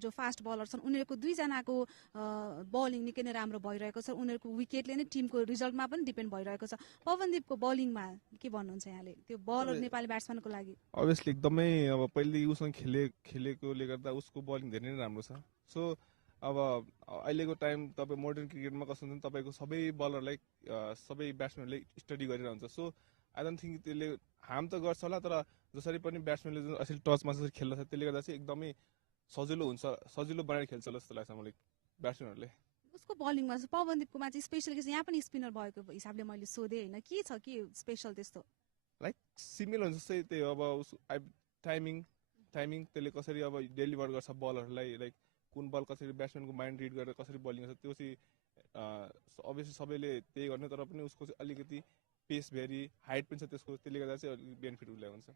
जो fast blur छन् उनीहरूको दुईजनाको बलिङ निकै नै राम्रो भइरहेको छ उनीहरूको विकेटले नै टिमको रिजल्टमा पनि डिपेन्ड भइरहेको छ पवनदीपको बलिङमा के भन्नुहुन्छ यहाँले त्यो बलर नेपाली ब्याट्सम्यानको लागि अभियसली एकदमै अब पहिले उसँग खेलेकोले गर्दा उसको बलिङ धेरै नै राम्रो छ सो अब अहिलेको टाइम तपाईँ मोडर्न क्रिकेटमा कस्तो हुन्छ तपाईँको सबै बलरलाई सबै ब्याट्सम्यानले स्टडी गरिरहेको हुन्छ सो आई डोन्ट थिङ्क त्यसले हार्म त गर्छ होला तर जसरी पनि ब्याट्सम्यानले जुन असली टचमा जसरी खेल्दछ त्यसले गर्दा चाहिँ एकदमै सजिलो बनाएर खेल्छ जस्तो लाग्छ मलाई ब्याट्सम्यानहरूले उसको बलिङमा चाहिँ पवनदीपकोमा चाहिँ स्पेसल के छ यहाँ पनि स्पिनर भएको हिसाबले मैले सोधेँ होइन के छ के स्पेसल त्यस्तो लाइक सिमिलर हुन्छ जस्तै त्यही अब टाइमिङ त्यसले कसरी अब डेलिभर गर्छ बलहरूलाई लाइक कुन बल कसरी ब्याट्सम्यानको माइन्ड रिड गरेर कसरी बलिङ गर्छ त्यो चाहिँ अभियसली सबैले त्यही गर्ने तर पनि उसको चाहिँ अलिकति पेस भेरी हाइट पनि छ त्यसको त्यसले गर्दा चाहिँ अलिक बेनिफिट उसलाई हुन्छ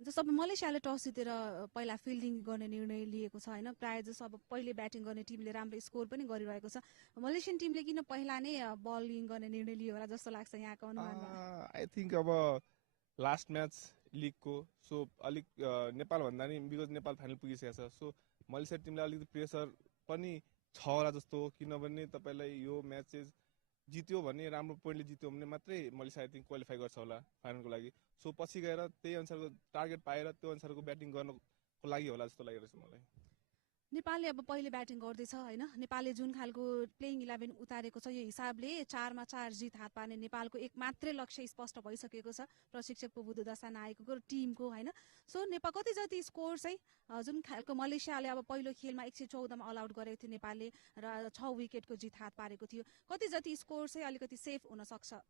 जस्तो अब मलेसियाले टस जितेर पहिला फिल्डिङ गर्ने निर्णय लिएको छ होइन प्रायः जस्तो अब पहिले ब्याटिङ गर्ने टिमले राम्रो स्कोर पनि गरिरहेको छ मलेसियन टिमले किन पहिला नै बलिङ गर्ने निर्णय लियो होला जस्तो लाग्छ यहाँको अनुमानमा आई थिङ्क अब लास्ट म्याच लिगको सो अलिक नेपालभन्दा नि बिकज नेपाल फाइनल पुगिसकेको छ सो मलेसिया टिमलाई अलिकति प्रेसर पनि छ होला जस्तो किनभने तपाईँलाई यो म्याचेस जित्यो भने राम्रो पोइन्टले जित्यो भने मात्रै मलेसिया आई थिङ्क क्वालिफाई गर्छ होला फाइनलको लागि सो पछि गएर त्यही अनुसारको टार्गेट पाएर त्यो अनुसारको ब्याटिङ गर्नको लागि होला जस्तो लागिरहेछ मलाई नेपालले अब पहिले ब्याटिङ गर्दैछ होइन नेपालले जुन खालको प्लेइङ 11 उतारेको छ यो हिसाबले 4 मा 4 जित हात पार्ने नेपालको एक मात्रै लक्ष्य स्पष्ट भइसकेको छ प्रशिक्षक प्रभुदो दशा नायकको टिमको होइन सो नेपाल कति जति स्कोर चाहिँ जुन खालको मलेसियाले अब पहिलो खेलमा 114 मा अल आउट गरेको थियो नेपालले र 6 विकेटको जित हात पारेको थियो कति जति स्कोर चाहिँ अलिकति सेफ हुन सक्छ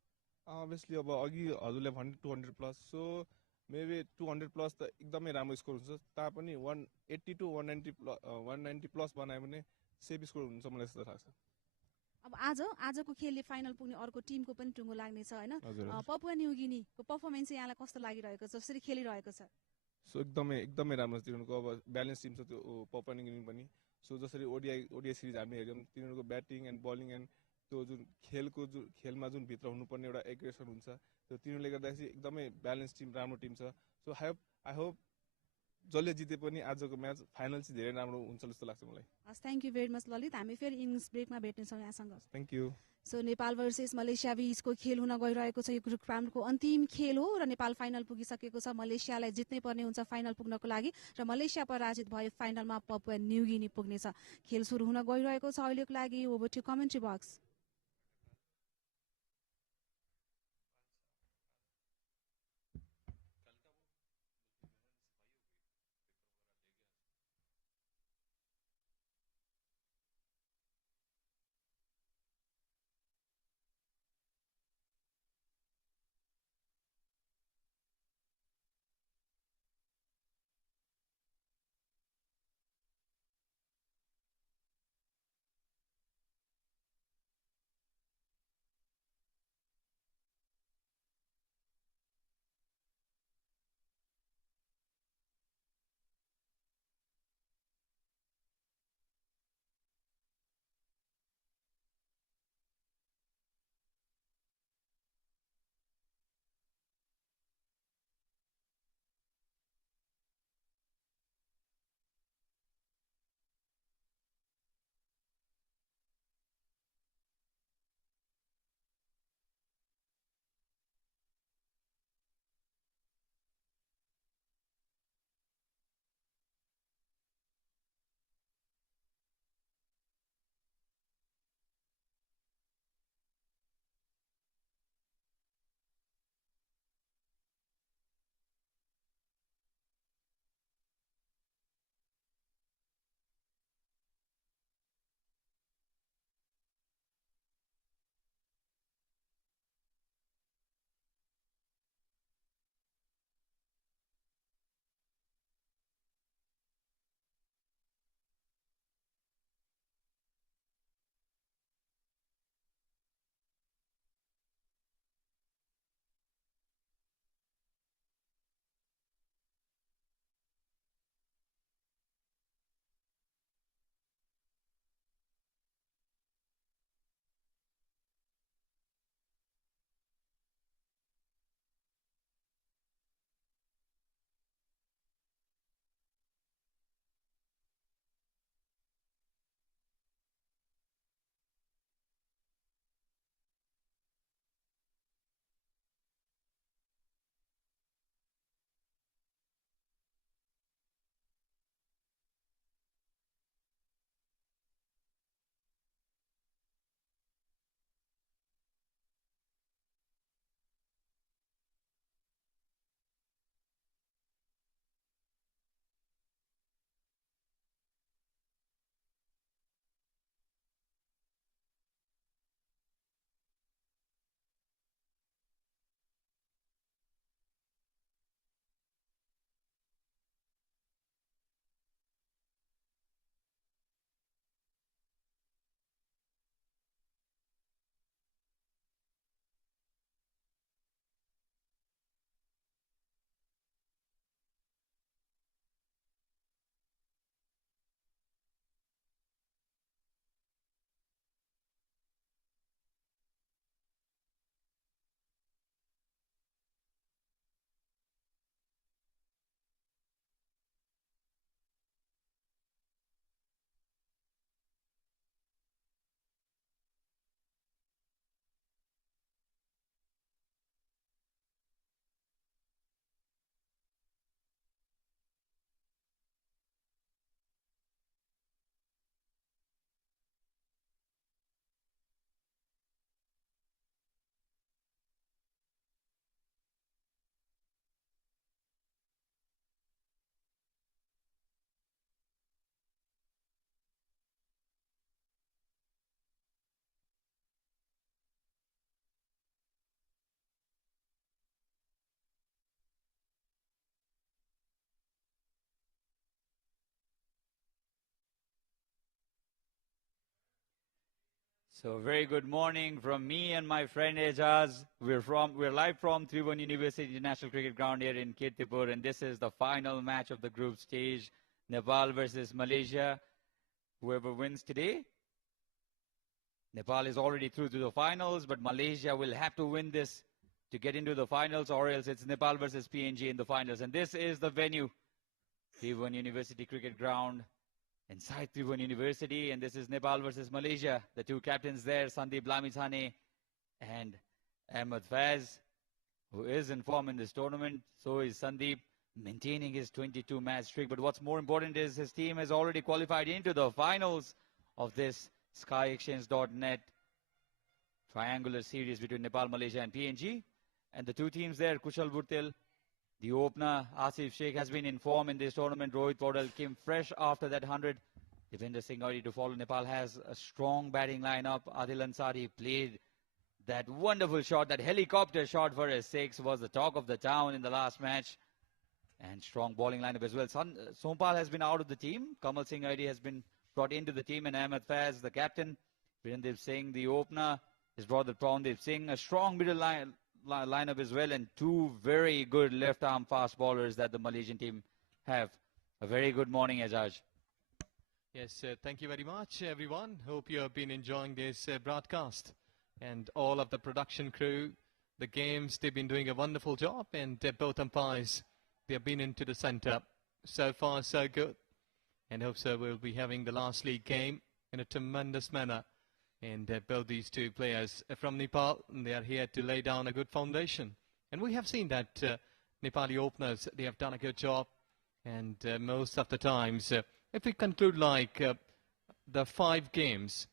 अभियसली अब अघि हजुरले भने 200 प्लस सो मेबी 200 प्लस त एकदमै राम्रो स्कोर हुन्छ तापनि 180 टु 190 प्लस बनायो भने सेफ स्कोर हुन्छ मलाई जस्तो लाग्छ अब आजको खेलले फाइनल पुग्ने अर्को टिमको पनि टुङ्गो लाग्नेछ होइन पपुवा न्युगिनीको पर्फर्मेन्स यहाँलाई कस्तो लागिरहेको छ जसरी खेलिरहेको छ सो एकदमै राम्रो छ तिनीहरूको अब ब्यालेन्स टिम छ त्यो पपुवा न्युगिनी पनि सो जसरी ओडिआई सिरिज हामीले हेऱ्यौँ तिनीहरूको ब्याटिङ एन्ड बलिङ एन्ड त्यो जुन खेलमा जुन भित्र हुनुपर्ने एउटा एग्रेसन हुन्छ त्यो तिनीहरूले गर्दा चाहिँ एकदमै ब्यालेन्स टिम राम्रो टिम छ सो आई होप जसले जिते पनि आजको म्याच फाइनल चाहिँ धेरै राम्रो हुन्छ जस्तो लाग्छ मलाई हस् thank you very much Lalit हामी फेरि इनिङ्स ब्रेकमा भेट्नेछौँ यहाँसँग thank you so Nepal versus Malaysia बीचको खेल हुन गइरहेको छ यो ग्रुप राउन्डको अन्तिम खेल हो र नेपाल फाइनल पुगिसकेको छ मलेसियालाई जित्नै पर्ने हुन्छ फाइनल पुग्नको लागि र मलेसिया पराजित भए फाइनलमा पपुवा न्युगिनी पुग्नेछ खेल सुरु हुन गइरहेको छ अहिलेको लागि over to commentary box So very good morning from me and my friend Ejaz. We're live from Tribhuvan University International Cricket Ground here in Kirtipur, and this is the final match of the group stage. Nepal versus Malaysia. Whoever wins today, Nepal is already through to the finals, but Malaysia will have to win this to get into the finals, or else it's Nepal versus PNG in the finals. And this is the venue, Tribhuvan University Cricket Ground, inside Tribhuvan University, and this is Nepal versus Malaysia. The two captains there, Sandeep Lamithane and Ahmed Faz, who is in form in this tournament. So is Sandeep, maintaining his 22-match streak. But what's more important is his team has already qualified into the finals of this SkyExchange.net triangular series between Nepal, Malaysia and PNG. And the two teams there, Kushal Bhurtel, the opener, Asif Sheikh has been in form in this tournament. Rohit Paudel came fresh after that 100. Devinder Singh ready to follow. Nepal has a strong batting lineup. Adil Ansari played that wonderful shot, that helicopter shot for a six, was the talk of the town in the last match. And strong bowling lineup as well. Sompal has been out of the team. Kamal Singh Aidi has been brought into the team, and Ahmed Faz, the captain. Virendev Singh, the opener, his brother Prawndev Singh. A strong middle lineup as well, and two very good left-arm fast bowlers that the Malaysian team have. A very good morning, Ajaj. Yes, thank you very much, everyone. Hope you have been enjoying this broadcast. And all of the production crew, the games, they've been doing a wonderful job. And both umpires, they have been into the center. So far, so good. And hope so we'll be having the last league game in a tremendous manner. And both these two players from Nepal, they are here to lay down a good foundation. And we have seen that Nepali openers, they have done a good job. And most of the times, if we conclude like the 5 games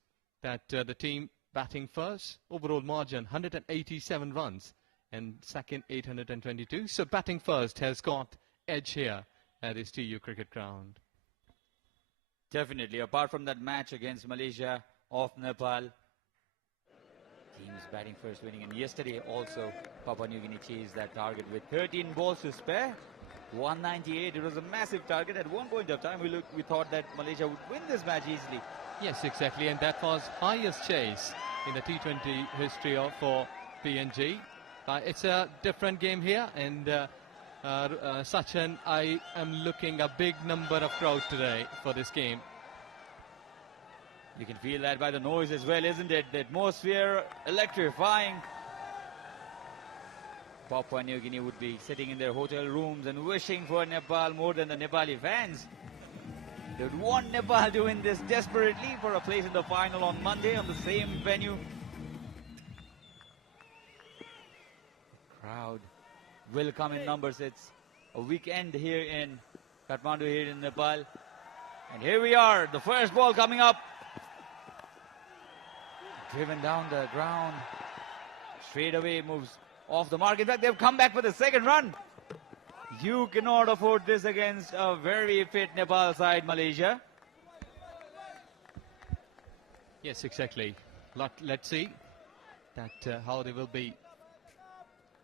that the team batting first, overall margin 187 runs, and second 822. So batting first has got edge here at this TU Cricket Ground. Definitely. Apart from that match against Malaysia of Nepal, teams batting first winning. And yesterday also Papua New Guinea chased that target with 13 balls to spare. 198. It was a massive target. At one point of time, we thought that Malaysia would win this match easily. Yes, exactly. And that was highest chase in the T20 history for PNG. It's a different game here. And Sachin, I am looking a big number of crowd today for this game. You can feel that by the noise as well, isn't it? The atmosphere electrifying. Papua New Guinea would be sitting in their hotel rooms and wishing for Nepal more than the Nepali fans. They would want Nepal to win this desperately for a place in the final on Monday on the same venue. Crowd will come in numbers. It's a weekend here in Kathmandu, here in Nepal. And here we are, the first ball coming up. Driven down the ground. Straight away moves off the mark. In fact, they've come back for the second run. You cannot afford this against a very fit Nepal side, Malaysia. Yes, exactly. Let's see that how they will be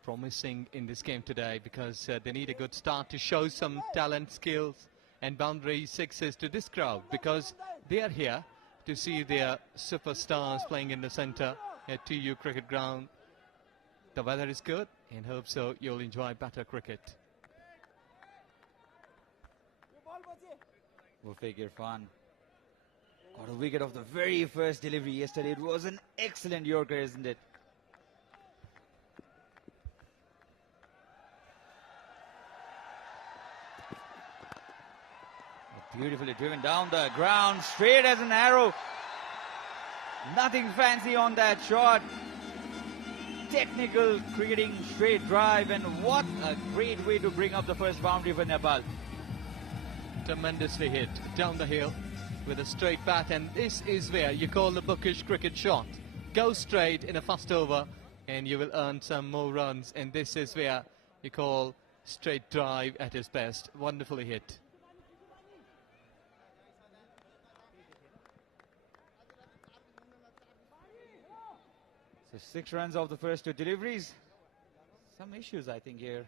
promising in this game today, because they need a good start to show some talent, skills and boundary sixes to this crowd, because they are here to see their superstars playing in the center at TU Cricket Ground. The weather is good, and hope so you'll enjoy better cricket. Mufiq Irfan got a wicket off the very first delivery yesterday. It was an excellent Yorker, isn't it? Beautifully driven down the ground, straight as an arrow. Nothing fancy on that shot. Technical cricketing, straight drive, and what a great way to bring up the first boundary for Nepal. Tremendously hit down the hill with a straight bat, and this is where you call the bookish cricket shot. Go straight in a first over and you will earn some more runs, and this is where you call straight drive at its best. Wonderfully hit. So 6 runs off the first 2 deliveries. Some issues, I think, here.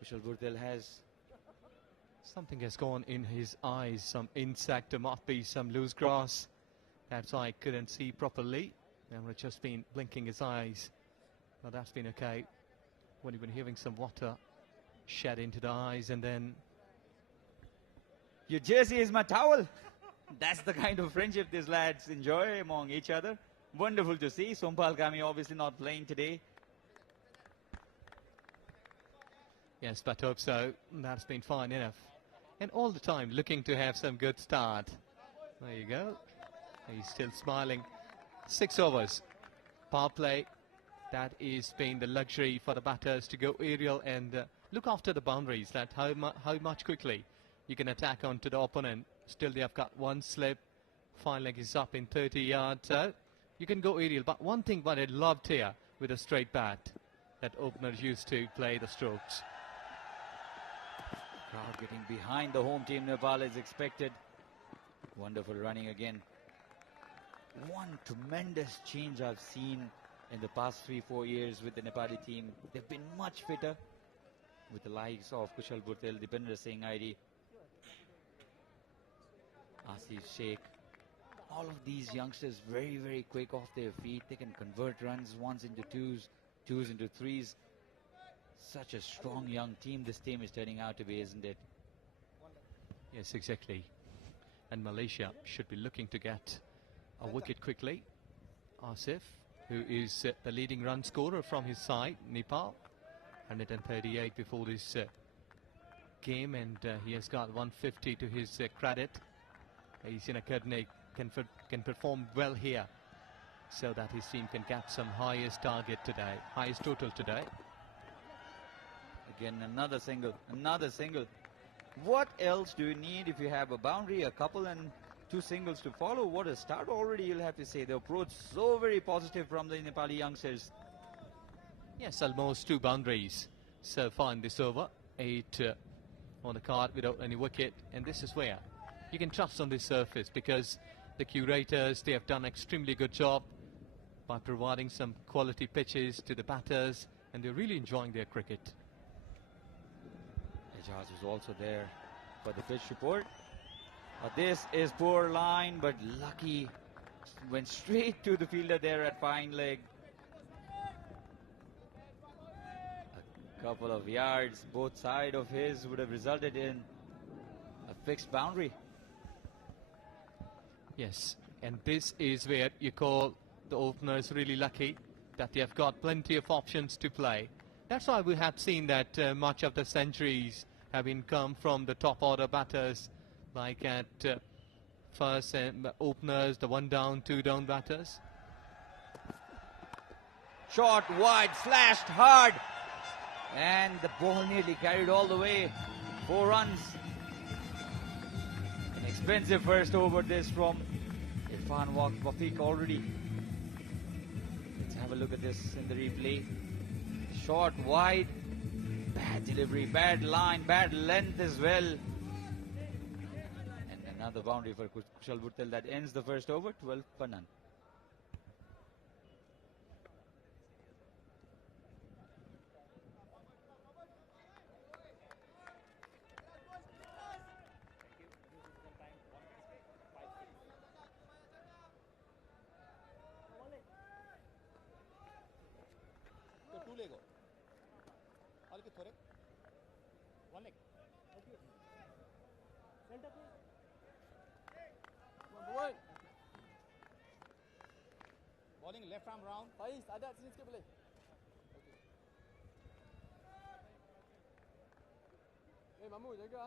Kushal Bhurtel has. Something has gone in his eyes. Some insect, there might be some loose grass That's why I couldn't see properly. I've just been blinking his eyes. Well, that's been okay. When you've been having some water shed into the eyes and then... Your jersey is my towel. That's the kind of friendship these lads enjoy among each other. Wonderful to see. Sompal Kami obviously not playing today. Yes, but hope so. That's been fine enough. And all the time looking to have some good start. There you go. He's still smiling. 6 overs. Power play. That is been the luxury for the batters to go aerial and look after the boundaries. That how much quickly you can attack onto the opponent. Still they have got one slip. Fine leg is up in 30 yards. So you can go aerial. But one thing what I loved here with a straight bat, that openers used to play the strokes. Crowd getting behind the home team Nepal is expected. Wonderful running again. One tremendous change I've seen in the past 3-4 years with the Nepali team. They've been much fitter with the likes of Kushal Bhurtel, Dipendra Singh, ID, Asif Sheikh. All of these youngsters very, very quick off their feet. They can convert runs, ones into twos, twos into threes. Such a strong young team this team is turning out to be, isn't it? Yes, exactly. And Malaysia should be looking to get a wicket quickly. Asif, who is the leading run scorer from his side, Nepal. 138 before this game, and he has got 150 to his credit. He's in a can perform well here, so that his team can get some highest target today, highest total today. Again, another single, another single. What else do you need if you have a boundary, a couple and 2 singles to follow? What a start already, you'll have to say. The approach so very positive from the Nepali youngsters. Yes, almost 2 boundaries so far in this over. 8 on the card without any wicket, and this is where you can trust on this surface, because the curators, they have done extremely good job by providing some quality pitches to the batters, and they're really enjoying their cricket. Ejaz was also there for the pitch report. This is poor line, but lucky. Went straight to the fielder there at fine leg. A couple of yards, both side of his would have resulted in a fixed boundary. Yes, and this is where you call the openers really lucky that they have got plenty of options to play. That's why we have seen that much of the centuries have been come from the top order batters, like at first openers, the 1 down, 2 down batters. Short, wide, slashed hard, and the ball nearly carried all the way. 4 runs. An expensive first over this from Irfan Wafiq already. Let's have a look at this in the replay. Short, wide, bad delivery, bad line, bad length as well. And another boundary for Kushal Bhurtel that ends the first over, 12 for none. Bowling left arm round. Faiz, ada sini sikit boleh. Okay. Mamu jaga.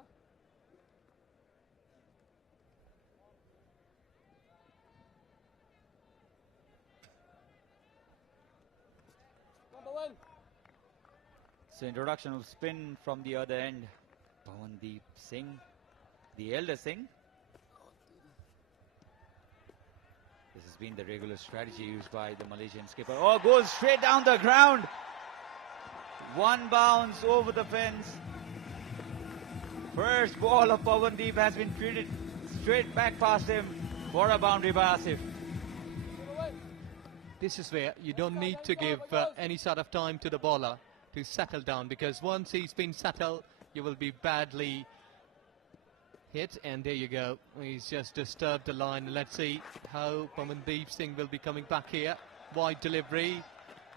Number 1. So introduction of spin from the other end. Pawandeep Singh, the elder Singh. This has been the regular strategy used by the Malaysian skipper. Oh, goes straight down the ground. 1 bounce over the fence. First ball of Pawandeep has been treated straight back past him for a boundary by Asif. This is where you don't need to give any sort of time to the bowler to settle down, because once he's been settled, you will be badly hit, and there you go. He's just disturbed the line. Let's see how Pawandeep Singh will be coming back here. Wide delivery.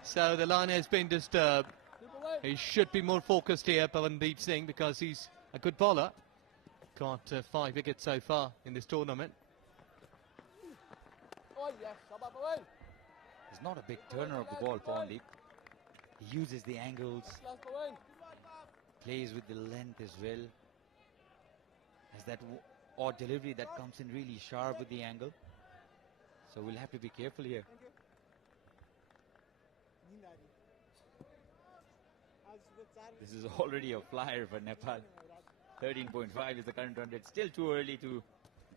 So the line has been disturbed. He should be more focused here, Pawandeep Singh, because he's a good bowler. Got 5 wickets so far in this tournament. He's not a big turner of the ball, Pawandeep. He uses the angles, plays with the length as well. Has that odd delivery that comes in really sharp with the angle. So we'll have to be careful here. This is already a flyer for Nepal. 13.5 is the current run rate. Still too early to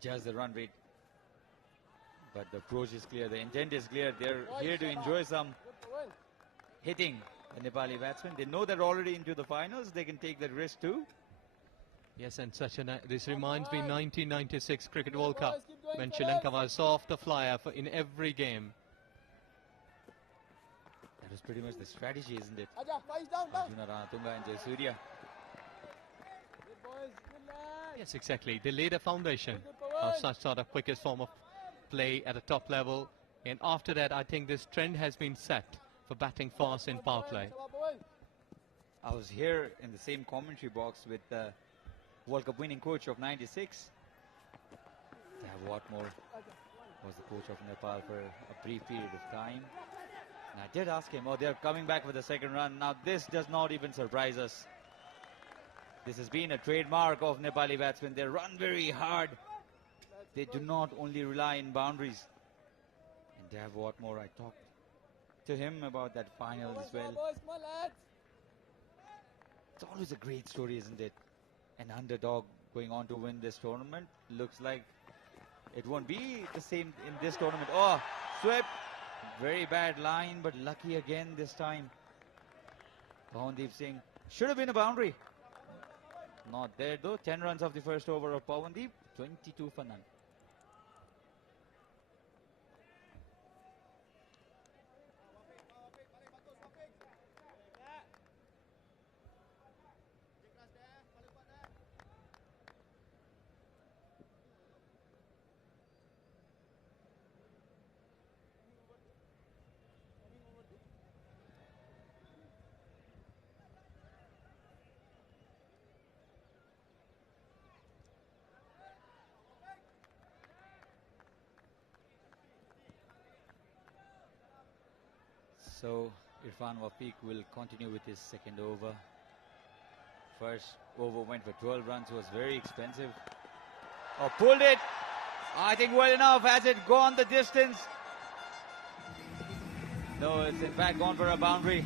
judge the run rate. But the approach is clear, the intent is clear. They're here to enjoy some hitting, the Nepali batsmen. They know they're already into the finals. They can take that risk too. Yes, and this reminds me 1996 Cricket World Cup, when Sri Lanka was off the flyer in every game. That was pretty much the strategy, isn't it? Arjuna Ranatunga and Jayasuriya. Yes, exactly. They laid a foundation of such sort of quickest form of play at the top level, and after that I think this trend has been set for batting fast in power play. I was here in the same commentary box with the World Cup winning coach of '96. Watmore was the coach of Nepal for a brief period of time. And I did ask him, oh, they're coming back for the second run. Now this does not even surprise us. This has been a trademark of Nepali batsmen. They run very hard. They do not only rely on boundaries. And Dev Watmore, I talked to him about that final as well. It's always a great story, isn't it? An underdog going on to win this tournament. Looks like it won't be the same in this tournament. Oh, swept. Very bad line, but lucky again this time. Pawandeep Singh. Should have been a boundary. Not there though. 10 runs off the first over of Pawandeep. 22 for none. So Irfan Wafiq will continue with his second over. First over went for 12 runs, was very expensive. Oh, pulled it. I think well enough. Has it gone the distance? No, it's in fact gone for a boundary.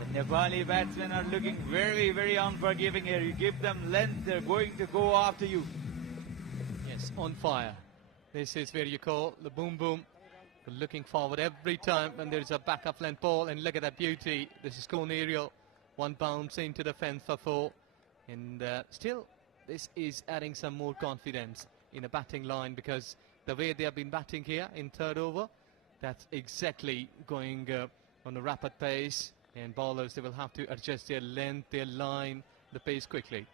The Nepali batsmen are looking very, very unforgiving here. You give them length, they're going to go after you. Yes, on fire. This is where you call the boom boom. Looking forward every time when there is a backup length ball, and look at that beauty. This is Cone aerial. One bounce into the fence for 4. And still, this is adding some more confidence in a batting line, because the way they have been batting here in third over, that's exactly going on a rapid pace. And bowlers, they will have to adjust their length, their line, the pace quickly.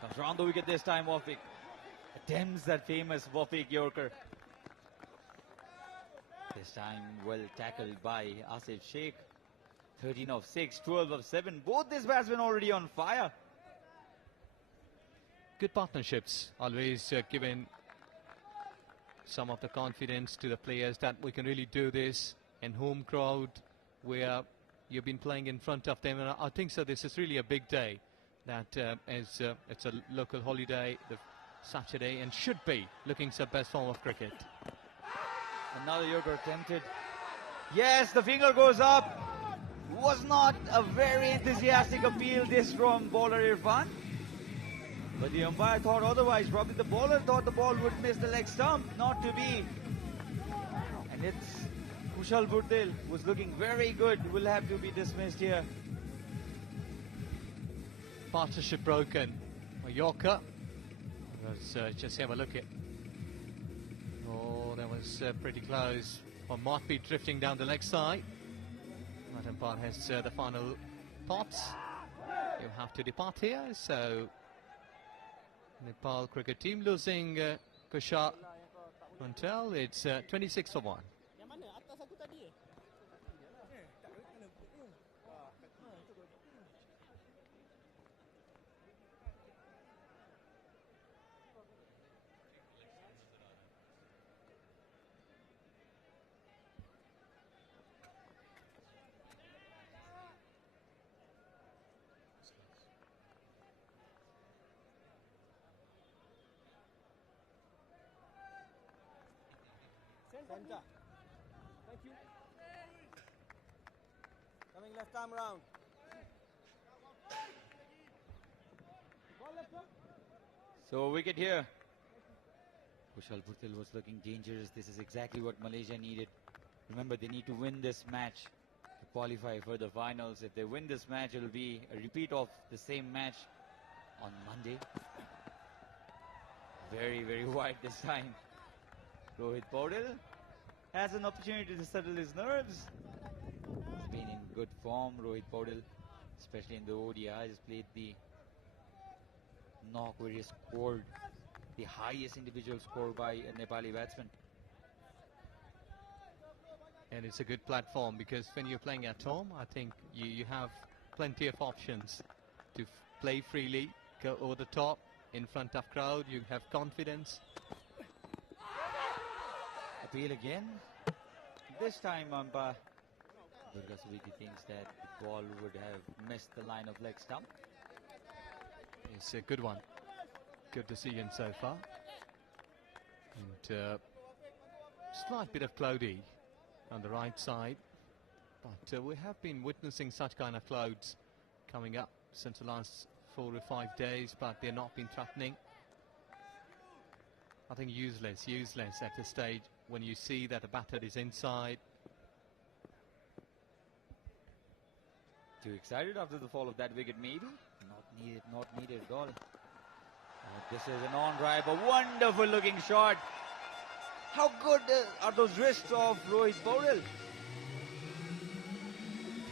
Comes round the wicket this time, Wafiq. Attempts that famous Wafiq Yorker. This time well tackled by Asif Sheikh. 13 of 6, 12 of 7. Both these batsmen already on fire. Good partnerships, always given some of the confidence to the players that we can really do this. And home crowd, where you've been playing in front of them. And I think so this is really a big day. That it's a local holiday, the Saturday, and should be looking the best form of cricket. Another Yorker attempted. Yes, the finger goes up. Was not a very enthusiastic appeal this from bowler Irfan. But the umpire thought otherwise. Probably the bowler thought the ball would miss the leg stump. Not to be. And it's Kushal Burdil was looking very good. Will have to be dismissed here. Partnership broken. A Yorker. Let's just have a look at. Oh, that was pretty close. Or might be drifting down the leg side. That umpire has the final thoughts. You have to depart here, so Nepal cricket team losing Kusha Montel. It's 26 for 1. Yang mana? Atas aku tadi. Center. Thank you. Coming left arm round. Ball left arm. So wicket here. Kushal Bhutel was looking dangerous. This is exactly what Malaysia needed. Remember, they need to win this match to qualify for the finals. If they win this match, it will be a repeat of the same match on Monday. Very, very wide this time. Rohit Paudel has an opportunity to settle his nerves. He's been in good form, Rohit Paudel, especially in the ODI. He's played the knock where he scored the highest individual score by a Nepali batsman. And it's a good platform because when you're playing at home, I think you have plenty of options to play freely, go over the top, in front of crowd, you have confidence. Appeal again. This time umpire Durga Subedi thinks that the ball would have missed the line of leg stump. It's a good one. Good decision so far. And slight bit of cloudy on the right side. But we have been witnessing such kind of clouds coming up since the last 4 or 5 days, but they're not been threatening. I think useless at this stage when you see that the batter is inside. Too excited after the fall of that wicket, maybe? Not needed at all. This is an on-drive, a wonderful looking shot. How good are those wrists of Rohit Paudel?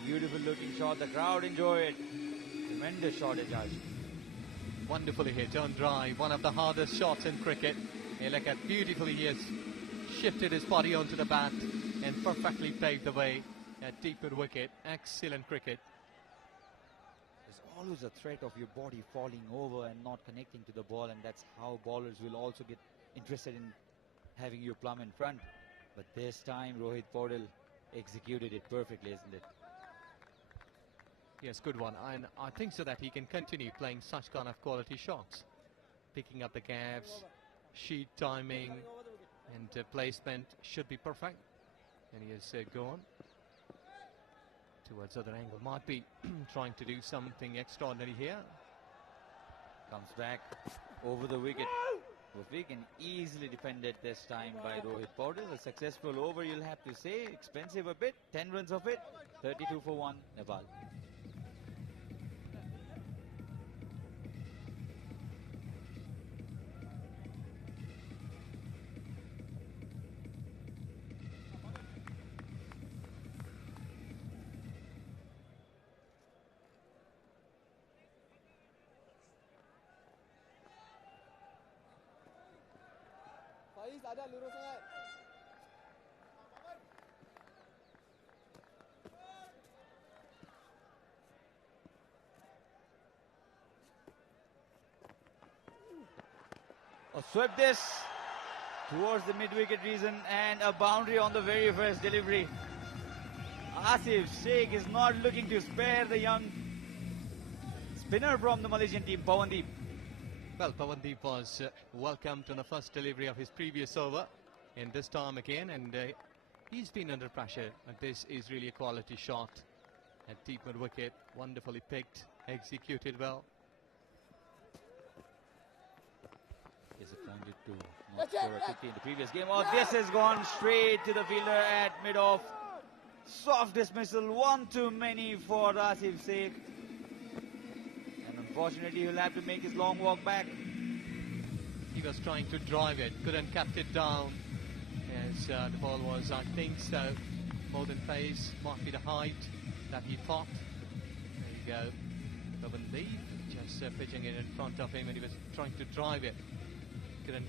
Beautiful looking shot, the crowd enjoy it. Tremendous shot, Ejaz. Wonderfully hit on drive, one of the hardest shots in cricket. Hey, look at beautifully he has shifted his body onto the bat and perfectly paved the way at deeper wicket. Excellent cricket. There's always a threat of your body falling over and not connecting to the ball, and that's how bowlers will also get interested in having your plum in front. But this time Rohit Paudel executed it perfectly, isn't it? Yes, good one. And I think so that he can continue playing such kind of quality shots. Picking up the gaps, sheet timing and placement should be perfect. And he has gone towards other angle. Might be trying to do something extraordinary here. Comes back over the wicket. Wafiq and easily defended this time by Rohit Paudel. A successful over, you'll have to say. Expensive a bit. 10 runs of it. 32 for 1, Nepal. Faiz ada lurus sangat. Swept this towards the mid-wicket region and a boundary on the very first delivery. Asif Sheikh is not looking to spare the young spinner from the Malaysian team, Pawandeep. Well, Pawandeep was welcomed on the first delivery of his previous over, and this time again, and he's been under pressure. And this is really a quality shot at deep mid-wicket, wonderfully picked, executed well. Disappointed to not score a 50 in the previous game. Oh, this has gone straight to the fielder at mid-off. Soft dismissal, one too many for Asif Sheikh. And unfortunately, he'll have to make his long walk back. He was trying to drive it, couldn't kept it down. As the ball was, I think so, more than phase, might be the height that he thought. There you go. Pawandeep just pitching it in front of him, and he was trying to drive it. Couldn't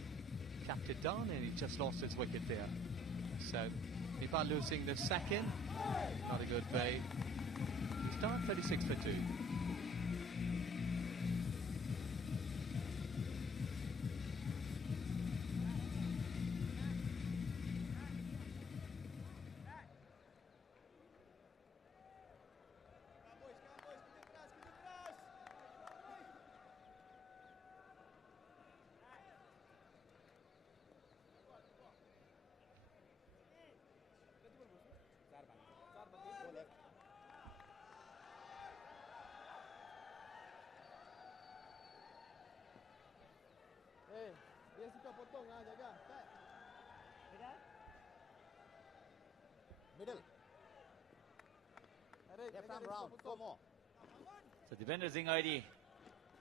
capped it down, and he just lost his wicket there. So Nepal losing the second. Not a good way. Start 36 for 2. Dia suka potong jaga. Middle. Left arm round. 4 more. So Devendra Singh Aidi,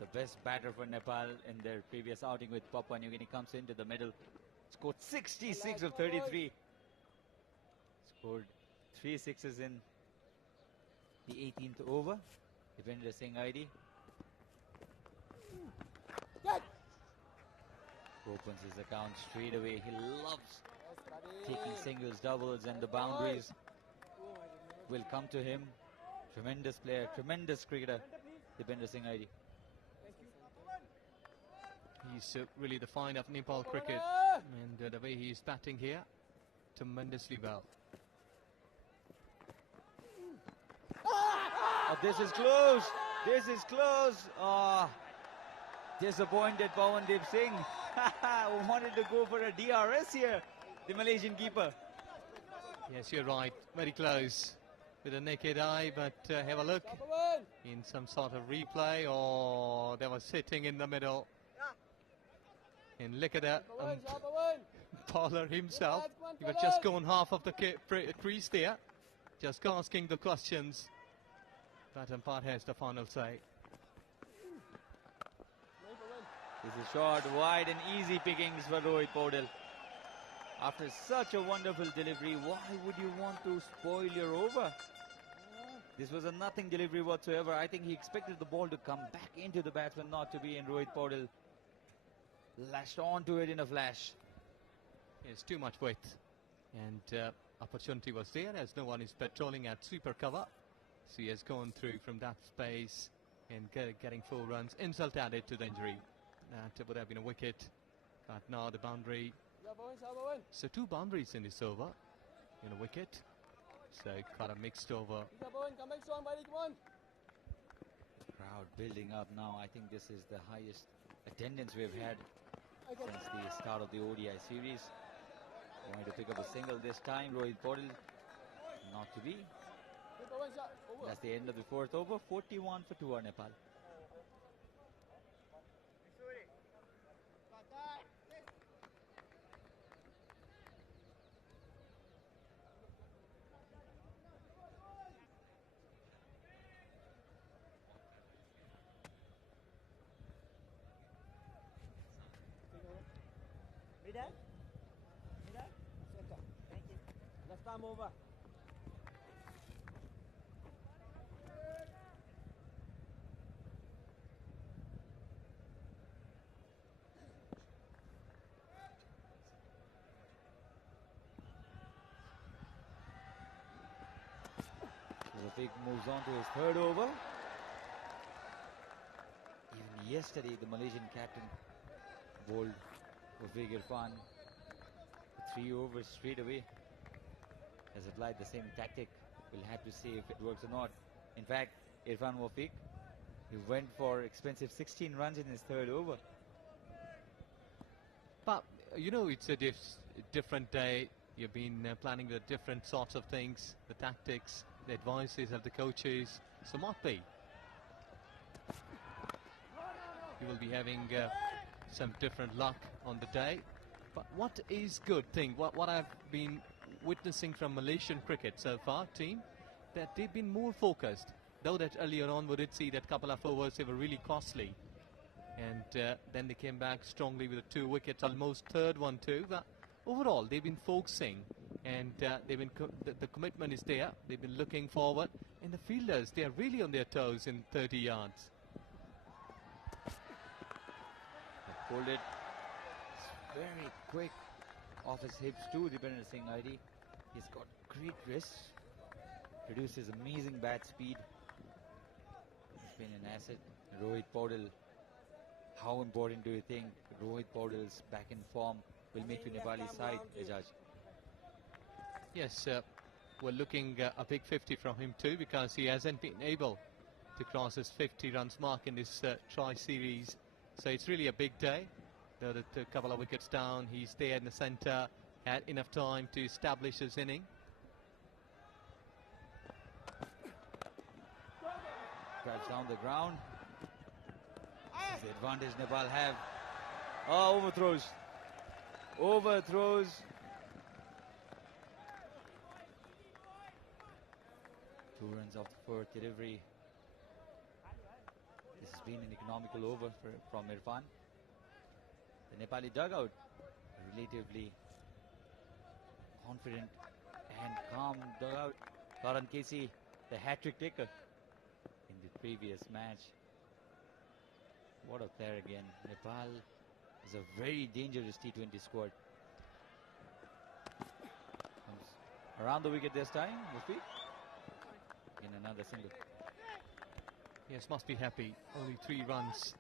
the best batter for Nepal in their previous outing with Papua New Guinea, comes into the middle. Scored 66 of 33. Scored 3 sixes in the 18th over. Devendra Singh Aidi opens his account straight away. He loves taking singles, doubles, and the boundaries will come to him. Tremendous player, tremendous cricketer, Devendra Singh Aidi. He's really the find of Nepal cricket, and the way he is batting here, tremendously well. Oh, this is close. This is close. Oh, disappointed Pawandeep Singh. Wanted to go for a DRS here, the Malaysian keeper. Yes, you're right. Very close with a naked eye, but have a look in some sort of replay. Oh, they were sitting in the middle. And look at that. Bowler himself. He was just gone half of the crease there. Just asking the questions. But umpire has the final say. This is short, wide and easy pickings for Rohit Paudel. After such a wonderful delivery, why would you want to spoil your over? This was a nothing delivery whatsoever. I think he expected the ball to come back into the batsman, not to be, in. Rohit Paudel lashed onto it in a flash. It's too much width. And opportunity was there as no one is patrolling at sweeper cover. So he has gone through from that space and getting 4 runs. Insult added to the injury. That would have been a wicket. But now the boundary. So 2 boundaries in this over. In a wicket. So got a mixed over. Crowd building up now. I think this is the highest attendance we've had since the start of the ODI series. Going to pick up a single this time. Rohit Paudel not to be. That's the end of the 4th over. 41 for 2 are Nepal. Left arm over. Rafiq moves on to his 3rd over. Even yesterday, the Malaysian captain bowled Rafiq Irfan 3 overs straight away. Has applied the same tactic. We'll have to see if it works or not. In fact, Irfan Wafiq, he went for expensive 16 runs in his 3rd over. But, you know, it's a different day. You've been planning the different sorts of things, the tactics, the advices of the coaches. So might be. You will be having some different luck on the day. But what is good thing, what I've been witnessing from Malaysian cricket so far, team, that they've been more focused. Though that earlier on we did see that couple of overs, they were really costly. And then they came back strongly with the 2 wickets, almost 3rd one too. But overall, they've been focusing, and they've been the commitment is there. They've been looking forward, and the fielders, they are really on their toes in 30 yards. Hold it. It's very quick off his hips too, Dipender Singh ID. He's got great wrists. Produces amazing bat speed. He's been an asset. Rohit Paudel. How important do you think Rohit Paudel's back in form will make to Nepali side, Ejaz? Yes, we're looking a big 50 from him too, because he hasn't been able to cross his 50 runs mark in this tri-series. So it's really a big day. The couple of wickets down, he's there in the centre, had enough time to establish his inning. Drives down the ground. This is the advantage Nepal have. Oh, overthrows. Overthrows. Two runs off the fourth delivery. This has been an economical over from Irfan. The Nepali dugout relatively confident and calm dugout. Karan Casey, the hat-trick taker in the previous match. What a player again. Nepal is a very dangerous T20 squad. Comes around the wicket this time, Mufi. In another single. Yes, must be happy. Only 3 runs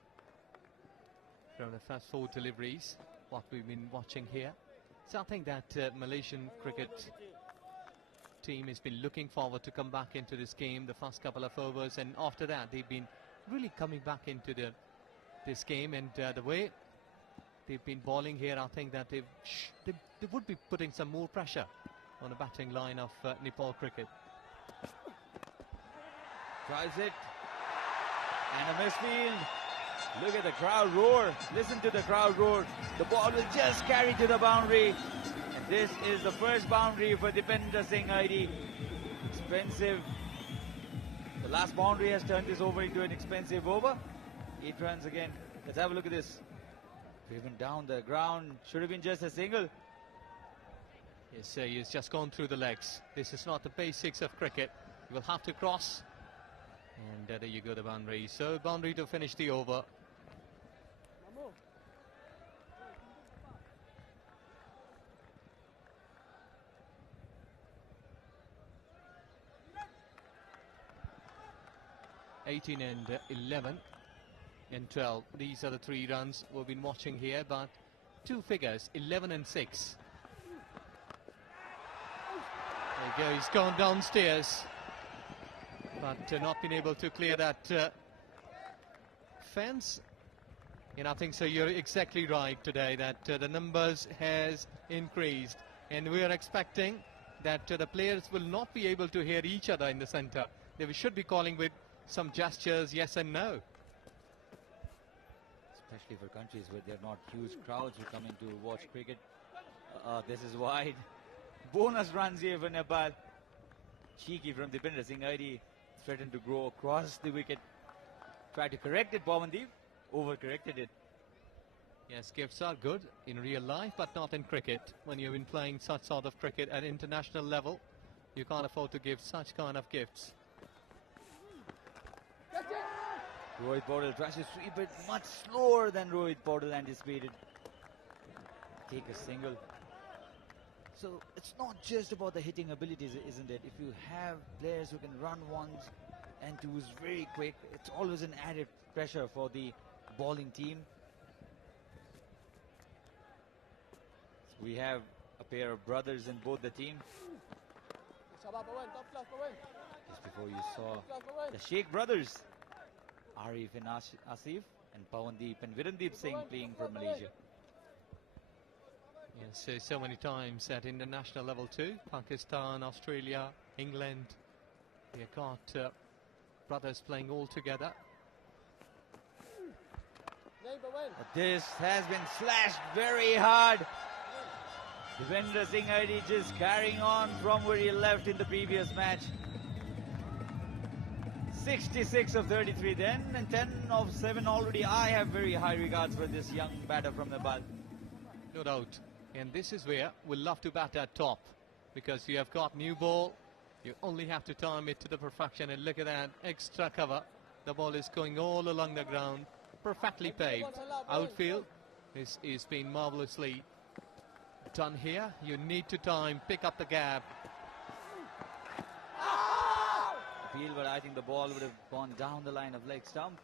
from the first 4 deliveries, what we've been watching here. So I think that Malaysian cricket team has been looking forward to come back into this game the first couple of overs, and after that they've been really coming back into this game, and the way they've been bowling here, I think that they would be putting some more pressure on the batting line of Nepal cricket. Drives it. And a misfield. Look at the crowd roar. Listen to the crowd roar. The ball will just carry to the boundary. And this is the first boundary for Dipender Singh ID. Expensive. The last boundary has turned this over into an expensive over. 8 runs again. Let's have a look at this. Driven down the ground. Should have been just a single. Yes, he's just gone through the legs. This is not the basics of cricket. You will have to cross. And there you go, the boundary. So boundary to finish the over. (18) and 11 and 12. These are the 3 runs we've been watching here, but 2 figures, 11 and 6. There you go, he's gone downstairs, but not been able to clear that fence. And I think so, you're exactly right today that the numbers has increased, and we are expecting that the players will not be able to hear each other in the centre. They should be calling with some gestures, yes and no. Especially for countries where there are not huge crowds who come in to watch cricket. This is wide. Bonus runs here for Nepal. Cheeky from Dipender Singh ID. Threatened to go across the wicket. Tried to correct it, Pawandeep. Over-corrected it. Yes, gifts are good in real life, but not in cricket. When you've been playing such sort of cricket at international level, you can't afford to give such kind of gifts. Rohit Paudel tries to sweep it much slower than Rohit Paudel anticipated. Take a single. So it's not just about the hitting abilities, isn't it? If you have players who can run ones and twos very quick, it's always an added pressure for the bowling team. So we have a pair of brothers in both the team. Just before you saw the Sheikh brothers, Arif and Asif, and Pawandeep and Virendeep Singh playing for Malaysia. Yes, so many times at international level too. Pakistan, Australia, England. They got brothers playing all together. But this has been slashed very hard. Dipender Singh ID just carrying on from where he left in the previous match. 66 of 33 then, and 10 of 7 already. I have very high regards for this young batter from Nepal. No doubt. And this is where we'll love to bat at top, because you have got new ball. You only have to time it to the perfection, and look at that extra cover. The ball is going all along the ground, perfectly paved. Outfield, This is being marvelously done here. You need to pick up the gap. Appeal, but I think the ball would have gone down the line of leg stump.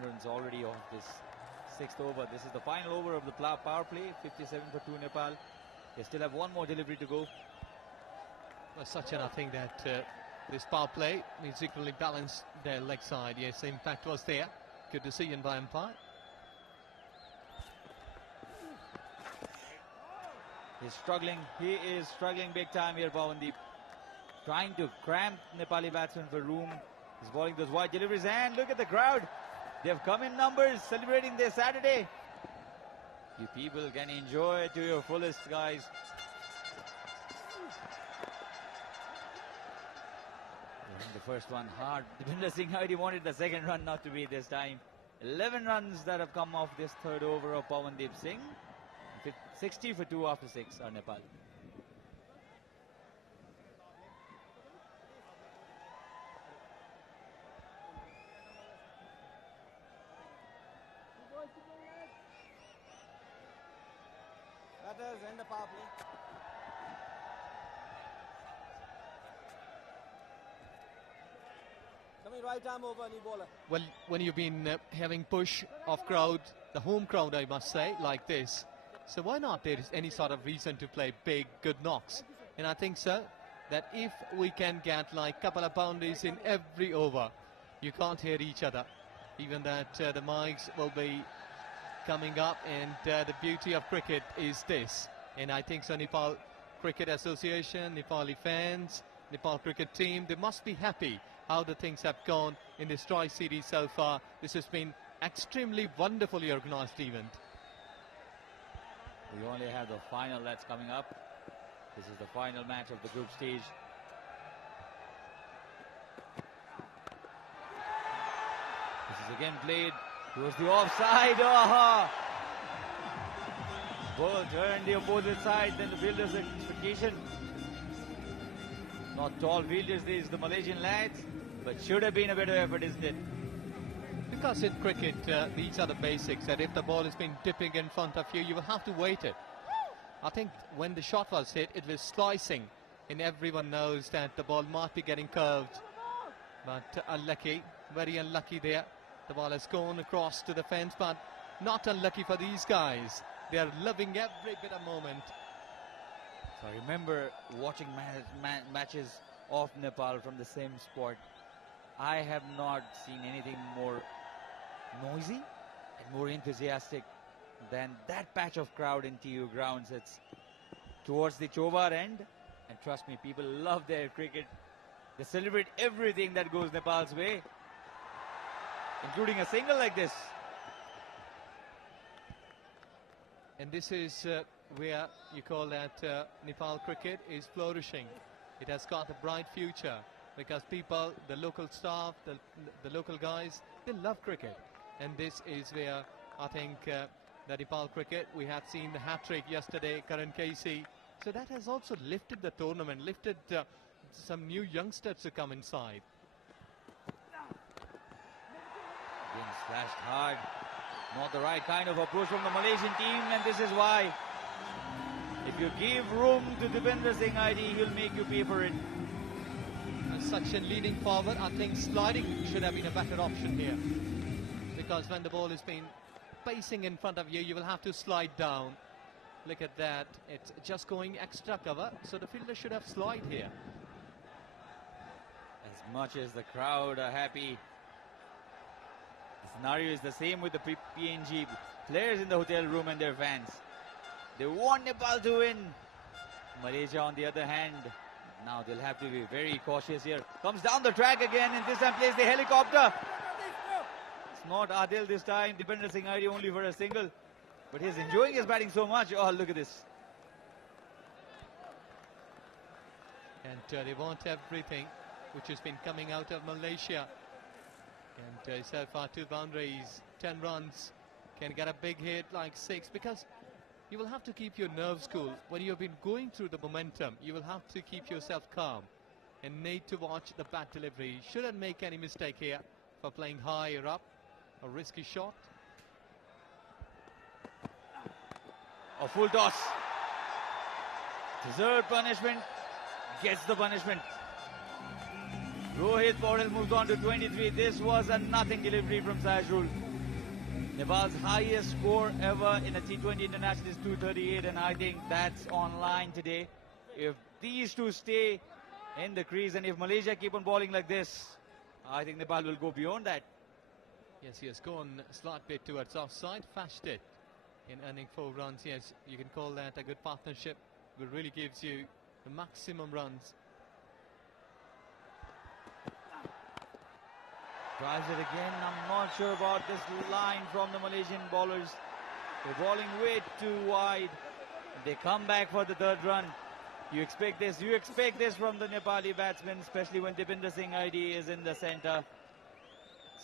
10 runs already off this 6th over. This is the final over of the power play. 57 for 2 Nepal. They still have one more delivery to go. Well, Sachin, I think that this power play is equally balanced their leg side. Yes, the impact was there. Good decision by umpire. He's struggling. He is struggling big time here, Pawandeep. Trying to cramp Nepali batsmen for room. He's bowling those wide deliveries, and look at the crowd. They've come in numbers celebrating their Saturday. You people can enjoy it to your fullest, guys. The first one hard. Devinder Singh already wanted the second run not to be this time. 11 runs that have come off this 3rd over of Pawandeep Singh. 60 for 2 after 6 are Nepal. Batters end the power play. Coming right arm over, new bowler. Well, when you've been having push of crowd, the home crowd, I must say, like this, so why not there is any sort of reason to play big, good knocks? And I think, sir, that if we can get like couple of boundaries in every over, you can't hear each other. Even that the mics will be coming up, and the beauty of cricket is this. And I think so Nepal Cricket Association, Nepali fans, Nepal cricket team, they must be happy how the things have gone in this Tri-Series so far. This has been extremely wonderfully organised event. We only have the final that's coming up. This is the final match of the group stage. This is again played towards the offside. Oh! Ball turned the opposite side, then the fielder's expectation. Not tall fielders, these the Malaysian lads, but should have been a better effort, isn't it? Because in cricket, these are the basics, that if the ball has been dipping in front of you, you will have to wait it. I think when the shot was hit, it was slicing, and everyone knows that the ball might be getting curved. But unlucky, very unlucky there. The ball has gone across to the fence, but not unlucky for these guys. They are loving every bit of moment. So I remember watching matches of Nepal from the same spot. I have not seen anything more noisy and more enthusiastic than that patch of crowd in TU grounds. It's towards the Chobar end, and trust me, people love their cricket. They celebrate everything that goes Nepal's way, including a single like this. And this is where you call that Nepal cricket is flourishing. It has got a bright future because people, the local staff, the local guys, they love cricket. And this is where I think the Nepal cricket, we had seen the hat-trick yesterday, Karan Casey. So that has also lifted the tournament, lifted some new youngsters to come inside. Being slashed hard. Not the right kind of approach from the Malaysian team, and this is why. If you give room to Devinder Singh ID, he'll make you pay for it. And Sachin leading forward, I think sliding should have been a better option here. Because when the ball is being pacing in front of you, you will have to slide down. Look at that, it's just going extra cover, so the fielder should have slide here. As much as the crowd are happy, the scenario is the same with the PNG players in the hotel room and their fans. They want Nepal to win. Malaysia, on the other hand, now they'll have to be very cautious here. Comes down the track again, and this time plays the helicopter. It's not Adil this time. Devinder Singh ID only for a single. But he's enjoying his batting so much. Oh, look at this. And they want everything which has been coming out of Malaysia. And so far 2 boundaries, 10 runs, can get a big hit like 6, because you will have to keep your nerves cool. When you have been going through the momentum, you will have to keep yourself calm and need to watch the bat delivery. Shouldn't make any mistake here for playing higher up. A risky shot. A full toss. Deserved punishment. Gets the punishment. Rohit Paudel moves on to 23. This was a nothing delivery from Sajrul. Nepal's highest score ever in a T20 international is 238, and I think that's online today. If these two stay in the crease and if Malaysia keep on bowling like this, I think Nepal will go beyond that. Yes, he has gone a slight bit towards offside, fashed it in earning 4 runs. Yes, you can call that a good partnership. It really gives you the maximum runs. Drives it again. I'm not sure about this line from the Malaysian bowlers. They're bowling way too wide. They come back for the 3rd run. You expect this. You expect this from the Nepali batsmen, especially when Deepinder Singh ID is in the centre.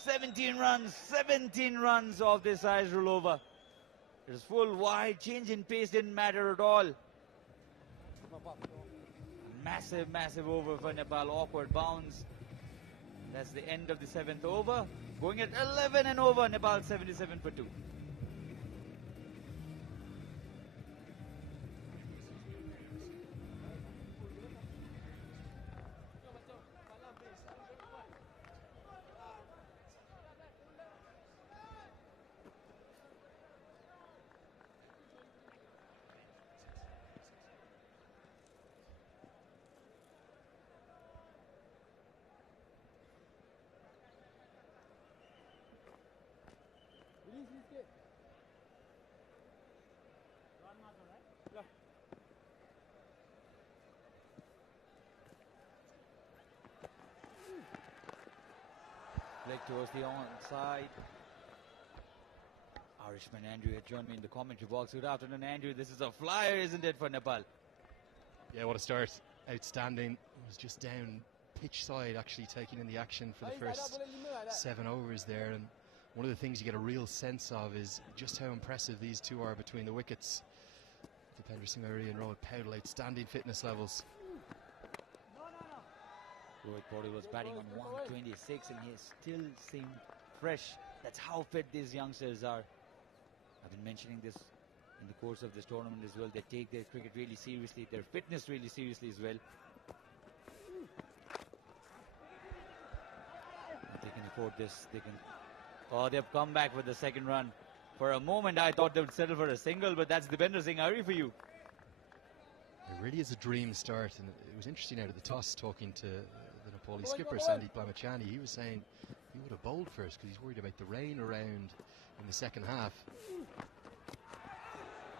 17 runs off this Sajrul over. It was full wide. Change in pace didn't matter at all. Massive, massive over for Nepal. Awkward bounce. That's the end of the 7th over. Going at 11 and over. Nepal 77 for 2. Leg towards the onside. Irishman Andrew had joined me in the commentary box. Good afternoon, Andrew. This is a flyer, isn't it, for Nepal? Yeah, what a start. Outstanding. It was just down pitch side, actually taking in the action for the first 7 overs there. And one of the things you get a real sense of is just how impressive these two are between the wickets. Deepinder Singh and Rohit Paudel, outstanding fitness levels. Rohit Paudel was batting on 126 and he still seemed fresh. That's how fit these youngsters are. I've been mentioning this in the course of this tournament as well. They take their cricket really seriously, their fitness really seriously as well. If they can afford this, they can. Oh, they've come back with the 2nd run. For a moment, I thought they would settle for a single, but that's Deepinder Singh for you. It really is a dream start, and it was interesting out of the toss talking to the Nepali skipper, Sandeep Blamachani. He was saying he would have bowled first because he's worried about the rain around in the 2nd half.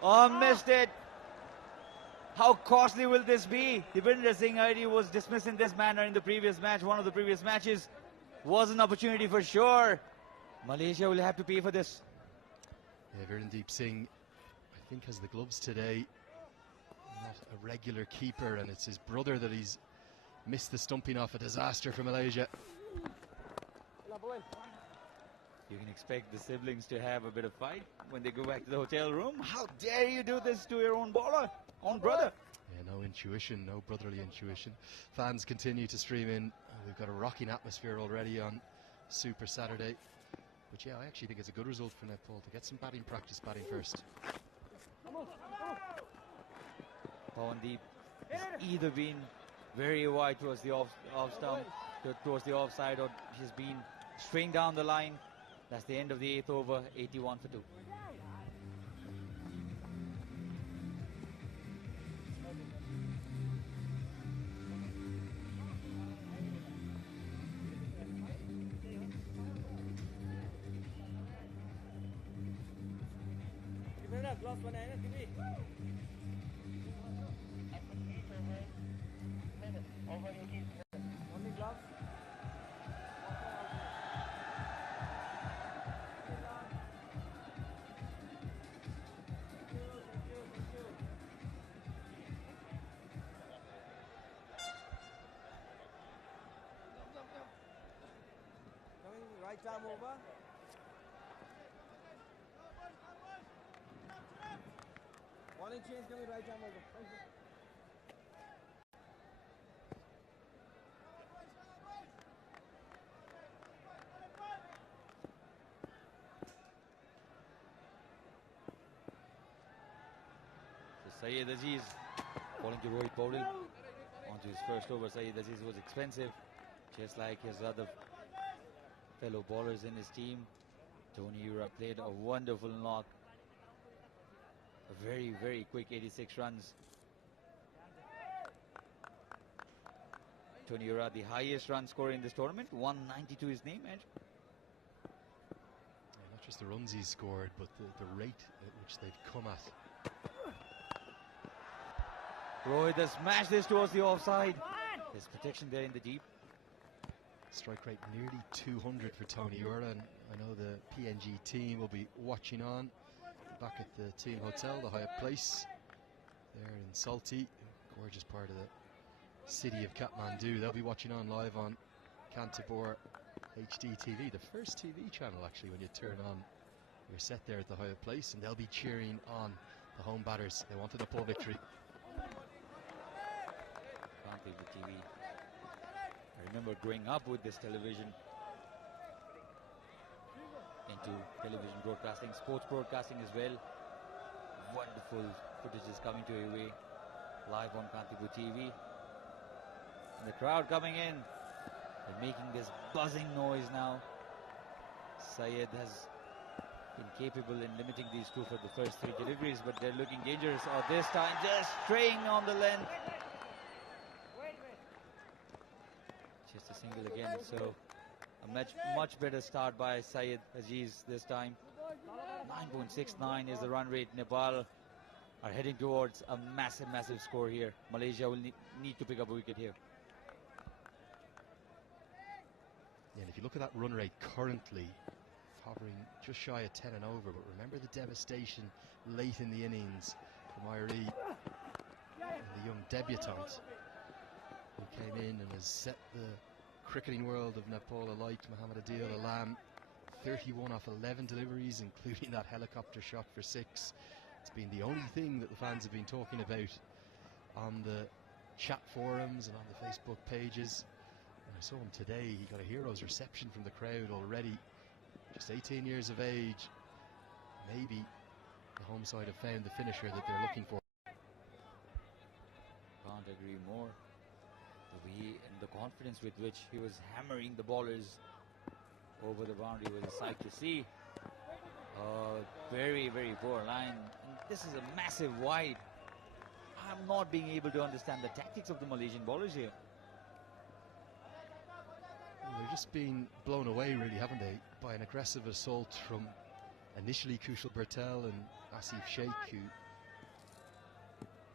Oh, missed it. How costly will this be? Deepinder Singh was dismissed in this manner in the previous match. One of the previous matches was an opportunity for sure. Malaysia will have to pay for this. Yeah, Virendip Singh, I think, has the gloves today. Not a regular keeper, and it's his brother that he's missed the stumping off. A disaster for Malaysia. You can expect the siblings to have a bit of fight when they go back to the hotel room. How dare you do this to your own bowler, own brother? Yeah, no intuition, no brotherly intuition. Fans continue to stream in. We've got a rocking atmosphere already on Super Saturday. But yeah, I actually think it's a good result for Nepal to get some batting practice, batting first. Pawandeep has either been very wide towards the off stump, towards the offside, or he's been straight down the line. That's the end of the 8th over, 81 for 2. Right arm over. Bowling change coming right arm over. Thank you. Syed Aziz falling to Rohit Paudel onto his first over. Syed Aziz was expensive, just like his other fellow bowlers in his team. Tony Ura played a wonderful knock. A very, very quick 86 runs. Tony Ura, the highest run scorer in this tournament, 192 his name, Andrew. Yeah, not just the runs he's scored, but the rate at which they've come at. Rohit has smashed this towards the offside. There's protection there in the deep. Strike rate nearly 200 for Tony Ura, and I know the PNG team will be watching on back at the team hotel, the Hyatt Place, there in Salty, gorgeous part of the city of Kathmandu. They'll be watching on live on Kirtipur HD TV, the first TV channel actually when you turn on your set there at the Hyatt Place, and they'll be cheering on the home batters. They wanted a pull victory. Can't leave the TV. I remember growing up with this television, into television broadcasting, sports broadcasting as well. Wonderful footage is coming to your way live on Kirtipur TV. And the crowd coming in, they're making this buzzing noise now. Syed has been capable in limiting these two for the first three deliveries, but they're looking dangerous. Or this time just straying on the length. Just a single again, so a much better start by Syed Aziz this time. 9.69 is the run rate. Nepal are heading towards a massive score here. Malaysia will need to pick up a wicket here. Yeah, and if you look at that run rate currently, hovering just shy of 10 and over, but remember the devastation late in the innings from Irie and the young debutant who came in and has set the cricketing world of Nepal alight, Mohammad Adil Alam. 31 off 11 deliveries, including that helicopter shot for 6. It's been the only thing that the fans have been talking about on the chat forums and on the Facebook pages. And I saw him today. He got a hero's reception from the crowd already. Just 18 years of age. Maybe the home side have found the finisher that they're looking for. Can't agree more. The way and the confidence with which he was hammering the bowlers over the boundary was a sight to see. Very, very poor line. And this is a massive wide. I'm not being able to understand the tactics of the Malaysian bowlers here. Well, they're just being blown away, really, haven't they, by an aggressive assault from initially Kushal Bertel and Asif Sheikh, who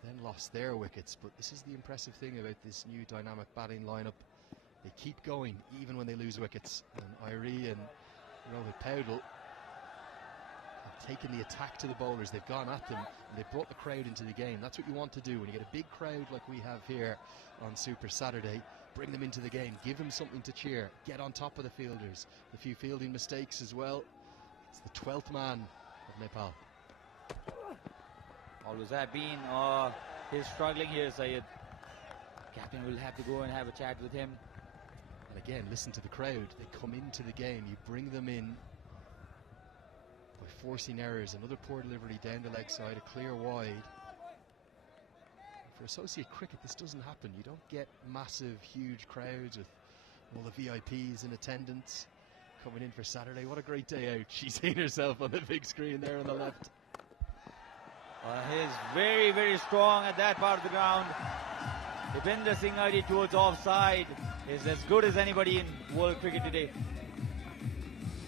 then lost their wickets. But this is the impressive thing about this new dynamic batting lineup. They keep going even when they lose wickets. And Irie and Rohit Paudel have taken the attack to the bowlers. They've gone at them and they've brought the crowd into the game. That's what you want to do when you get a big crowd like we have here on Super Saturday. Bring them into the game, give them something to cheer, get on top of the fielders. A few fielding mistakes as well. It's the 12th man of Nepal. Always have been. He's struggling here, Syed. Captain will have to go and have a chat with him. And again, listen to the crowd. They come into the game. You bring them in by forcing errors. Another poor delivery down the leg side, a clear wide. For associate cricket, this doesn't happen. You don't get massive, huge crowds with all the VIPs in attendance coming in for Saturday. What a great day out. She's seen herself on the big screen there on the left. He's very, very strong at that part of the ground. Deepinder Singh Adi towards offside is as good as anybody in world cricket today.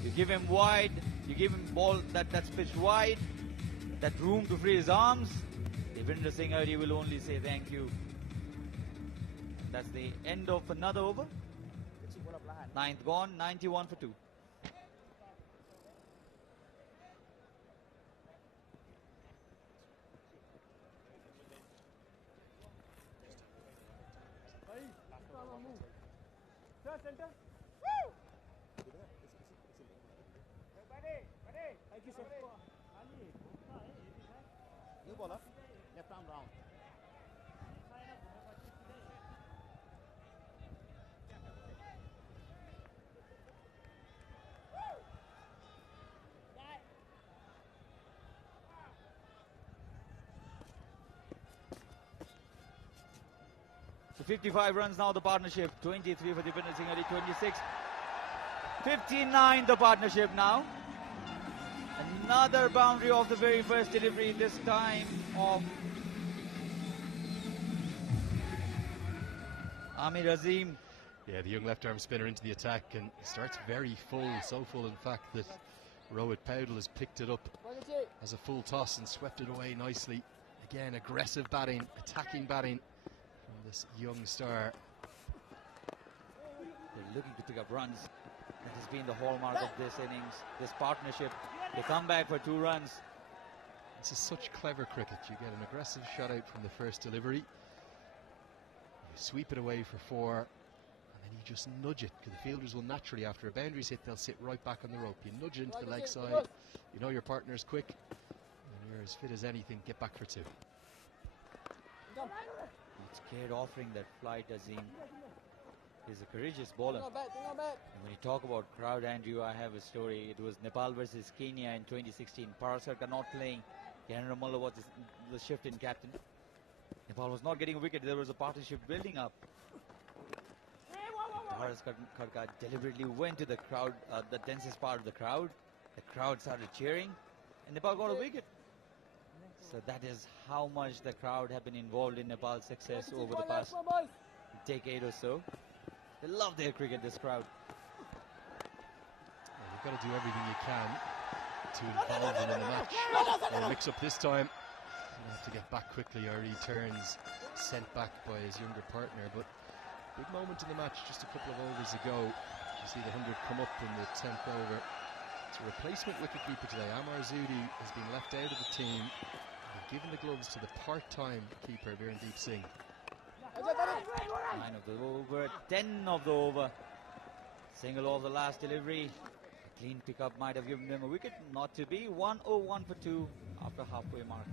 You give him wide, you give him ball that's pitched wide, that room to free his arms. Deepinder Singh Adi will only say thank you. That's the end of another over. 9th gone, 91 for 2. Center. Thank you, sir. New bowler, left arm round. So 55 runs now the partnership, 23 for Dipender Singh Ali, 26. 59 the partnership now. Another boundary of the very first delivery, this time of Amir Azim. Yeah, the young left arm spinner into the attack, and he starts very full, so full in fact that Rohit Powdell has picked it up as a full toss and swept it away nicely. Again, aggressive batting, attacking batting from this young star. They're looking to pick up runs. That has been the hallmark of this innings, this partnership. They come back for 2 runs. This is such clever cricket. You get an aggressive shot out from the first delivery. You sweep it away for 4, and then you just nudge it, because the fielders will naturally, after a boundary's hit, they'll sit right back on the rope. You nudge it into the leg side. You know your partner's quick, and you're as fit as anything. Get back for 2. It's scared offering that flight, Azim. He's a courageous bowler. And when you talk about crowd, Andrew, I have a story. It was Nepal versus Kenya in 2016. Parasarkar not playing. Kiran Ramola was the shift in captain. Nepal was not getting a wicket. There was a partnership building up. Parasarkar deliberately went to the crowd, the densest part of the crowd. The crowd started cheering, and Nepal got a wicket. So that is how much the crowd have been involved in Nepal's success over the past decade or so. They love their cricket, this crowd. Well, you've got to do everything you can to involve them in the match. Or mix up this time. He'll have to get back quickly, or he turns sent back by his younger partner. But big moment in the match just a couple of overs ago. You see the 100 come up in the 10th over. It's a replacement wicketkeeper today. Amar Zudi has been left out of the team. They've given the gloves to the part-time keeper, Virendeep Singh. 9 of the over, 10 of the over. Single off the last delivery. A clean pickup might have given them a wicket. Not to be. 101 for 2 after halfway mark.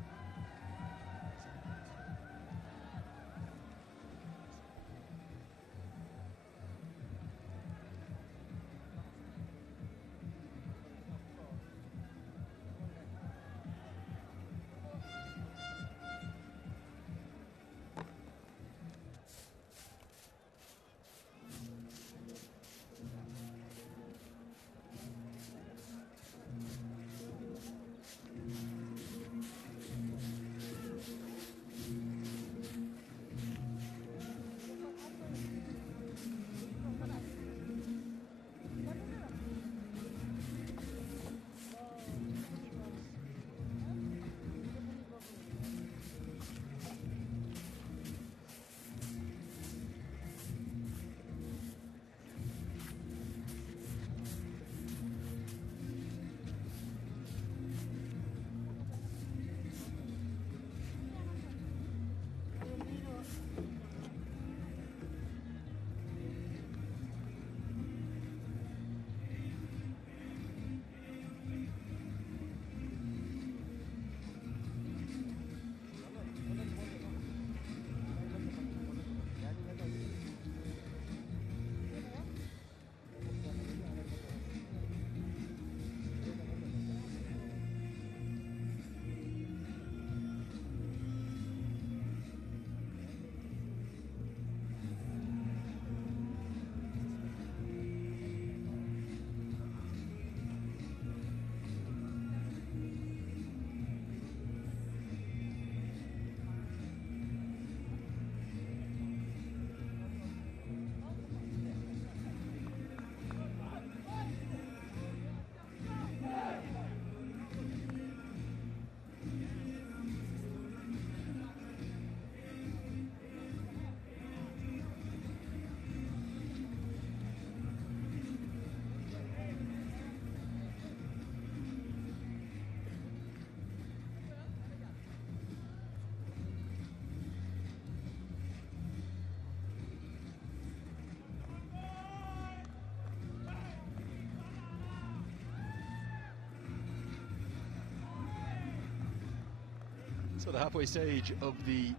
So the halfway stage of the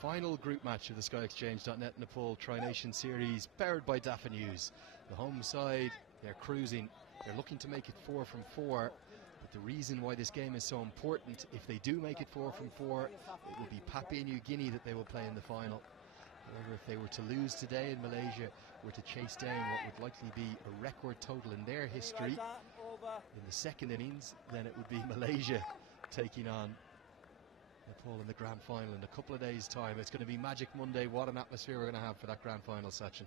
final group match of the SkyExchange.net Nepal Tri-Nation Series, powered by Dafa News. The home side, they're cruising. They're looking to make it 4 from 4. But the reason why this game is so important, if they do make it 4 from 4, it will be Papua New Guinea that they will play in the final. However, if they were to lose today and Malaysia were to chase down what would likely be a record total in their history in the second innings, then it would be Malaysia taking on Nepal in the grand final in a couple of days' time. It's going to be Magic Monday. What an atmosphere we're going to have for that grand final, Sachin.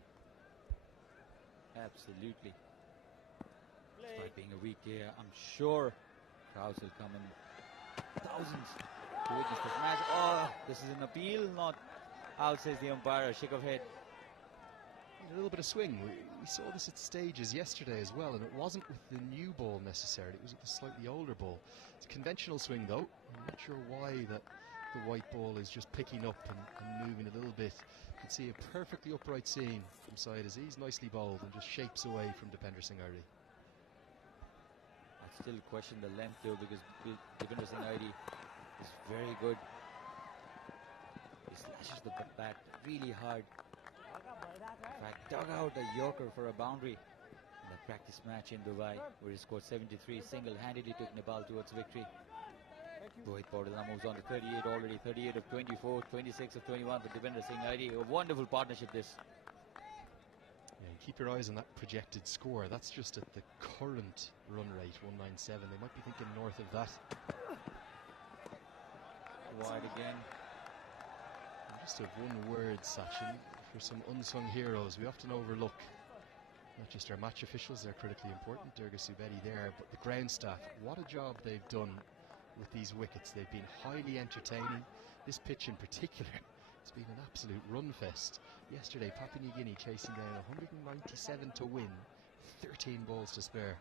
Absolutely. Despite being a week here, I'm sure crowds will come in thousands to witness this match. Oh, this is an appeal, not out, says the umpire. A shake of head. A little bit of swing. We saw this at stages yesterday as well, and it wasn't with the new ball necessarily. It was with the slightly older ball. It's a conventional swing, though. I'm not sure why that the white ball is just picking up and moving a little bit. You can see a perfectly upright seam from Syed Aziz, nicely bowled, and just shapes away from Deepinder Singh Irdi. I still question the length though, because Deepinder Singh Irdi is very good. He slashes the bat really hard. In fact, dug out a Yorker for a boundary in the practice match in Dubai, where he scored 73, single-handedly took Nepal towards victory. Rohit Paudela moves on to 38 already, 38 of 24, 26 of 21 for Deepinder Singh Irdi. A wonderful partnership this. Yeah, keep your eyes on that projected score. That's just at the current run rate, 197. They might be thinking north of that. Wide again. And just a one word, Sachin, for some unsung heroes we often overlook. Not just our match officials, they're critically important, Durga Subedi there, but the ground staff. What a job they've done with these wickets. They've been highly entertaining. This pitch in particular, it's been an absolute run fest. Yesterday, Papua New Guinea chasing down 197 to win, 13 balls to spare.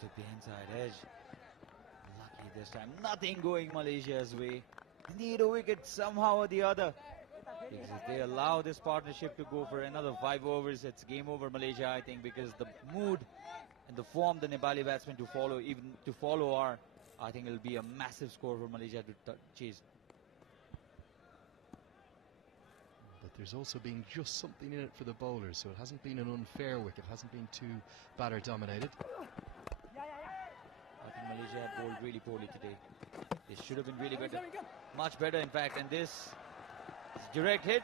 Took the inside edge. Lucky this time. Nothing going Malaysia's way. They need a wicket somehow or the other. Because if they allow this partnership to go for another 5 overs, it's game over Malaysia, I think, because the mood and the form the Nepali batsmen to follow are, I think it'll be a massive score for Malaysia to chase. But there's also been just something in it for the bowlers, so it hasn't been an unfair wicket, hasn't been too batter dominated. I think Malaysia have bowled really poorly today. They should have been really better, much better in fact, and this is direct hit.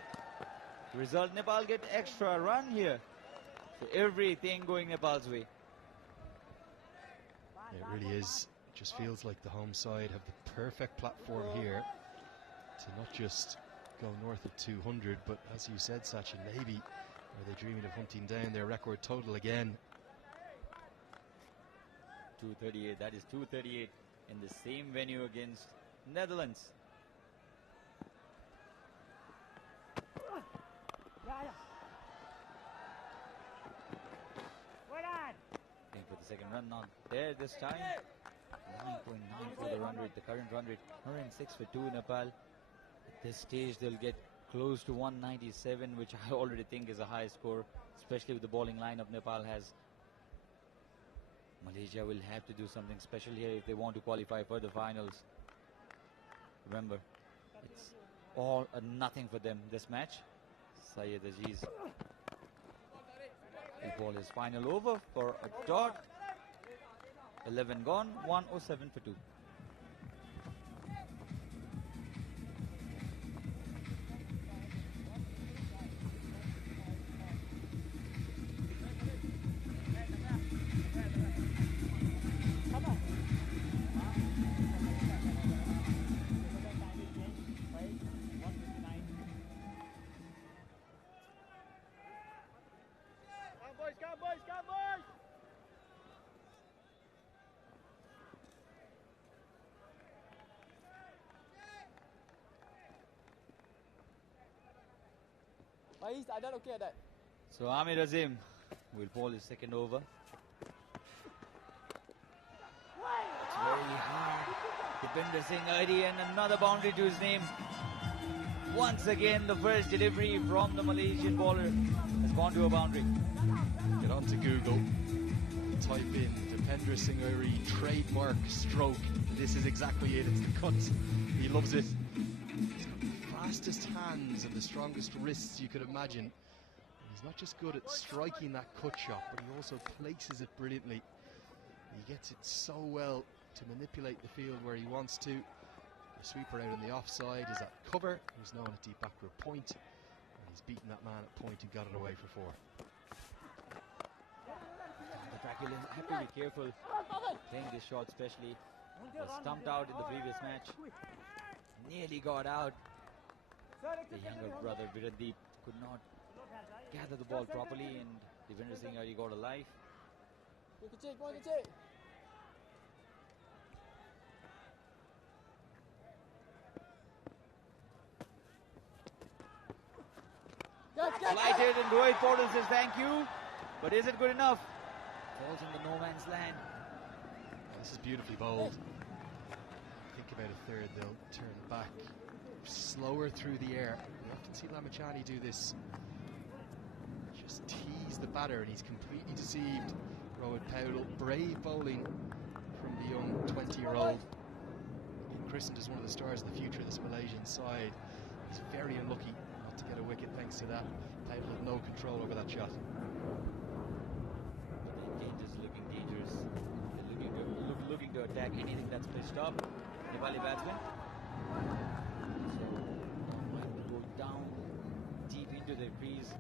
The result, Nepal get extra run here. So everything going Nepal's way. It really is. It just feels like the home side have the perfect platform here to not just go north of 200, but as you said, Sachin, maybe are they dreaming of hunting down their record total again? 238, that is 238 in the same venue against Netherlands. Looking for the second run, not there this time. 9.9 for the run rate, the current run rate, 106 for 2 Nepal. At this stage they'll get close to 197, which I already think is a high score, especially with the bowling lineup Nepal has. Malaysia will have to do something special here if they want to qualify for the finals. Remember, it's all or nothing for them this match. Syed Aziz will ball his final over for a dot. 11 gone, 107 for 2. So Amir Azim will bowl his second over. It's very hard. Deepinder Singh Irdi and another boundary to his name. Once again, the first delivery from the Malaysian bowler has gone to a boundary. Get onto Google, type in Deepinder Singh Irdi trademark stroke. This is exactly it. It's the cut. He loves it. He's got the fastest hands and the strongest wrists you could imagine. He's not just good at striking that cut shot, but he also places it brilliantly. He gets it so well to manipulate the field where he wants to. The The sweeper out on the offside is at cover. He's now on a deep backward point, and he's beaten that man at point and got it away for 4. The track will have to be careful playing this shot, especially. Was stumped out in the previous match. Nearly got out. The younger brother Virandeep could not gather the ball properly, and Devendra Singh already got a life. Flighted, and Rohit Paudel says thank you, but is it good enough? Falls in the no man's land. This is beautifully bowled. Think about a third, they'll turn back slower through the air. We often see Lamachani do this. Just tease the batter, and he's completely deceived. Rohit Paudel, brave bowling from the young 20-year-old. Christened as one of the stars of the future of this Malaysian side. He's very unlucky not to get a wicket thanks to that. Paudel had no control over that shot. Just looking dangerous. They're looking to attack anything that's pitched up. Nepali batsman. So might go down deep into their crease.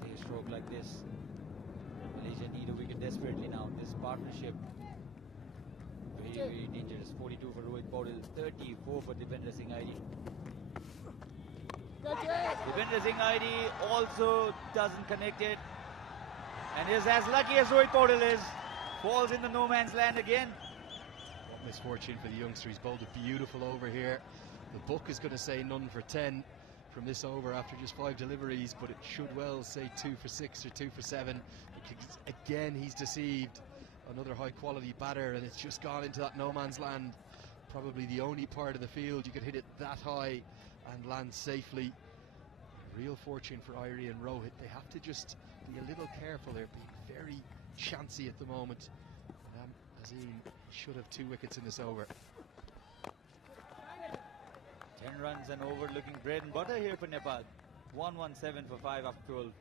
Play a stroke like this. Malaysia need a wicket desperately now. This partnership very, very dangerous. 42 for Rohit Paudel, 34 for Devendra Singh ID. Devendra Singh ID also doesn't connect it, and is as lucky as Rohit Paudel is. Falls in the no man's land again. What misfortune for the youngster. He's bowled a beautiful over here. The book is going to say none for 10 from this over after just 5 deliveries, but it should well say 2 for 6 or 2 for 7. Again, he's deceived. Another high quality batter, and it's just gone into that no man's land. Probably the only part of the field you could hit it that high and land safely. Real fortune for Irie and Rohit. They have to just be a little careful. They're being very chancy at the moment. Azim should have 2 wickets in this over. 10 runs and over, looking bread and butter here for Nepal. 117 for 5 after 12.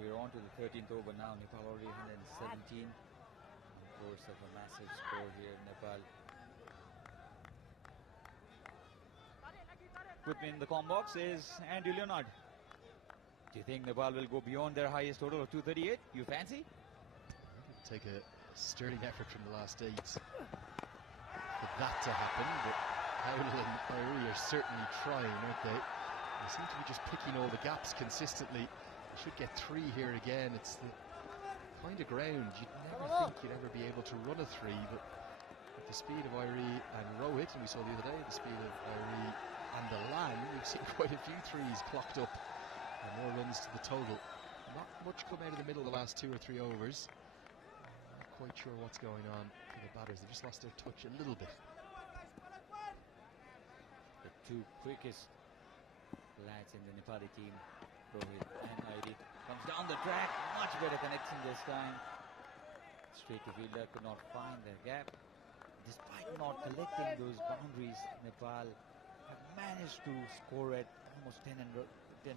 We're on to the 13th over now. Nepal already 117. Of course, of a massive score here in Nepal. With me in the comm box is Andy Leonard. Do you think Nepal will go beyond their highest total of 238? You fancy? It'll take a sterling effort from the last 8 for that to happen, but Paudel and Irie are certainly trying, aren't they? They seem to be just picking all the gaps consistently. They should get 3 here again. It's the kind of ground you'd never think you'd ever be able to run a 3, but with the speed of Irie and Rohit, and we saw the other day the speed of Irie and the land, we've seen quite a few 3s clocked up and more runs to the total. Not much come out of the middle of the last 2 or 3 overs. Not quite sure what's going on for the batters. They've just lost their touch a little bit. The 2 quickest lads in the Nepali team, Rohit and Irie. Comes down the track, much better connection this time. Straight to fielder, could not find the gap. Despite not collecting those boundaries, Nepal have managed to score at almost 10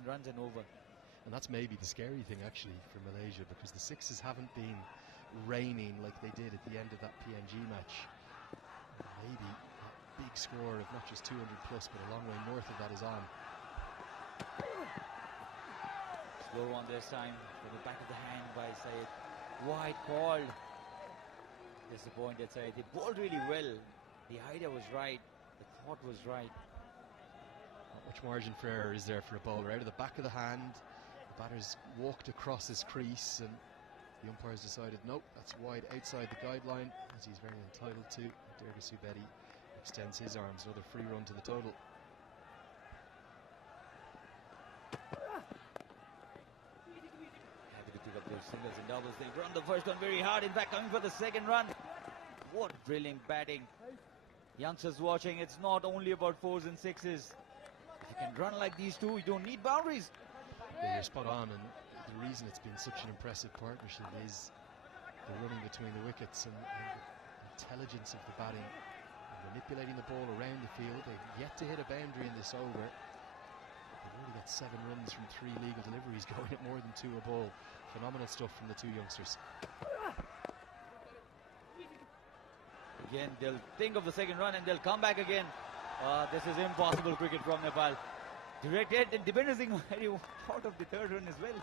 runs and over. And that's maybe the scary thing actually for Malaysia, because the 6s haven't been raining like they did at the end of that PNG match. Maybe that big score of not just 200 plus, but a long way north of that is on. Slow one this time, for the back of the hand by Syed. Wide called. Disappointed Syed. They bowled really well. The idea was right. The thought was right. Not much margin for error is there for a bowler. Out of the back of the hand, the batter's walked across his crease, and the umpires decided, nope, that's wide outside the guideline, as he's very entitled to. Durga Subedi extends his arms. Another free run to the total. Happy to pick up those singles and doubles. They've run the first one very hard. In fact, coming for the second run. What brilliant batting. Youngsters watching, it's not only about 4s and 6s. If you can run like these two, you don't need boundaries. Yeah, you're spot on, and the reason it's been such an impressive partnership is the running between the wickets and the intelligence of the batting, and manipulating the ball around the field. They've yet to hit a boundary in this over. They've already got 7 runs from 3 legal deliveries, going at more than 2 a ball. Phenomenal stuff from the 2 youngsters. Again, they'll think of the second run and they'll come back again. This is impossible cricket from Nepal. Directed, and defenders think very part of the third run as well.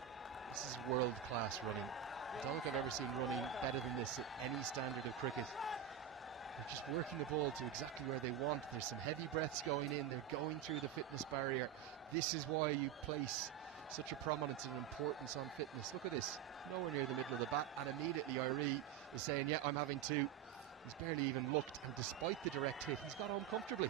This is world-class running. I don't think I've ever seen running better than this at any standard of cricket. They're just working the ball to exactly where they want. There's some heavy breaths going in. They're going through the fitness barrier. This is why you place such a prominence and importance on fitness. Look at this. Nowhere near the middle of the bat, and immediately Irie is saying, yeah, I'm having 2. He's barely even looked, and despite the direct hit, he's got home comfortably.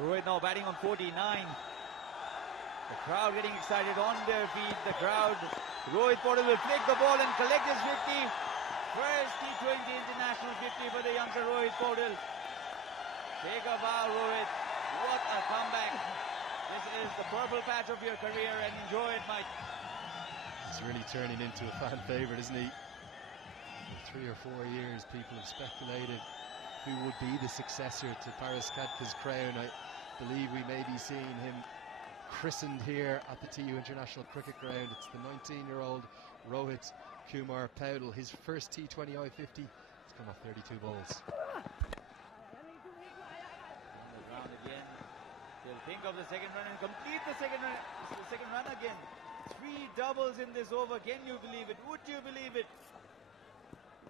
Rohit now batting on 49. The crowd getting excited on their feet. The crowd. Rohit Paudel will flick the ball and collect his 50. First T20 international 50 for the youngster Rohit Paudel. Take a bow, Rohit. What a comeback. This is the purple patch of your career, and enjoy it, Mike. He's really turning into a fan favourite, isn't he? For 3 or 4 years, people have speculated who would be the successor to Paras Khadka's crown. I believe we may be seeing him christened here at the TU International Cricket Ground. It's the 19-year-old Rohit Kumar Paudel. His first T20 I-50. He's come off 32 balls. On the ground again. They'll think of the second run and complete the second run again. 3 doubles in this over. Can you believe it? Would you believe it?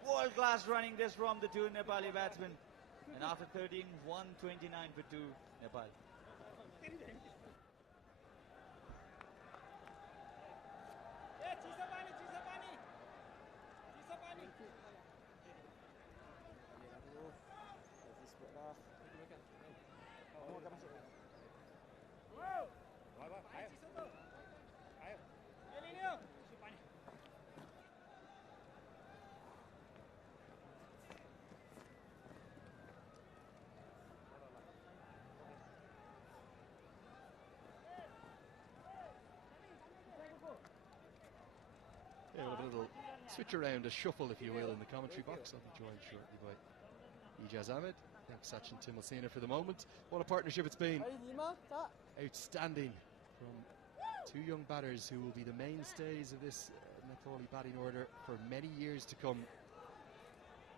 World-class running this from the 2 Nepali batsmen. And after 13, 129 for 2 Nepal. Yeah, we'll have a little switch around, a shuffle, if you will, in the commentary box. I'll be joined shortly by Ijaz Ahmed. Thanks, Sachin Timalsina, for the moment. What a partnership it's been. Outstanding from 2 young batters who will be the mainstays of this Nepali batting order for many years to come.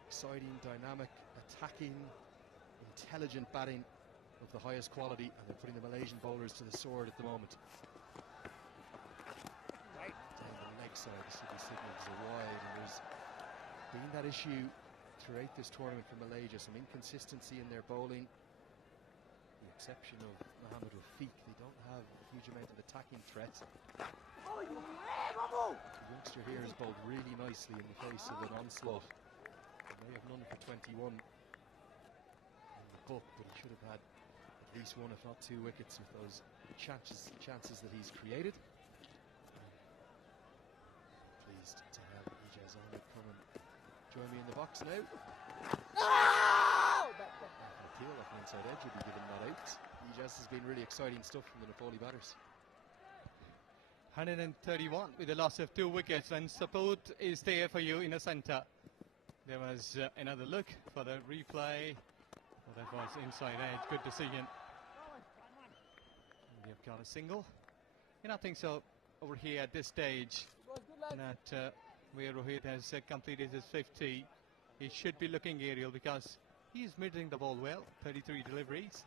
Exciting, dynamic, attacking, intelligent batting of the highest quality, and they're putting the Malaysian bowlers to the sword at the moment. Down the leg side, the Sydney signals are wide, and there's been that issue throughout this tournament for Malaysia, some inconsistency in their bowling. The exception of Mohammad Rafiq, they don't have a huge amount of attacking threat. The youngster here has bowled really nicely in the face of an onslaught. He may have none for 21 in the book, but he should have had at least 1, if not 2 wickets with those chances that he's created. Pleased to have Ijaz Ahmed come and join me in the box now. Appeal off an inside edge will be given that out. Ijaz has been really exciting stuff from the Nepali batters. 131 with a loss of 2 wickets, and support is there for you in the centre. There was another look for the replay. Well, that was inside edge. Good decision. We have got a single. And I think so over here at this stage, that where Rohit has completed his 50, he should be looking aerial because he's mid-ing the ball well. 33 deliveries.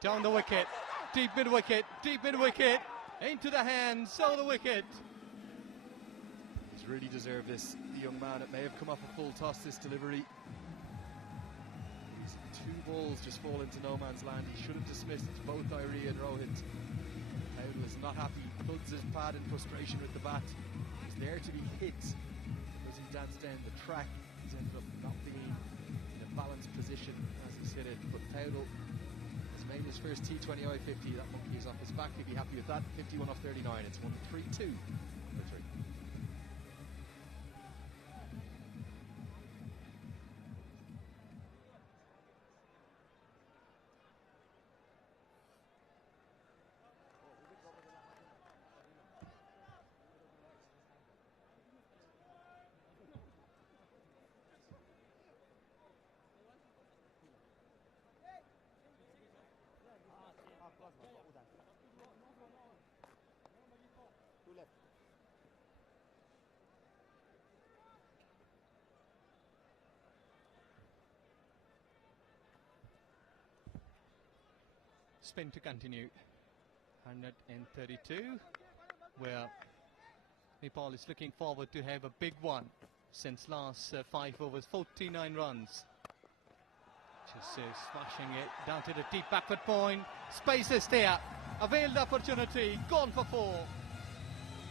Down the wicket. Deep mid-wicket. Deep mid-wicket. Into the hands. So the wicket. He's really deserved this, the young man. It may have come off a full toss, this delivery. These 2 balls just fall into no man's land. He should have dismissed both Irie and Rohit. Paudel is not happy. Plugs his pad in frustration with the bat. He's there to be hit as he danced down the track. He's ended up not being in a balanced position as he's hit it. But Paudel has made his first T20I 50. That monkey is off his back. He'd be happy with that. 51 off 39. It's 1-3-2 for 3. Spin to continue. 132, where Nepal is looking forward to have a big one since last 5 overs, 49 runs. Just smashing it down to the deep backward point. Space is there. Availed opportunity. Gone for 4.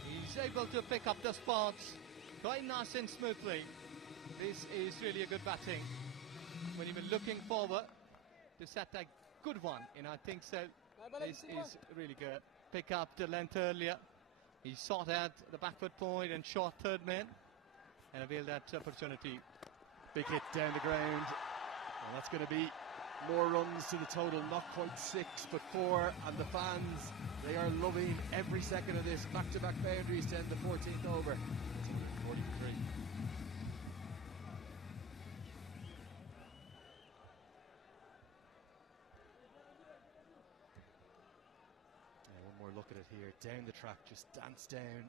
He's able to pick up the spots quite nice and smoothly. This is really a good batting. When you've been looking forward to set a good one, and I think so. This is really good. Pick up the length earlier. He sought out the backward point and shot third man and availed that opportunity. Big hit down the ground. And that's going to be more runs to the total. Not quite 6, but 4. And the fans, they are loving every second of this. Back-to-back boundaries to end the 14th over. It's 143. Look at it here, down the track, just dance down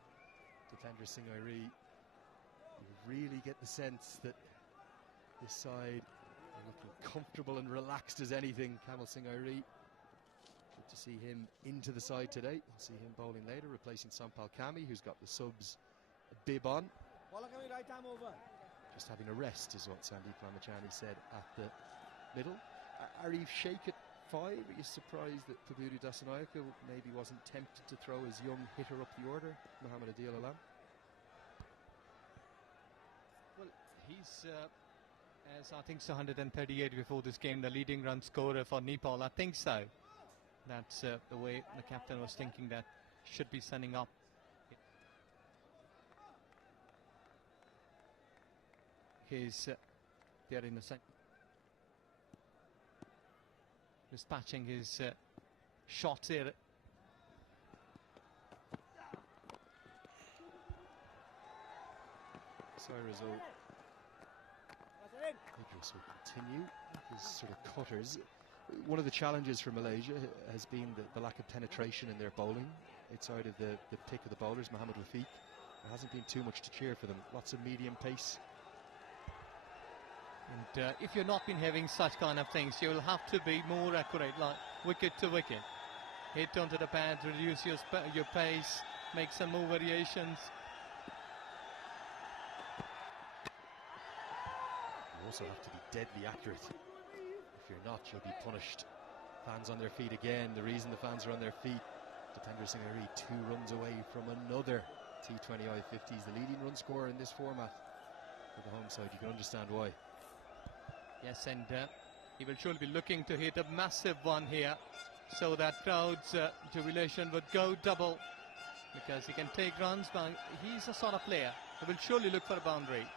defender Singairi. You really get the sense that this side are looking comfortable and relaxed as anything. Kamal Singairi, good to see him into the side today. We'll see him bowling later, replacing Sampal Kami, who's got the subs bib on. Just having a rest is what Sandeep Ramachani said at the middle. Arif Sheikh at 5. Are you surprised that Prabhuti Dasanayake maybe wasn't tempted to throw his young hitter up the order, Muhammad Adil Alam? Well, he's, as I think so, 138 before this game, the leading run scorer for Nepal. I think so. That's the way the captain was thinking, that should be sending up. He's there in the second. Dispatching his shots here. Cyrus Idris will continue his sort of cutters. One of the challenges for Malaysia has been the lack of penetration in their bowling outside of the pick of the bowlers, Mohammad Rafiq. There hasn't been too much to cheer for them. Lots of medium pace. And if you're not been having such kind of things, you'll have to be more accurate, like wicket to wicket. Hit onto the pads, reduce your pace, make some more variations. You also have to be deadly accurate. If you're not, you'll be punished. Fans on their feet again. The reason the fans are on their feet, Dipender Singairi 2 runs away from another T20I 50s, the leading run scorer in this format for the home side. You can understand why. Yes, and he will surely be looking to hit a massive one here, so that crowd's jubilation would go double, because he can take runs, but he's a sort of player who will surely look for a boundary.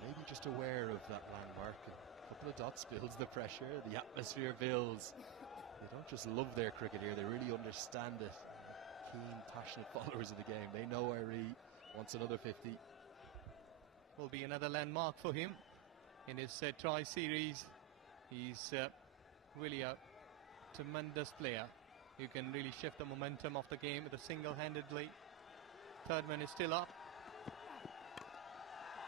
Maybe just aware of that landmark. A couple of dots builds the pressure, the atmosphere builds. They don't just love their cricket here, they really understand it. Keen, passionate followers of the game. They know Irie wants another 50. Will be another landmark for him in his tri-series. He's really a tremendous player who can really shift the momentum of the game with a single-handedly. Third man is still up.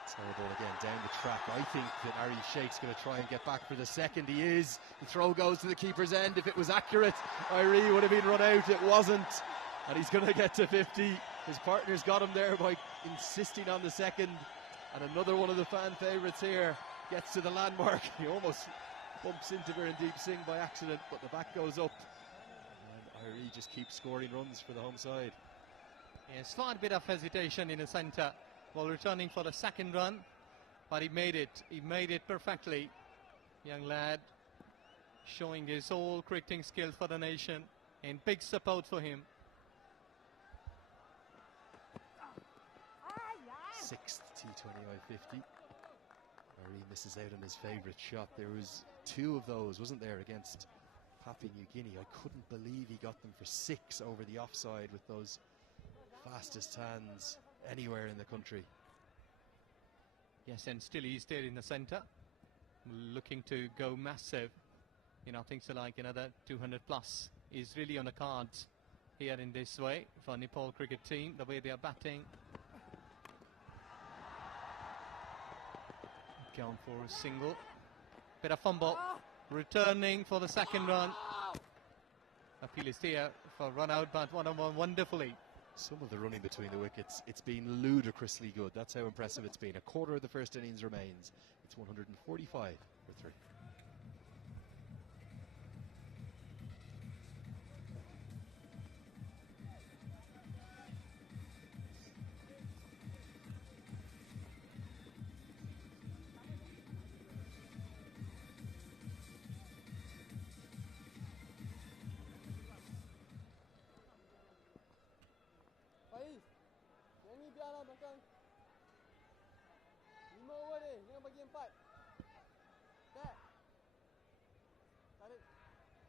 Terrible again down the track. I think that Arif Sheikh's going to try and get back for the second. He is. The throw goes to the keeper's end. If it was accurate, Irie would have been run out. It wasn't, and he's going to get to 50. His partner's got him there by insisting on the second. And another one of the fan favourites here gets to the landmark. He almost bumps into Virendeep Singh by accident, but the back goes up. And Irie just keeps scoring runs for the home side. Yeah, slight bit of hesitation in the centre while returning for the second run, but he made it. He made it perfectly. Young lad showing his whole cricketing skills for the nation, and big support for him. Sixth T20I 50. He misses out on his favourite shot. There was 2 of those, wasn't there, against Papua New Guinea. I couldn't believe he got them for 6 over the offside with those fastest hands anywhere in the country. Yes, and still he's there in the centre, looking to go massive. You know, things are like another 200 plus is really on the cards here in this way for Nepal cricket team, the way they are batting. Gone for a single. Bit of fumble. Returning for the second run. Appeal is here for run out, but one-on-one wonderfully. Some of the running between the wickets, it's been ludicrously good. That's how impressive it's been. A quarter of the first innings remains. It's 145 for 3.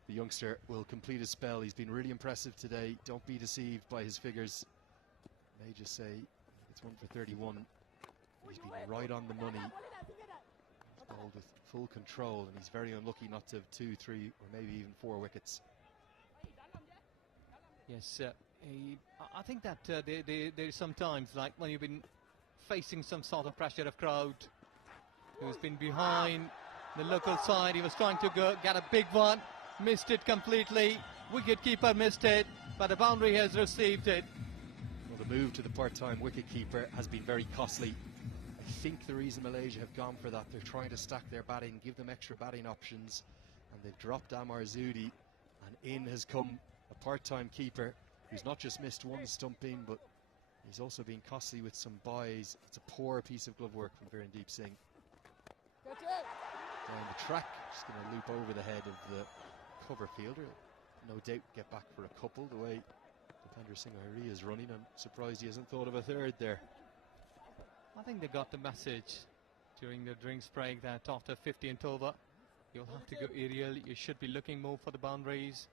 The youngster will complete his spell. He's been really impressive today. Don't be deceived by his figures. May just say it's 1 for 31. He's been right on the money. He's bowled with full control, and he's very unlucky not to have 2, 3, or maybe even 4 wickets. Yes, I think that there's sometimes, like when you've been facing some sort of pressure of crowd, who's been behind the local side, he was trying to get a big one, missed it completely, wicket-keeper missed it, but the boundary has received it. Well, the move to the part-time wicket-keeper has been very costly. I think the reason Malaysia have gone for that, they're trying to stack their batting, give them extra batting options, and they've dropped Amar Zudi, and in has come a part-time keeper who's not just missed one stump in, but he's also been costly with some buys. It's a poor piece of glove work from Virendeep Singh. Down the track, just going to loop over the head of the cover fielder. No doubt get back for a couple, the way Bhupender Singh Hari is running. I'm surprised he hasn't thought of a third there. I think they got the message during the drinks break that after 50 and over, you'll have to go aerial. You should be looking more for the boundaries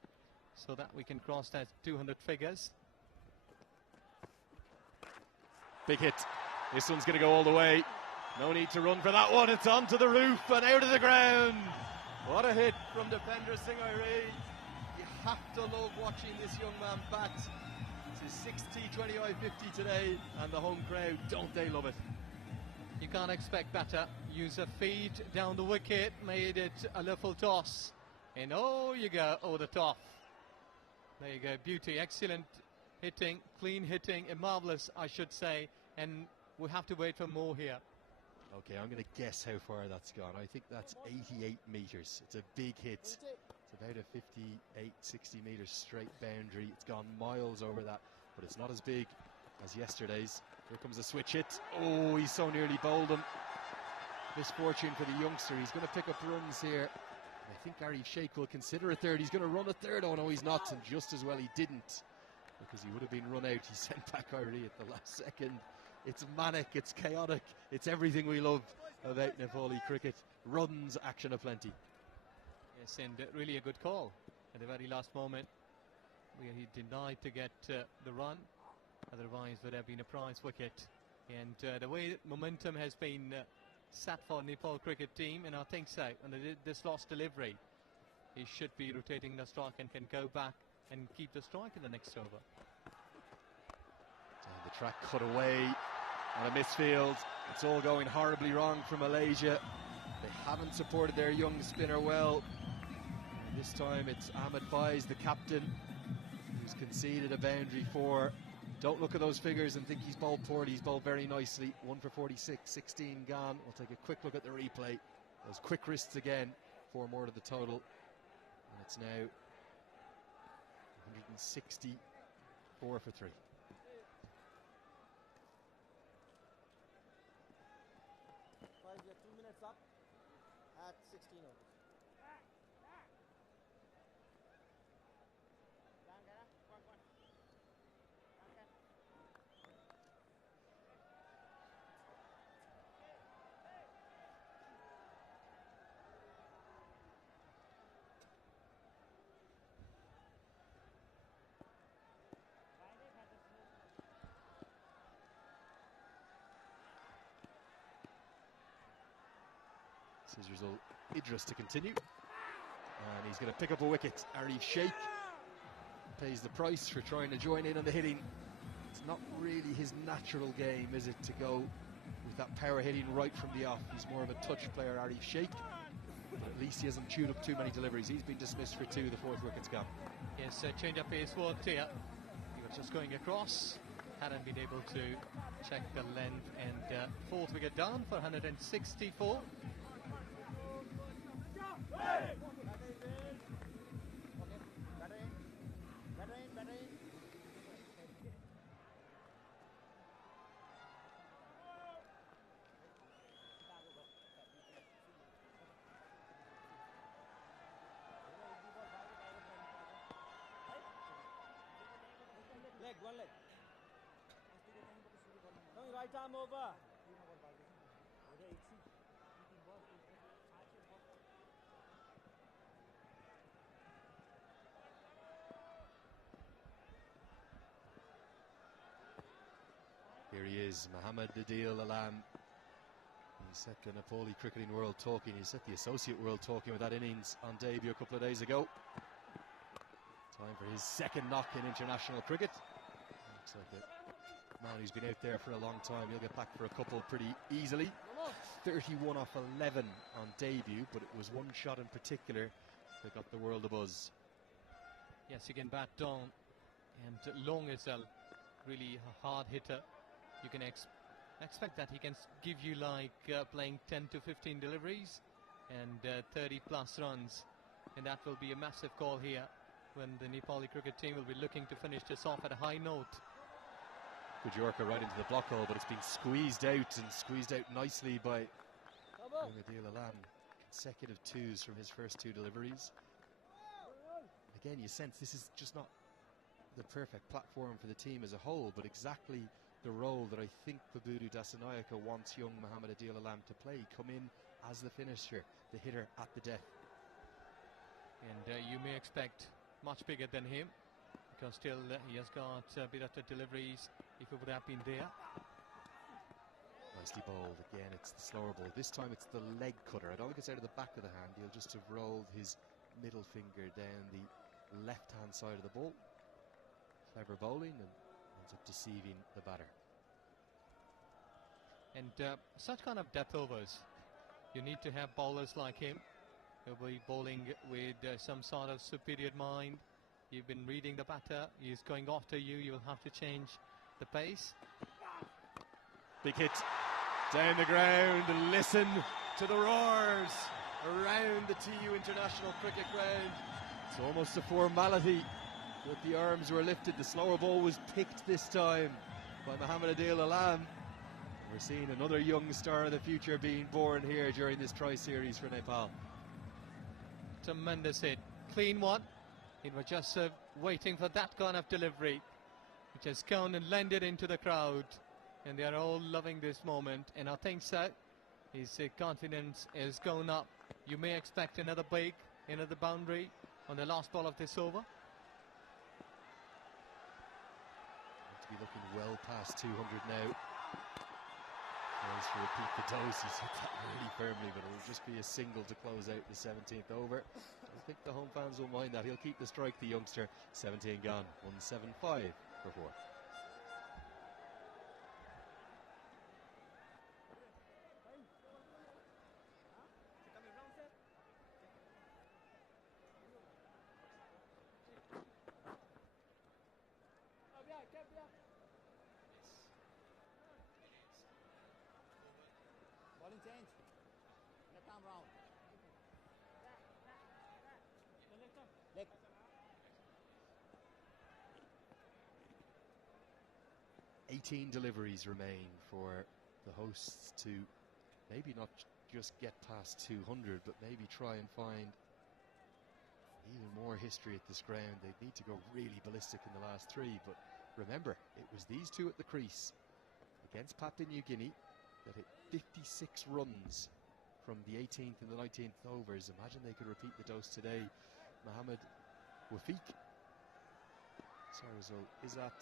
so that we can cross that 200 figures. Big hit. This one's going to go all the way. No need to run for that one. It's onto the roof and out of the ground. What a hit from Bhupender Singh Hari. You have to love watching this young man bat. It's his 6th T20I 50 today, and the home crowd, don't they love it? You can't expect better. Use a feed down the wicket, made it a level toss. And oh, you go over the top. There you go, beauty, excellent hitting, clean hitting, and marvellous, I should say. And we have to wait for more here. Okay, I'm going to guess how far that's gone. I think that's 88 metres. It's a big hit. It's about a 58, 60 metres straight boundary. It's gone miles over that, but it's not as big as yesterday's. Here comes a switch hit. Oh, he so nearly bowled him. Misfortune for the youngster. He's going to pick up runs here. I think Arif Sheikh will consider a third. He's going to run a third. Oh no, he's not, and just as well he didn't, because he would have been run out. He sent back Ari at the last second. It's manic, it's chaotic, it's everything we love about Nepali cricket. Runs, action aplenty. Yes, and really a good call at the very last moment, where he denied to get the run. Otherwise would have been a prize wicket. And the way momentum has been set for Nepal cricket team, and I think so, and this last delivery, he should be rotating the strike and can go back and keep the strike in the next over. Down the track, cut away on a misfield. It's all going horribly wrong for Malaysia. They haven't supported their young spinner well. And this time it's Ahmed Faiz, the captain, who's conceded a boundary for. Don't look at those figures and think he's bowled poorly. He's bowled very nicely. 1 for 46, 16 gone. We'll take a quick look at the replay. Those quick wrists again, 4 more to the total. And it's now 164 for 3. You're 2 minutes up at 16 overs. It's his result, Idris to continue. And he's going to pick up a wicket. Arif Sheikh pays the price for trying to join in on the hitting. It's not really his natural game, is it, to go with that power hitting right from the off. He's more of a touch player, Arif Sheikh. But at least he hasn't chewed up too many deliveries. He's been dismissed for 2, the 4th wicket's gone. Yes, change of pace worked here. He was just going across, hadn't been able to check the length, and 4th wicket down for 164. Leg, one leg. Coming right arm over. Here he is, Mohammad Adil Alam. He set the Nepali cricketing world talking. He set the associate world talking with that innings on debut a couple of days ago. Time for his 2nd knock in international cricket. Looks like a man who's been out there for a long time. He'll get back for a couple pretty easily. 31 off 11 on debut, but it was one shot in particular that got the world a buzz. Yes, he can bat down, and long as well, really a hard hitter. You can expect that he can give you like playing 10 to 15 deliveries and 30 plus runs, and that will be a massive call here when the Nepali cricket team will be looking to finish this off at a high note. Good Yorker right into the block hole, but it's been squeezed out, and squeezed out nicely by Adil Alam. Consecutive 2s from his first 2 deliveries. Again, you sense this is just not the perfect platform for the team as a whole, but exactly the role that I think Pabudu Dasanayaka wants young Mohammad Adil Alam to play. Come in as the finisher, the hitter at the death. And you may expect much bigger than him, because still he has got a bit of the deliveries if it would have been there. Nicely bowled. Again, it's the slower ball. This time it's the leg cutter. I don't think it's out of the back of the hand. He'll just have rolled his middle finger down the left-hand side of the ball. Clever bowling, and ends up deceiving the batter. And such kind of death overs, you need to have bowlers like him. He'll be bowling with some sort of superior mind. You've been reading the batter. He's going after you. You'll have to change the pace. Big hit down the ground, and listen to the roars around the TU International Cricket Ground. It's almost a formality that the arms were lifted. The slower ball was picked this time by Mohammad Adil Alam. We're seeing another young star of the future being born here during this tri-series for Nepal. Tremendous hit. Clean one. It was just waiting for that kind of delivery, which has gone and landed into the crowd. And they are all loving this moment. And I think so. His confidence has gone up. You may expect another big, another boundary on the last ball of this over. To be looking well past 200 now. Tries to repeat the dose. He's hit that really firmly, but it'll just be a single to close out the 17th over. I think the home fans will mind that. He'll keep the strike, the youngster. 17 gone. 175 for 4. Bowling change. Left arm round. Leg. Eighteen deliveries remain for the hosts to maybe not just get past 200, but maybe try and find even more history at this ground. They need to go really ballistic in the last 3, but remember, it was these 2 at the crease against Papua New Guinea that hit 56 runs from the 18th and the 19th overs. Imagine they could repeat the dose today. Mohammad Wafiq. Sorry, so is that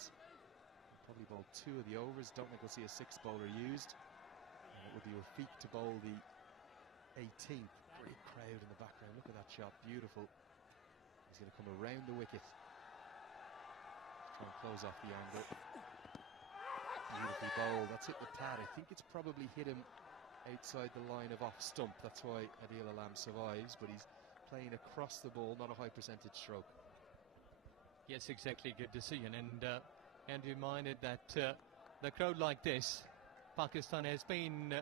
probably bowled 2 of the overs? Don't think we'll see a 6th bowler used. And it would be Wafiq to bowl the 18th. Great crowd in the background. Look at that shot, beautiful. He's going to come around the wicket. Try and close off the angle. Beautifully bowled. That's hit the pad. I think it's probably hit him outside the line of off stump. That's why Adil Alam survives, but he's playing across the ball, not a high percentage stroke. Yes, exactly. Good decision. And reminded that the crowd like this, Pakistan has been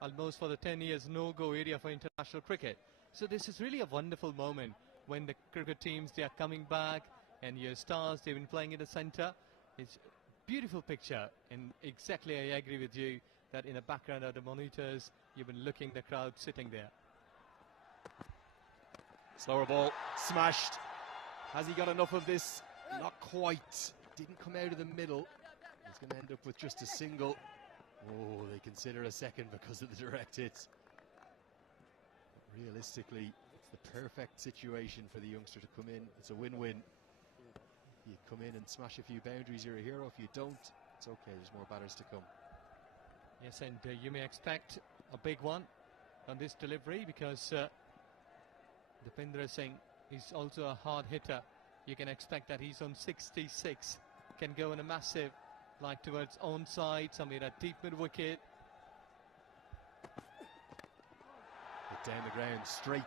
almost for the 10 years no-go area for international cricket. So this is really a wonderful moment when the cricket teams, they are coming back, and your stars, they've been playing in the centre. It's a beautiful picture, and exactly I agree with you that in the background of the monitors, you've been looking the crowd sitting there. Slower ball, smashed. Has he got enough of this? Not quite. Didn't come out of the middle. He's going to end up with just a single. Oh, they consider a second because of the direct hits. But realistically, it's the perfect situation for the youngster to come in. It's a win-win. If you come in and smash a few boundaries, you're a hero. If you don't, it's okay. There's more batters to come. Yes, and you may expect a big one on this delivery because Dipendra Singh is also a hard hitter. You can expect that he's on 66. Can go in a massive, like towards onside, somewhere at deep mid-wicket. Hit down the ground straight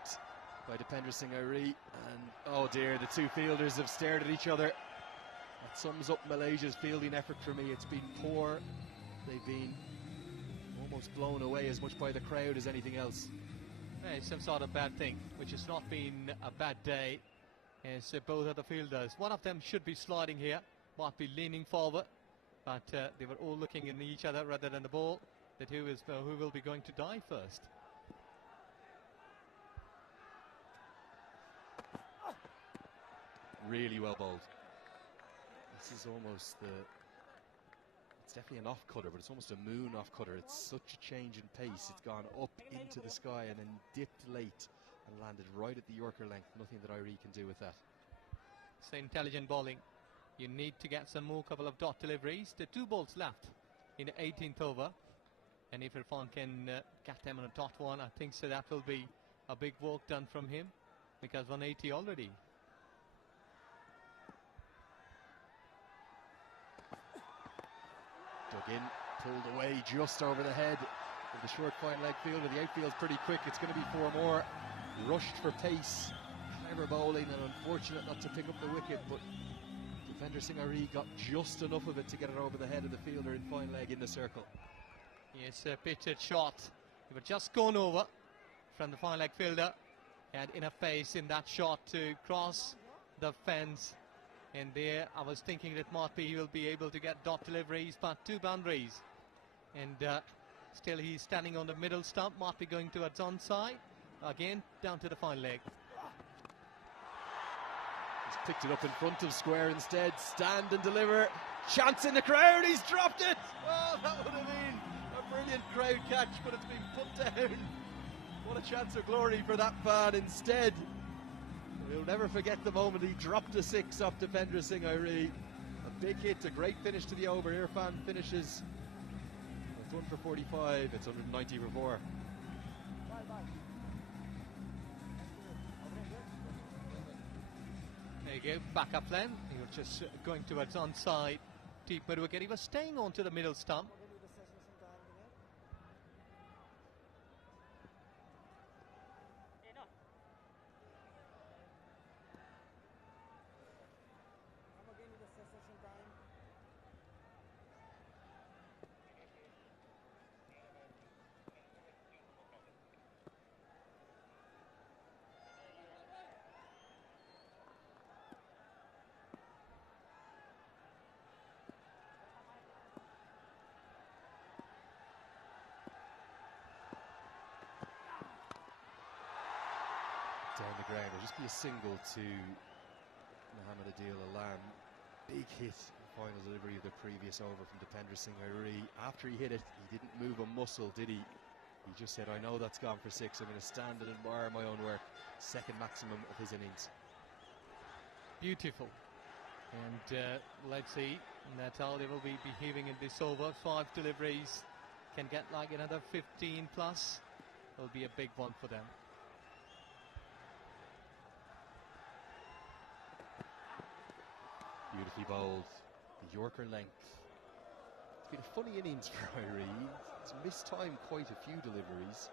by Dipendra Singh Airi, and oh dear, the two fielders have stared at each other. That sums up Malaysia's fielding effort for me. It's been poor. They've been almost blown away as much by the crowd as anything else. Yeah, it's some sort of bad thing, which has not been a bad day. As both of the fielders, one of them should be sliding here, might be leaning forward, but they were all looking at each other rather than the ball, that who will be going to die first. Really well bowled. This is almost it's definitely an off cutter, but it's almost a moon off cutter. It's such a change in pace. It's gone up into the sky and then dipped late and landed right at the Yorker length. Nothing that Airi can do with that. It's intelligent bowling. You need to get some more couple of dot deliveries. There are 2 balls left in the 18th over, and if Irfan can get them on a dot one, I think so that will be a big work done from him, because 180 already. Dug in, pulled away just over the head of the short fine leg fielder. The outfield's pretty quick. It's going to be 4 more. Rushed for pace. Clever bowling, and unfortunate not to pick up the wicket, but Dipendra Singh Airi got just enough of it to get it over the head of the fielder in fine leg in the circle. Yes, a pitched shot. He was just gone over from the fine leg fielder. Had enough pace in that shot to cross the fence. And there, I was thinking that might be he will be able to get dot deliveries, but 2 boundaries. And still he's standing on the middle stump, might be going towards onside. Again, down to the fine leg. He's picked it up in front of square instead. Stand and deliver. Chance in the crowd. He's dropped it. Oh, that would have been a brilliant crowd catch, but it's been put down. What a chance of glory for that fan instead. We'll never forget the moment he dropped a 6 off Dipendra Singh Airi. A big hit, a great finish to the over. Irfan finishes. It's 1 for 45. It's 190 for 4. There you go, backup plan. He was just going towards onside, deep mid wicket. He was staying on to the middle stump. Down the ground. It'll just be a single to Mohammad Adil Alam. Big hit, final delivery of the previous over from Dipendra Singh Airi. After he hit it, he didn't move a muscle, did he? He just said, I know that's gone for 6. I'm going to stand and admire my own work. Second maximum of his innings. Beautiful. And let's see, that's how they will be behaving in this over. 5 deliveries, can get like another 15 plus. will be a big one for them. Beautifully bowled, the Yorker length. It's been a funny innings for Irie. He's mistimed quite a few deliveries.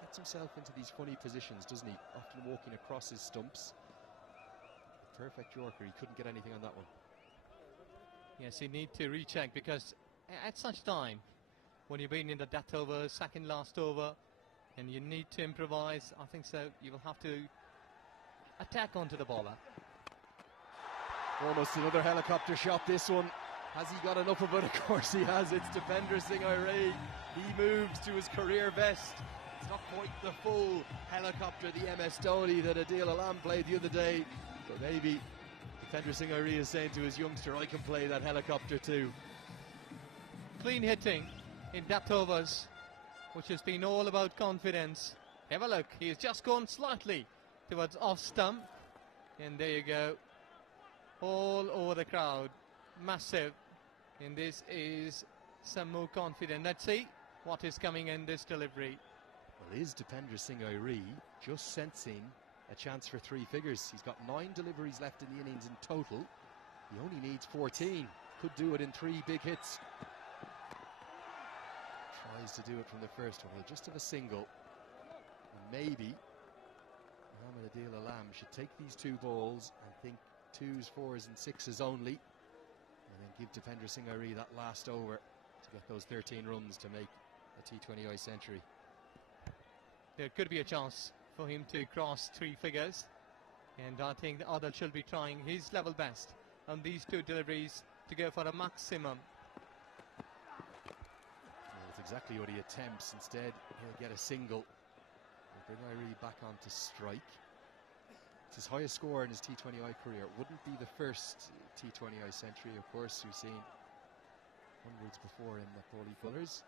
He gets himself into these funny positions, doesn't he? Often walking across his stumps. The perfect Yorker, he couldn't get anything on that one. Yes, you need to recheck, because at such time, when you've been in the death over, second last over, and you need to improvise, I think so, you will have to attack onto the bowler. Almost another helicopter shot, this one. Has he got enough of it? Of course he has. It's defender Singh Irie. He moves to his career best. It's not quite the full helicopter, the MS Dhoni that Adil Alam played the other day, but maybe defender Singh Irie is saying to his youngster, I can play that helicopter too. Clean hitting in death overs, which has been all about confidence. Have a look, he's just gone slightly towards off stump, and there you go, all over the crowd, massive, and this is some more confident. Let's see what is coming in this delivery. Well, is defender Singh Irie just sensing a chance for 3 figures? He's got 9 deliveries left in the innings in total. He only needs 14. Could do it in 3 big hits. Tries to do it from the first one. He'll just have a single. And maybe Mohamed Adil Alam should take these 2 balls and think 2s, 4s and 6s only, and then give defender Singh Irie that last over to get those 13 runs to make a T20I century. There could be a chance for him to cross 3 figures, and I think the other should be trying his level best on these 2 deliveries to go for a maximum. Well, that's exactly what he attempts. Instead, he'll get a single. He'll bring Irie back on to strike. It's his highest score in his T20I career. It wouldn't be the first T20I century, of course. We've seen hundreds before in the Nepali bowlers.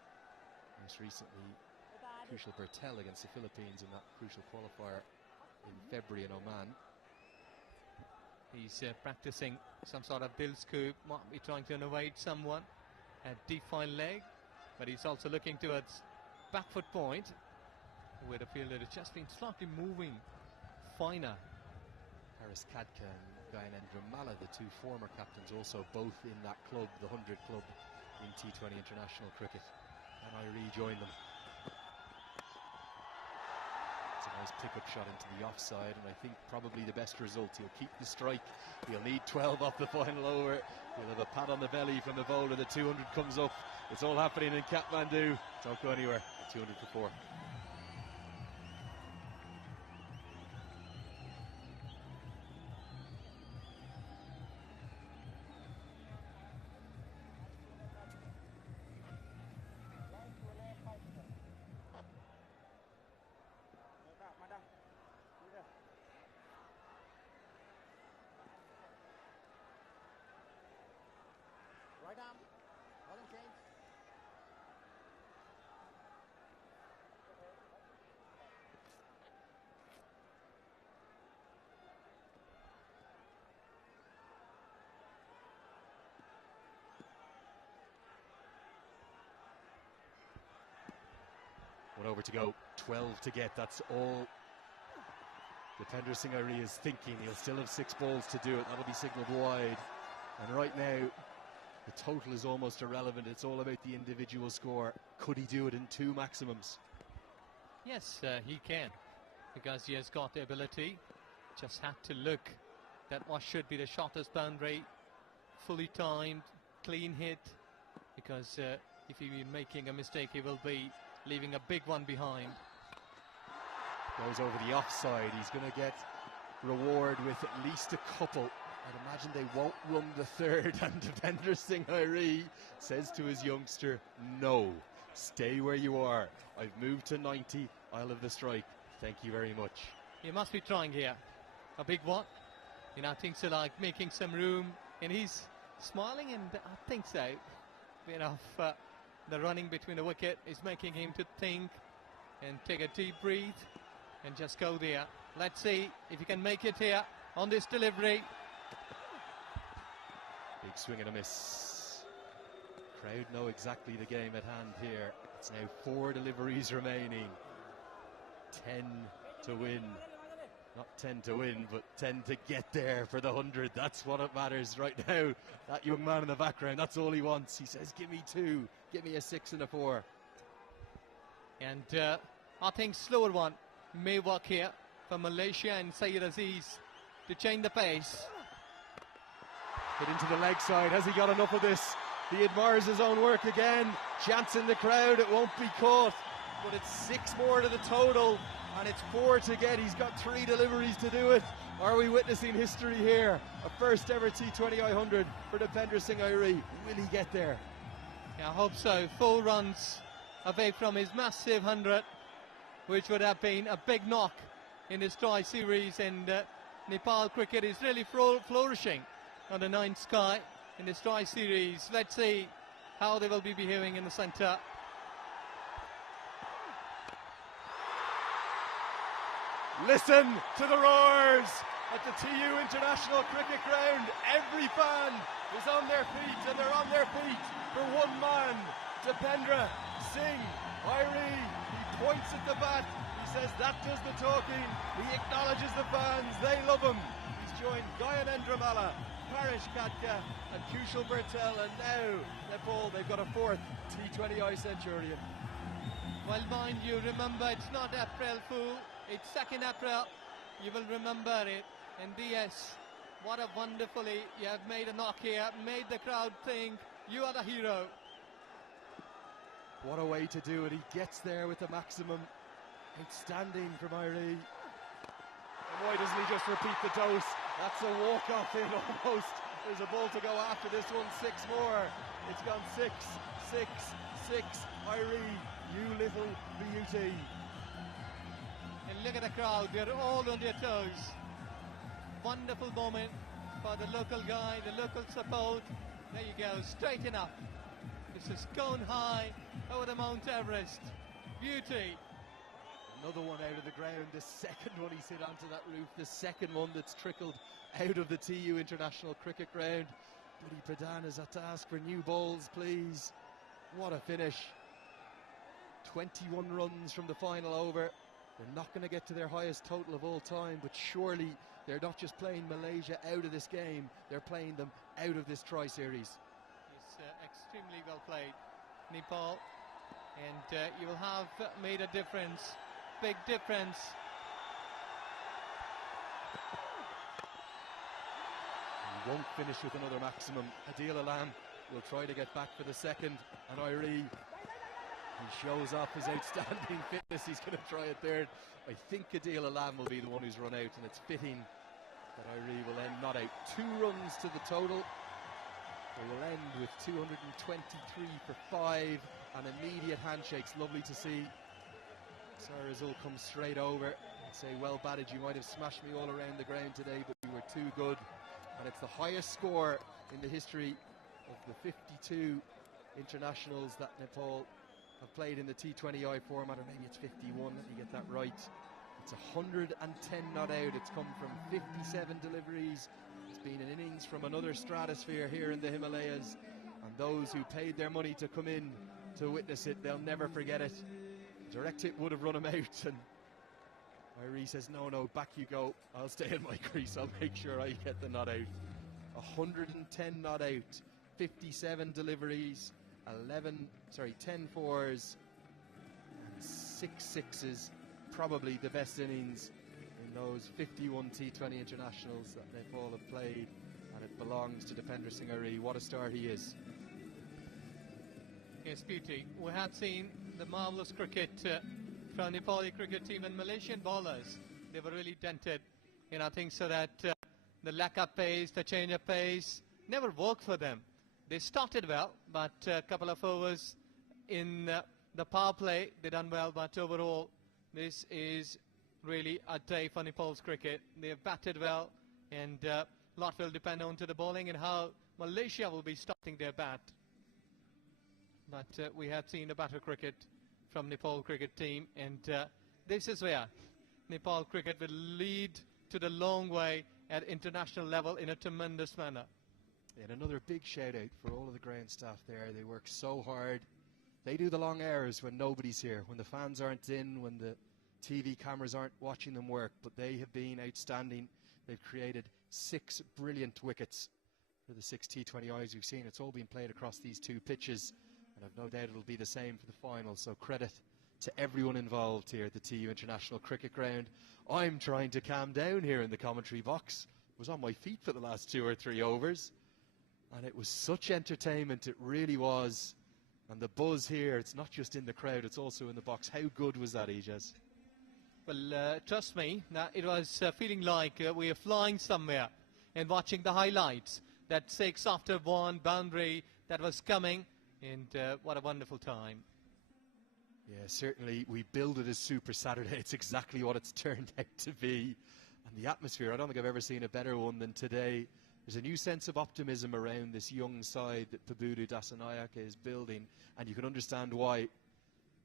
Most recently, crucial Bertel against the Philippines in that crucial qualifier in February in Oman. He's practicing some sort of bill scoop, might be trying to innovate someone at deep fine leg, but he's also looking towards back foot point, where the fielder has just been slightly moving finer. Haris Kadka and Gayanendra Malla, the 2 former captains, also both in that club, the 100 club in T20 international cricket, and Irie joined them. It's a nice pick-up shot into the offside, and I think probably the best result. He'll keep the strike. He'll need 12 off the final over. He'll have a pat on the belly from the bowler. The 200 comes up. It's all happening in Kathmandu. Don't go anywhere. 200 for 4. Right arm, bowling change. One over to go, 12 to get. That's all defender Singh Irie is thinking. He'll still have 6 balls to do it. That'll be signalled wide. And right now, the total is almost irrelevant. It's all about the individual score. Could he do it in 2 maximums? Yes, he can, because he has got the ability. Just had to look at what should be the shortest boundary, fully timed, clean hit, because if he be making a mistake, he will be leaving a big one behind. Goes over the offside. He's going to get reward with at least a couple. I'd imagine they won't run the 3rd, and defender Singh Irie says to his youngster, no, stay where you are. I've moved to 90, I'll have the strike. Thank you very much. He must be trying here. A big one. You know, things are like making some room, and he's smiling, and I think so. You know, the running between the wicket is making him to think and take a deep breath and just go there. Let's see if he can make it here on this delivery. Big swing and a miss. Crowd know exactly the game at hand here. It's now 4 deliveries remaining. 10 to win. Not 10 to win, but 10 to get there for the 100. That's what it matters right now. That young man in the background, that's all he wants. He says, give me 2, give me a 6 and a 4. And I think slower one may work here for Malaysia and Syed Aziz to change the pace. Hit into the leg side. Has he got enough of this? He admires his own work again. Chance in the crowd, it won't be caught. But it's 6 more to the total, and it's 4 to get. He's got 3 deliveries to do it. Are we witnessing history here? A first ever T20I 100 for Dipender Singh Airi. Will he get there? Yeah, I hope so. 4 runs away from his massive 100, which would have been a big knock in this tri-series, and Nepal cricket is really flourishing on the 9th sky in this tri-series. Let's see how they will be behaving in the centre. Listen to the roars at the TU International Cricket Ground. Every fan is on their feet, and they're on their feet for one man, Dipender Singh Airi. He points at the bat. He says that does the talking. He acknowledges the fans. They love him. He's joined Gayanendra Malla, Parish Katka and Kushal Bertel, and now Nepal, they've got a 4th T20I centurion. Well, mind you, remember it's not April Fool, it's 2nd April. You will remember it. And DS, what a wonderfully, you have made a knock here, made the crowd think you are the hero. What a way to do it. He gets there with the maximum. Outstanding from Airi. And why doesn't he just repeat the dose? That's a walk-off in almost. There's a ball to go after this one. 6 more. It's gone 6, 6, 6. Airi, you little beauty. And look at the crowd. They're all on their toes. Wonderful moment for the local guy, the local support. There you go. Straighten up. This is gone high over the Mount Everest. Beauty. Another one out of the ground, the second one he's hit onto that roof, the second one that's trickled out of the TU International Cricket Ground. Buddy Pradhan has had to ask for new balls, please. What a finish. 21 runs from the final over. They're not going to get to their highest total of all time, but surely they're not just playing Malaysia out of this game, they're playing them out of this tri-series. It's extremely well played, Nepal, and you will have made a difference. Big difference. He won't finish with another maximum. Adil Alam will try to get back for the second, and Airi, he shows off his outstanding fitness. He's going to try a third. I think Adil Alam will be the one who's run out, and it's fitting that Airi will end not out. 2 runs to the total. They will end with 223 for 5, and immediate handshakes. Lovely to see. Sarazul comes straight over and say, well batted, you might have smashed me all around the ground today, but you were too good. And it's the highest score in the history of the 52 internationals that Nepal have played in the T20I format, or maybe it's 51, let me get that right. It's 110 not out. It's come from 57 deliveries. It's been an innings from another stratosphere here in the Himalayas, and those who paid their money to come in to witness it, they'll never forget it. Direct hit would have run him out, and Airi says, no, back you go. I'll stay in my crease. I'll make sure I get the not out. 110 not out, 57 deliveries, 10 fours, and 6 sixes. Probably the best innings in those 51 T20 internationals that Nepal have played, and it belongs to Dipender Singh Airi. What a star he is. Yes, beauty. We have seen the marvellous cricket from Nepali cricket team, and Malaysian bowlers, they were really dented. And I think so that the lack of pace, the change of pace, never worked for them. They started well, but a couple of overs in the power play, they done well, but overall, this is really a day for Nepal's cricket. They have batted well, and a lot will depend on to the bowling and how Malaysia will be starting their bat. But we have seen a better cricket from Nepal cricket team, and this is where Nepal cricket will lead to the long way at international level in a tremendous manner. And another big shout out for all of the ground staff there. They work so hard. They do the long hours when nobody's here, when the fans aren't in, when the TV cameras aren't watching them work, but they have been outstanding. They've created 6 brilliant wickets for the 6 T20Is we've seen. It's all been played across these 2 pitches, and I've no doubt it'll be the same for the final. So credit to everyone involved here at the TU International Cricket Ground. I'm trying to calm down here in the commentary box. I was on my feet for the last 2 or 3 overs, and it was such entertainment, it really was. And the buzz here, it's not just in the crowd, it's also in the box. How good was that, Ijaz? Well, trust me, it was feeling like we were flying somewhere and watching the highlights. That 6 after 1 boundary that was coming, and what a wonderful time. Yeah, certainly we billed it as Super Saturday. It's exactly what it's turned out to be. And the atmosphere, I don't think I've ever seen a better one than today. There's a new sense of optimism around this young side that Pabudu Dasanayake is building, and you can understand why.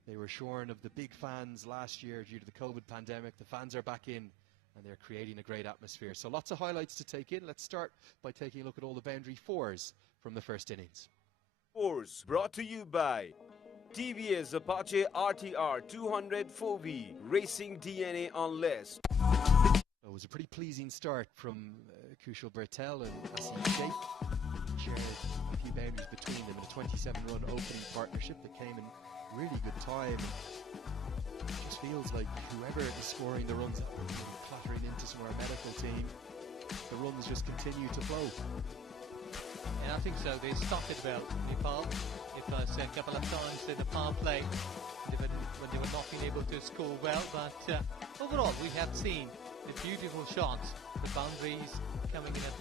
They were shorn of the big fans last year due to the COVID pandemic. The fans are back in, and they're creating a great atmosphere. So lots of highlights to take in. Let's start by taking a look at all the boundary 4s from the first innings. 4s brought to you by TVS Apache RTR 200 4V Racing DNA on list. It was a pretty pleasing start from Kushal Bertel and Asim Sheikh. Shared a few boundaries between them in a 27-run opening partnership that came in really good time. It just feels like whoever is scoring the runs, clattering into some of our medical team, the runs just continue to flow. And I think so. They started well, Nepal. It was a couple of times in the power play when they were not being able to score well, but overall we have seen the beautiful shots, the boundaries coming in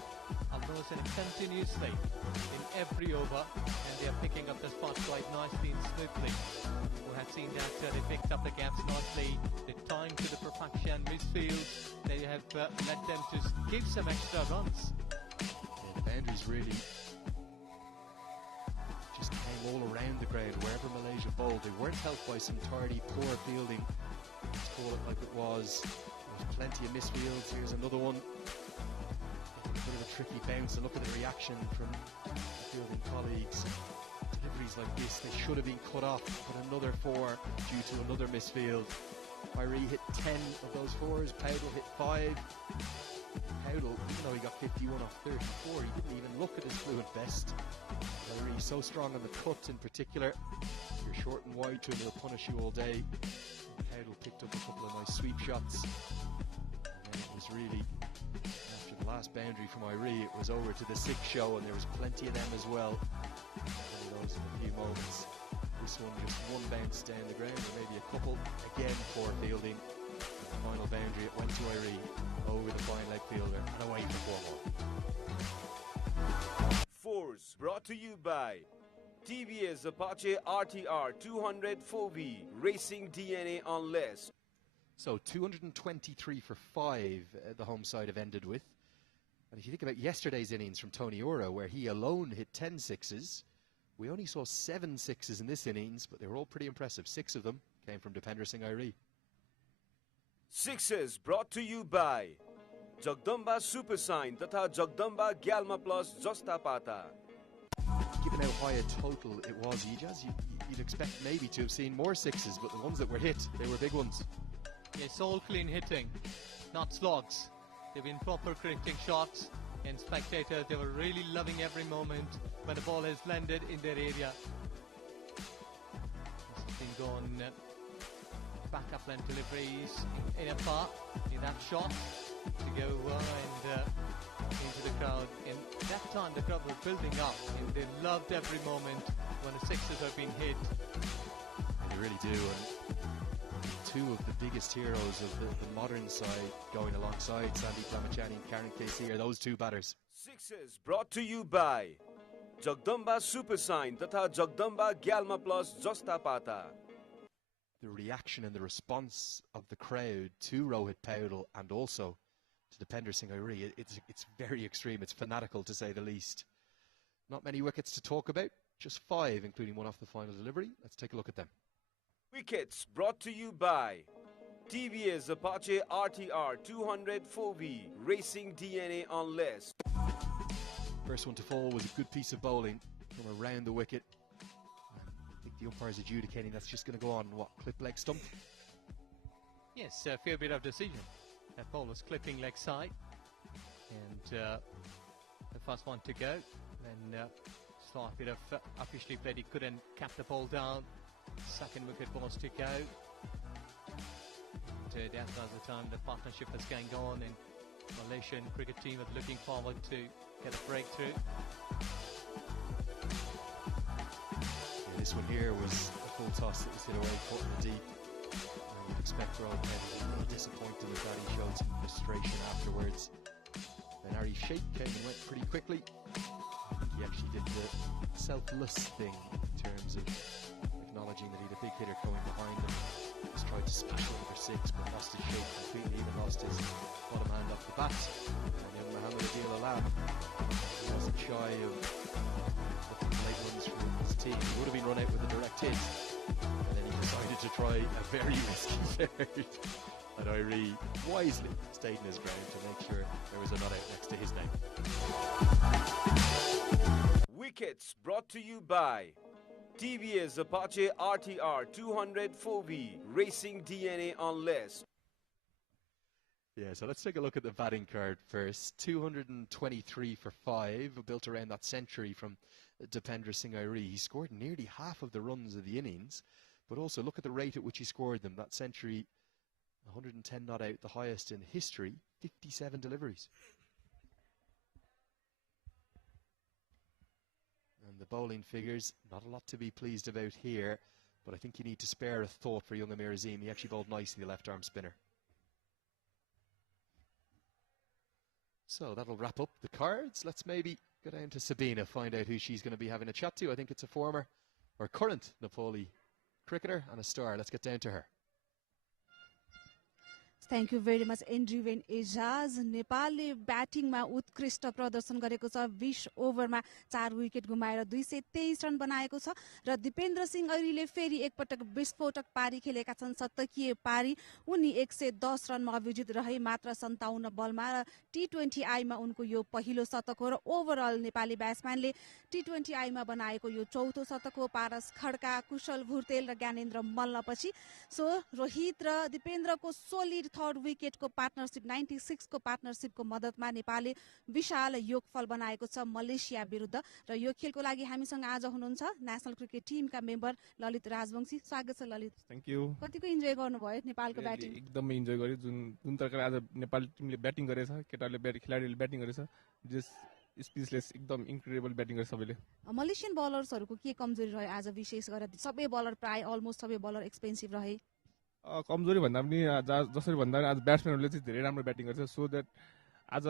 almost continuously in every over, and they are picking up the spots quite nicely and smoothly. We have seen that they picked up the gaps nicely, the time to the perfection midfield, they have let them to give some extra runs. Yeah, the boundaries really just came all around the ground wherever Malaysia bowled. They weren't helped by some tardy, poor fielding. Let's call it like it was. There's plenty of misfields. Here's another one. A bit of a tricky bounce, and look at the reaction from the fielding colleagues. Deliveries like this, they should have been cut off, but another 4 due to another misfield. Kyrie hit 10 of those 4s, Powdell hit 5. Powdell, even though he got 51 off 34, he didn't even look at his fluent best. Kyrie so strong on the cut in particular. You're short and wide to him, he'll punish you all day. Powdell picked up a couple of nice sweep shots. And then it was really, after the last boundary from Irie, it was over to the 6th show, and there was plenty of them as well. One of those in a few moments. This one just one bounce down the ground, or maybe a couple. Again, poor fielding. The final boundary, it went to Irie, over the fine leg fielder, and away for 4 more. 4s brought to you by TVS Apache RTR 200 4V Racing DNA on list. So 223 for 5 the home side have ended with. And if you think about yesterday's innings from Tony Ora, where he alone hit 10 sixes, we only saw 7 sixes in this innings, but they were all pretty impressive. 6 of them came from Dipender Singh Irie. 6s brought to you by Jagdamba Super Sign तथा Jagdamba Gyalma Plus Jasta Pata. Given how high a total it was, Ijaz, you'd expect maybe to have seen more 6s, but the ones that were hit, they were big ones. Yes, all clean hitting, not slogs. They've been proper cricketing shots, and spectators, they were really loving every moment when the ball has landed in their area. It's been gone back upland deliveries in a far in that shot to go and into the crowd. And that time the crowd was building up, and they loved every moment when the 6s were being hit. They really do. And 2 of the biggest heroes of the modern side going alongside Sandy Plamachani and Karen Casey are those 2 batters. 6s brought to you by Jagdamba Super Sign तथा Jagdamba Gyalma Plus Jasta Pata. The reaction and the response of the crowd to Rohit Powdell and also to Dipender Singh Irie, it's very extreme. It's fanatical, to say the least. Not many wickets to talk about, just 5, including one off the final delivery. Let's take a look at them. Wickets brought to you by TVS Apache RTR 200 4V Racing DNA on list. First one to fall was a good piece of bowling from around the wicket. I think the umpire's adjudicating that's just going to go on, what, clip leg stump? Yes, a fair bit of decision. That ball was clipping leg side. And the first one to go. Then slight bit of officially played. He couldn't cap the ball down. Second wicket was to go. And that was the time the partnership was going on, and Malaysian cricket team are looking forward to get a breakthrough. Yeah, this one here was a full toss that was hit away, caught in the deep. I would expect Rowan to be a little disappointed with that. He showed some frustration afterwards. Then Ari Sheikh came and went pretty quickly. I think he actually did the selfless thing in terms of acknowledging that he had a big hitter coming behind him. Just tried to smash one for six, but lost his shape completely, even lost his bottom hand off the bat. And young Mohammed Adil Alam, he wasn't shy of looking for late runs for his team. He would have been run out with a direct hit, and then he decided to try a very risky third. And Irie wisely stayed in his ground to make sure there was a not out next to his name. Wickets brought to you by TVS Apache RTR 200 4V, racing DNA on less. Yeah, so let's take a look at the batting card first. 223 for 5, built around that century from Dipendra Singh Irie. He scored nearly half of the runs of the innings, but also look at the rate at which he scored them. That century, 110 not out, the highest in history, 57 deliveries. And the bowling figures, not a lot to be pleased about here, but I think you need to spare a thought for young Amir Azim. He actually bowled nicely, the left-arm spinner. So that'll wrap up the cards. Let's maybe go down to Sabina, find out who she's going to be having a chat to. I think it's a former or current Nepali cricketer and a star. Let's get down to her. Thank you very much, Tribhuvan Ejaz. नेपालले ब्याटिङमा उत्कृष्ट प्रदर्शन गरेको छ. 20 ओभरमा 4 wicket गुमाएर 223 run बनाएको छ र दिपेन्द्र सिंह ऐरीले फेरि एकपटक विस्फोटक पारी खेलेका छन्. शतकीय पारी. उनी 110 रनमा अभिजित रहे मात्र 57 बलमा र T20 आईमा उनको यो पहिलो शतक हो र ओभरअल नेपाली ब्याट्सम्यानले T20 आईमा बनाएको यो चौथो शतक हो. पारस खड्का, कुशल भुर्तेल र ज्ञानेन्द्र मल्लपछि रोहित र दिपेन्द्रको सोलिड थर्ड विकेटको पार्टनरशिप 96 को पार्टनरशिपको मद्दतमा नेपालले विशाल योगफल बनाएको छ मलेसिया विरुद्ध. र यो खेलको लागि हामीसँग आज हुनुहुन्छ नेशनल क्रिकेट टिमका मेम्बर ललित राजवंशी. स्वागत छ ललित. Thank you. कतिको इन्जोय गर्नुभयो नेपालको ब्याटिङ? एकदमै इन्जोय गर्यो. जुन प्रकारले आज नेपाली टिमले ब्याटिङ गरेछ, खेलाडीले ब्याटिङ गरेछ, जस स्पिचलेस एकदम इन्क्रेडिबल ब्याटिङ गरे सबैले. मलेसियन बलर्सहरूको के कमजोरी रह्यो आज? विशेष गरेर सबै बलर प्राय अलमोस्ट सबै बलर एक्सपेन्सिभ रहे. कमजोरी भन्दा पनि जसरी भन्दा पनि आज ब्याट्सम्यानहरूले चाहिँ धेरै राम्रो ब्याटिङ गरेछ. सो द्याट आज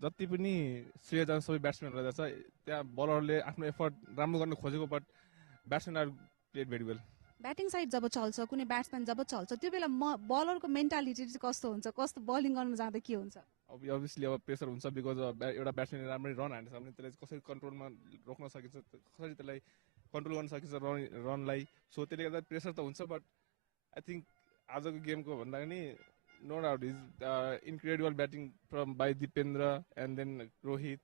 जति पनि श्रेय जान्छ सबै ब्याट्सम्यानहरूलाई जान्छ. त्यहाँ बलरले आफ्नो एफर्ट राम्रो गर्न खोजेको, but batsman are played very well. Batting side जब चल्छ, कुनै ब्याट्सम्यान जब चल्छ, त्यो बेला बलरको मेन्टालिटी चाहिँ कस्तो हुन्छ? कस्तो बलिङ गर्न जाँदा के हुन्छ? अभियसली अब प्रेसर हुन्छ, बिकज एउटा ब्याट्सम्यानले राम्ररै रन हानेछ भने त्यसलाई कसरी कन्ट्रोलमा रोक्न सकिन्छ, कसरी त्यसलाई कन्ट्रोल गर्न सकिन्छ रनलाई. सो त्यसले गर्दा प्रेसर त हुन्छ, बट आई थिङ्क आजको गेमको भन्दा पनि no doubt is incredible batting from by Dipendra and then Rohit.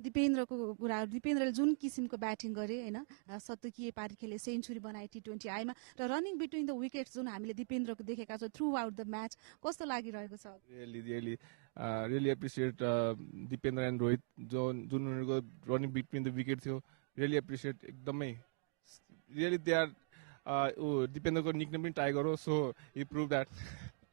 दिपेन्द्रको कुरा, दिपेन्द्रले जुन किसिमको ब्याटिङ गरे होइन, शतकीय पारी खेले, सेन्चुरी बनाए T20 आईमा र रनिङ बिट्विन द विकेट्स जुन हामीले दिपेन्द्रको देखेका छौँ थ्रु आउट द म्याच, कस्तो लागिरहेको छ? Really appreciate Dipendra and Rohit. जुन उनीहरूको रनिङ बिट्विन द विकेट थियो, रियली एप्रिसिएट. एकदमै रियली दे आर दिपेन्द्रको निकनेम पनि टाइगर हो. So he prove that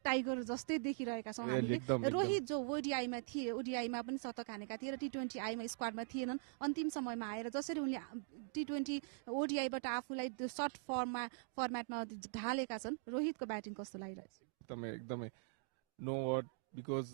tiger जस्तै देखिरहेका छौँ हामीले. रोहित जो ओडिआईमा थिए, ओडिआईमा पनि शतक हानेका थिए र T20 आईमा स्क्वाडमा थिएनन्. अन्तिम समयमा आएर जसरी उनले T20 ओडिआईबाट आफूलाई त्यो सर्ट फर्मेटमा ढालेका छन्, रोहितको ब्याटिङ कस्तो लागिरहेछ? एकदमै नो वर्ड, बिकज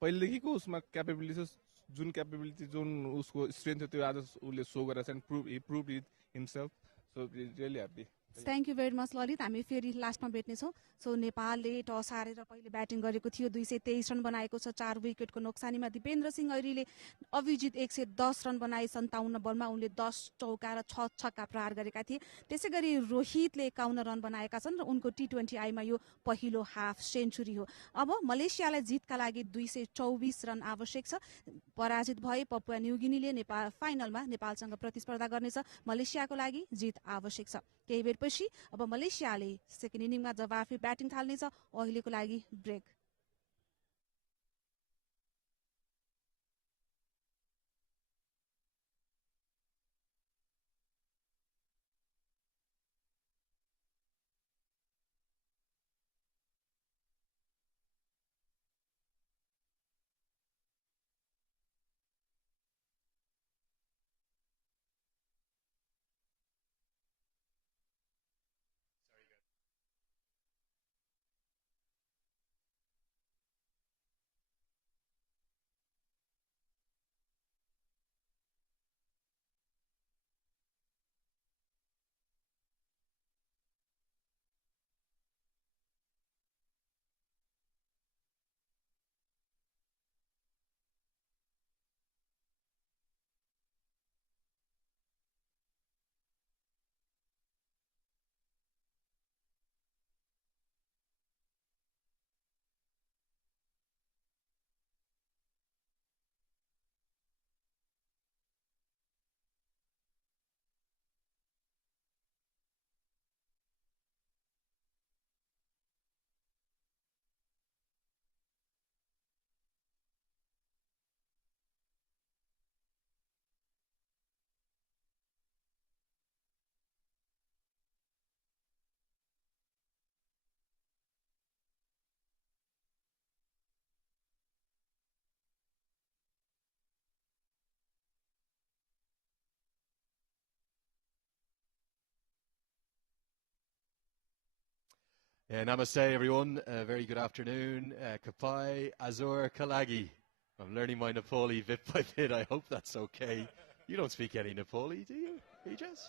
पहिलेदेखिको उसमा क्यापेबिलिटी, जुन उसको स्ट्रेन्थ थियो त्यो आज उसले सो गरेर चाहिँ he prove it himself. So really happy. Thank you very much Lalit. हामी फेरि लास्टमा भेट्नेछौँ. सो नेपालले टस हारेर पहिले ब्याटिङ गरेको थियो, 223 रन बनाएको छ 4 विकेटको नोक्सानीमा. दिपेन्द्र सिंह ऐरीले अभिजित 110 रन बनाए 57 बलमा. उनले 10 चौका र 6 छक्का प्रहार गरेका थिए. त्यसै गरी रोहितले 51 रन बनाएका छन् र उनको T20 आईमा यो पहिलो हाफ सेन्चुरी हो. अब मलेसियालाई जितका लागि 224 रन आवश्यक छ. पराजित भए पपुवा न्युगिनीले फाइनलमा नेपालसँग प्रतिस्पर्धा गर्नेछ. मलेसियाको लागि जित आवश्यक छ. केही बेर भएपछि अब मलेसियाले सेकेन्ड इनिङमा जब आफै ब्याटिङ थाल्नेछ अहिलेको लागि break. Yeah, namaste everyone. Very good afternoon. Kapai Azor Kalagi. I'm learning my Nepali bit by bit. I hope that's okay. You don't speak any Nepali, do you, Ijas?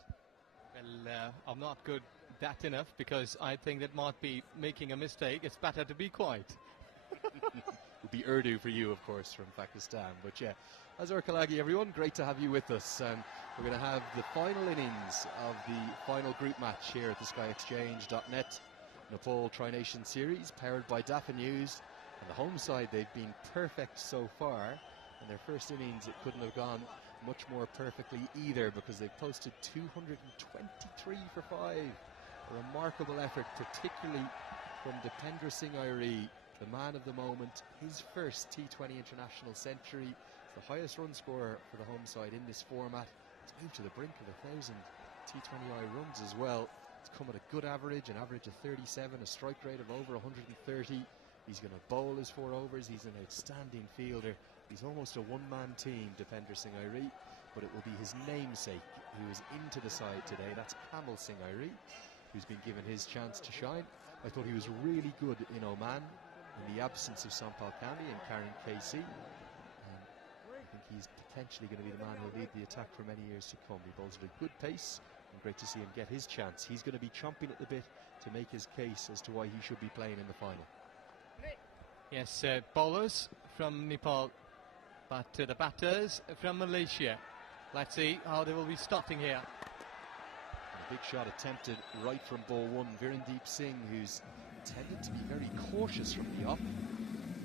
Well, I'm not good that enough because I think that might be making a mistake. It's better to be quiet. It would be Urdu for you, of course, from Pakistan. But yeah, Azor Kalagi, everyone, great to have you with us. And we're going to have the final innings of the final group match here at the SkyExchange.net Nepal Tri-Nation Series, powered by Dafa News. On the home side, they've been perfect so far. In their first innings, it couldn't have gone much more perfectly either, because they've posted 223 for 5. A remarkable effort, particularly from Dipendra Singh Airi, the man of the moment. His first T20 international century. It's the highest run scorer for the home side in this format. It's moved to the brink of 1,000 T20I runs as well. It's come at a good average, an average of 37, a strike rate of over 130. He's going to bowl his 4 overs. He's an outstanding fielder. He's almost a one-man team, Dipendra Singh Airi, but it will be his namesake who is into the side today. That's Kamal Singh Airi, who's been given his chance to shine. I thought he was really good in Oman in the absence of Sampal Kandi and Karen Casey. I think he's potentially going to be the man who will lead the attack for many years to come. He bowls at a good pace, and great to see him get his chance. He's going to be chomping at the bit to make his case as to why he should be playing in the final. Yes, bowlers from Nepal, but the batters from Malaysia. Let's see how they will be starting here. And a big shot attempted right from ball 1. Virendeep Singh, who's tended to be very cautious from the off,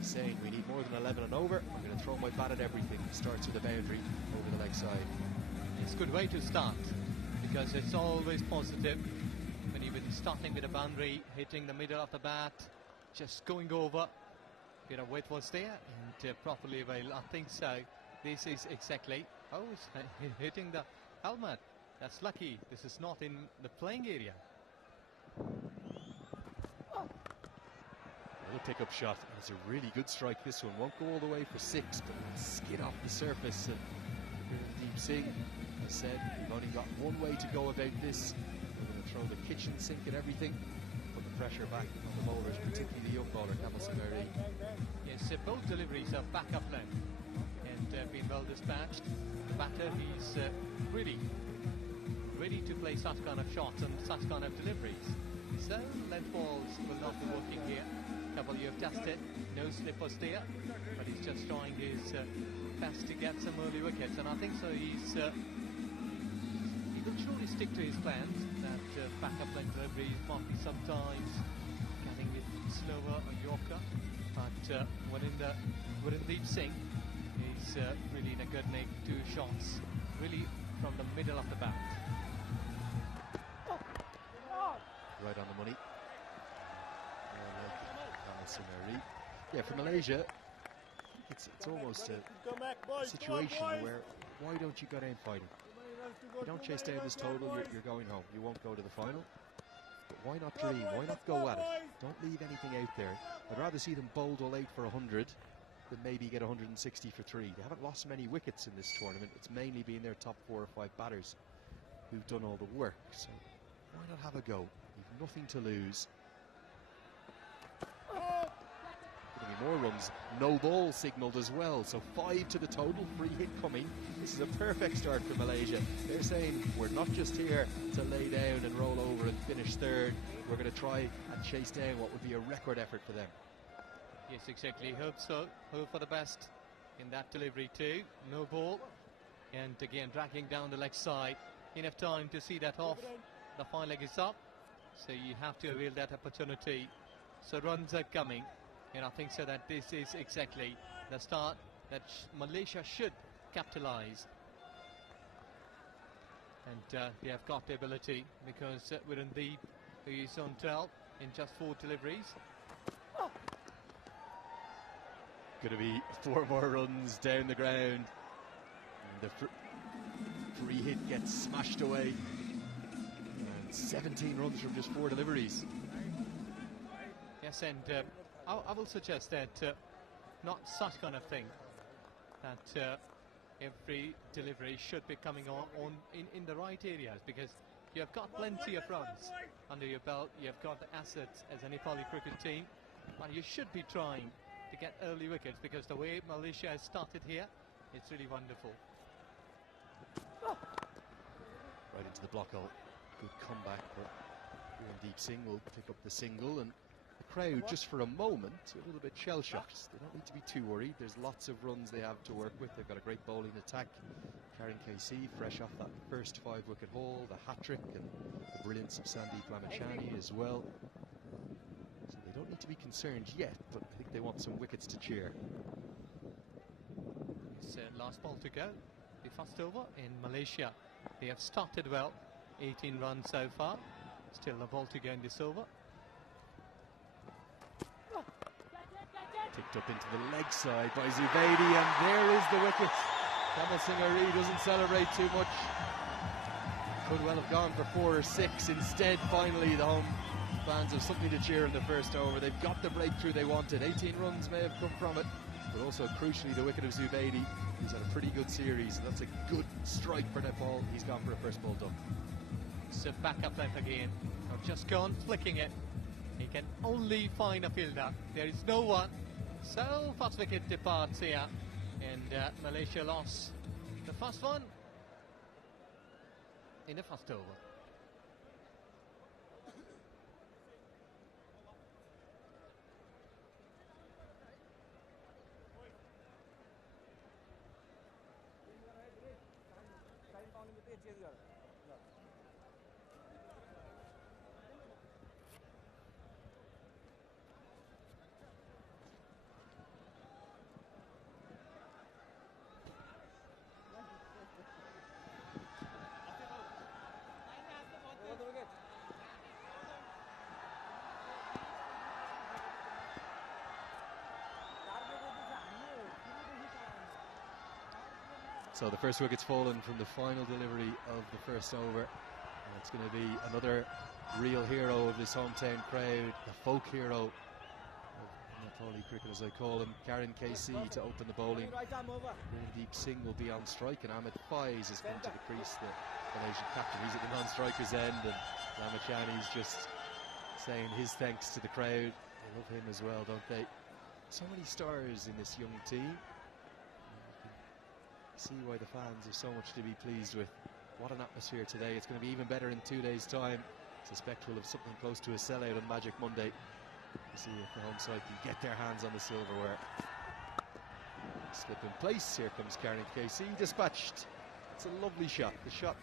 saying we need more than 11 and over. I'm going to throw my bat at everything. Starts with the boundary over the leg side. It's a good way to start, because it's always positive when you're starting with a boundary, hitting the middle of the bat, just going over. Bit of weight was there and properly availed. I think so. This is exactly. Oh, it's hitting the helmet. That's lucky. This is not in the playing area. Another pickup shot. It's a really good strike. This one won't go all the way for 6, but it'll skid off the surface. And Deep Singh has said we've only got one way to go about this. We're going to throw the kitchen sink at everything. Put the pressure back on the bowlers, particularly the young bowler, Kamal Singh Airi. Yes, both deliveries are back up length and been well dispatched. The batter, he's ready to play such kind of shots and such kind of deliveries. So length balls will not be working here. Couple you have tested, no slip was there, but he's just trying his best to get some early wickets, and I think so he will surely stick to his plans. That backup length deliveries might be sometimes getting a bit slower on Yorker, but within Deep Singh, he's really in a good nick. 2 shots, really from the middle of the bat. right on the money. Yeah, for Malaysia, it's almost a situation where why don't you go down fighting? If you don't chase down this total, you're going home. You won't go to the final. But why not dream? Why not go at it? Don't leave anything out there. I'd rather see them bowled all 8 for 100 than maybe get 160 for 3. They haven't lost many wickets in this tournament. It's mainly been their top 4 or 5 batters who've done all the work. So why not have a go? You've nothing to lose. Going to be more runs. No ball signalled as well. So 5 to the total. Free hit coming. This is a perfect start for Malaysia. They're saying we're not just here to lay down and roll over and finish third. We're going to try and chase down what would be a record effort for them. Yes, exactly. Hope so. Hope for the best in that delivery too. No ball. And again, dragging down the leg side. Enough time to see that off. The fine leg is up. So you have to avail that opportunity. So runs are coming. And I think so that this is exactly the start that Malaysia should capitalise. And they have got the ability because Wirandeep, who is on 12 in just 4 deliveries. Going to be 4 more runs down the ground. And the free hit gets smashed away. And 17 runs from just 4 deliveries. Yes, and I will suggest that not such kind of thing, that every delivery should be coming on in the right areas, because you have got plenty of runs under your belt, you have got the assets as a Nepali cricket team, but you should be trying to get early wickets, because the way Malaysia has started here, it's really wonderful. Right into the block hole. Good comeback, but Deep Singh will pick up the single, and the crowd, just for a moment, a little bit shell-shocked. They don't need to be too worried. There's lots of runs they have to work with. They've got a great bowling attack. Karen KC, fresh off that first 5-wicket haul, the hat-trick, and the brilliance of Sandeep Lamachani as well. So they don't need to be concerned yet, but I think they want some wickets to cheer. It's last ball to go. The first over in Malaysia. They have started well. 18 runs so far. Still a ball to go in this over. Ticked up into the leg side by Zubaydi, and there is the wicket. Kamal Singh doesn't celebrate too much. Could well have gone for 4 or 6. Instead, finally, the home fans have something to cheer in the first over. They've got the breakthrough they wanted. 18 runs may have come from it, but also crucially the wicket of Zubaydi. He's had a pretty good series, and that's a good strike for Nepal. He's gone for a first ball duck. So back up left again. I've just gone flicking it. He can only find a fielder. There is no one. So first wicket departs here, and Malaysia lost the first one in the first over. So the first wicket's fallen from the final delivery of the first over. And it's going to be another real hero of this hometown crowd, the folk hero of Nepali cricket, as I call him, Karen KC, to open the bowling. Deep Singh will be on strike, and Ahmed Faiz has come to the crease, the Malaysian captain. He's at the non-striker's end, and Lamachani's just saying his thanks to the crowd. They love him as well, don't they? So many stars in this young team. See why the fans have so much to be pleased with. What an atmosphere today. It's going to be even better in 2 days' time. I suspect we'll have something close to a sellout on Magic Monday. We'll see if the home side can get their hands on the silverware. Slip in place. Here comes Karen Casey, dispatched. It's a lovely shot. The shot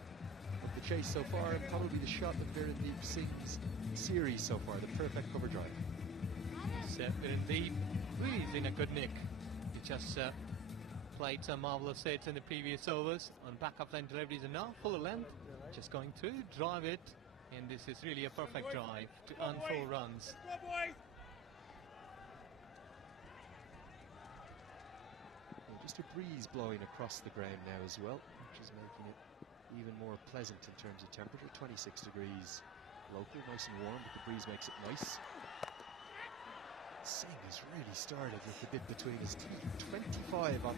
of the chase so far, and probably the shot of Virendeep Singh's series so far. The perfect cover drive. Virendeep really is in a good nick. He just played some marvellous sets in the previous overs on back-up line deliveries, and now full length, just going to drive it And this is really a perfect drive to earn 4 runs. Just a breeze blowing across the ground now as well, which is making it even more pleasant in terms of temperature. 26 degrees local, nice and warm, but the breeze makes it nice. Singh has really started with the bit between his teeth. 25 on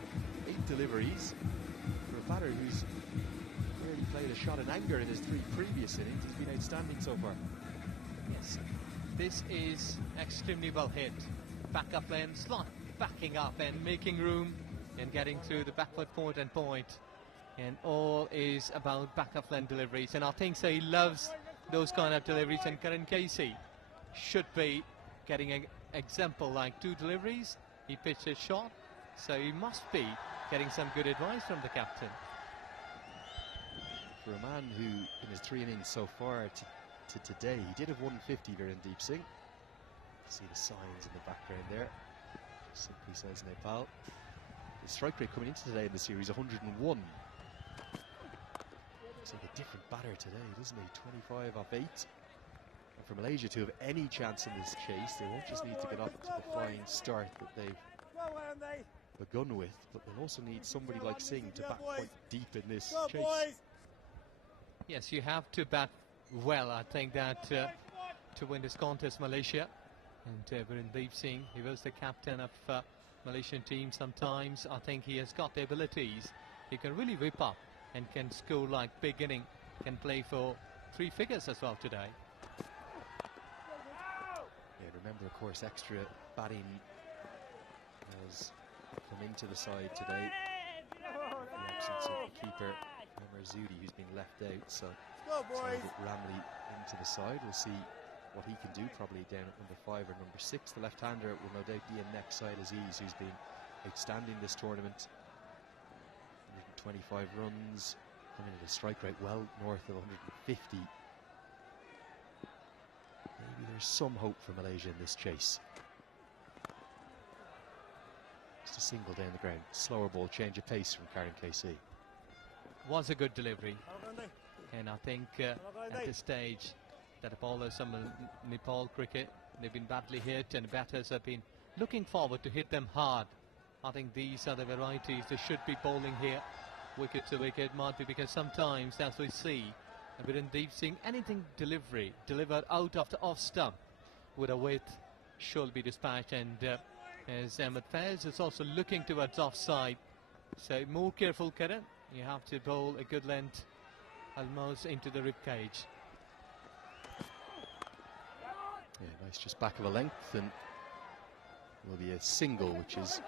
8 deliveries. For a batter who's barely played a shot in anger in his 3 previous innings, he's been outstanding so far. Yes, this is extremely well hit. Back up lane, slot, backing up and making room and getting through the backward point. And all is about back-up lane deliveries. And I think so he loves those kind of deliveries. And Karan Casey should be getting an example like 2 deliveries. He pitched a shot, so he must be getting some good advice from the captain. For a man who, in his 3 innings so far to today, he did have 150 there in Deep Singh. See the signs in the background there. Simply says Nepal. The strike rate coming into today in the series, 101. Looks like a different batter today, doesn't he? 25 off 8. And for Malaysia to have any chance in this chase, they won't just need to get off to the flying start that they've begun with, but they'll also need somebody like Singh to bat quite deep in this chase. Yes, you have to bat well, I think, that to win this contest, Malaysia. And Deep Singh, he was the captain of Malaysian team sometimes. I think he has got the abilities. He can really whip up and can score like big inning, can play for 3 figures as well today. Yeah, remember, of course, extra batting has come into the side today. The absence of the keeper, Amar Zudi, who's been left out. So Ramley into the side. We'll see what he can do, probably down at number 5 or number 6. The left-hander will no doubt be in next side Aziz, who's been outstanding this tournament. 125 runs, coming at a strike rate well north of 150. Maybe there's some hope for Malaysia in this chase. Just a single down the ground. Slower ball, change of pace from Karan KC. Was a good delivery. And I think at this stage that the bowlers from Nepal cricket, they've been badly hit and batters have been looking forward to hit them hard. I think these are the varieties they should be bowling here. Wicket to wicket, might be, because sometimes, as we see, within Deep Singh, anything delivered out of the off stump with a width should be dispatched. And as Ahmed Faiz is also looking towards offside, so more careful, Karan. You have to bowl a good length almost into the rib cage. Yeah, nice, just back of a length, and will be a single, which is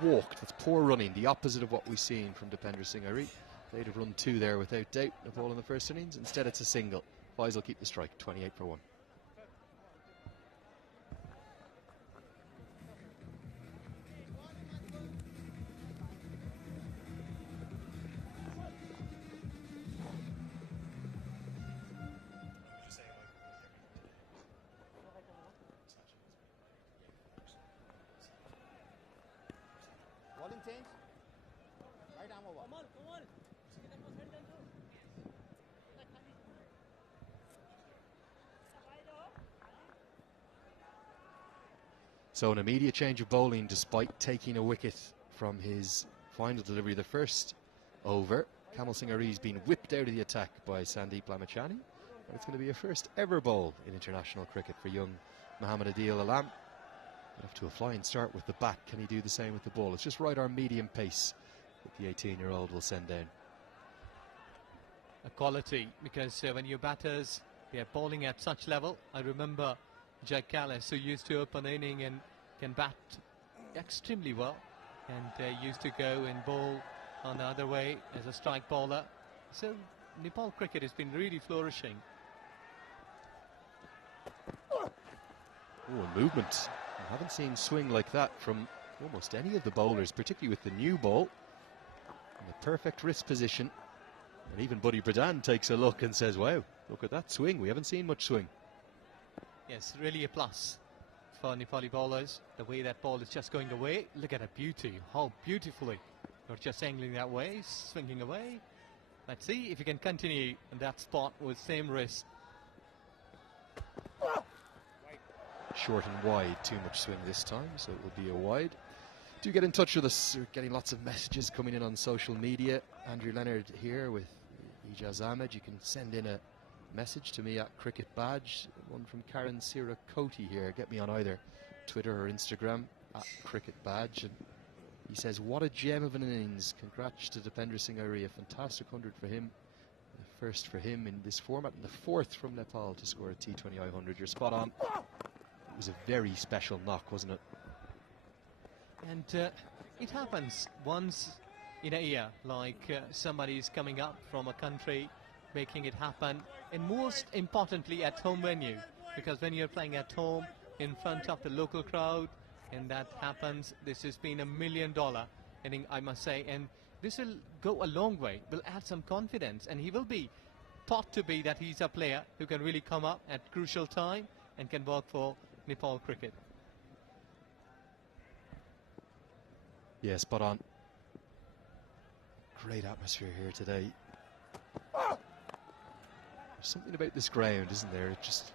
walked. That's poor running, the opposite of what we've seen from Dipender Singh Ari. They'd have run 2 there without doubt, the ball in the first innings. Instead, it's a single. Faiz will keep the strike, 28 for 1. Change. Right arm over. Come on. So an immediate change of bowling despite taking a wicket from his final delivery the first over. Kamal Singh Ari's been whipped out of the attack by Sandeep Lamachani. And it's going to be a first ever bowl in international cricket for young Mohammad Adil Alam. Off to a flying start with the bat. Can he do the same with the ball? It's just right arm medium pace that the 18-year-old will send down. A quality, because when your batters, they are bowling at such level. I remember Jack Callis, who used to open an inning and can bat extremely well, and used to go and bowl on the other way as a strike bowler. So Nepal cricket has been really flourishing. Oh, movement. I haven't seen swing like that from almost any of the bowlers, particularly with the new ball. In the perfect wrist position. And even Buddy Pradhan takes a look and says, wow, look at that swing. We haven't seen much swing. Yes, really a plus for Nepali bowlers. The way that ball is just going away. Look at the beauty. How beautifully. You're just angling that way, swinging away. Let's see if you can continue in that spot with same wrist. short and wide. Too much swing this time, so it will be a wide. Do get in touch with us. We're getting lots of messages coming in on social media. Andrew Leonard here with Ijaz Ahmed. You can send in a message to me at Cricket Badge. One from Karen Sira Koti here. Get me on either Twitter or Instagram at Cricket Badge. And he says, what a gem of an innings. Congrats to Dipendra Singh Airi. A fantastic 100 for him. The first for him in this format, and the fourth from Nepal to score a T20I 100. You're spot on. It was a very special knock, wasn't it? And it happens once in a year, like somebody is coming up from a country, making it happen, and most importantly at home venue, because when you're playing at home in front of the local crowd, and that happens, this has been $1 million inning, I must say, and this will go a long way, will add some confidence, and he will be thought to be that he's a player who can really come up at crucial time and can work for Nepal cricket. Yeah, spot on. Great atmosphere here today. There's something about this ground, isn't there? It just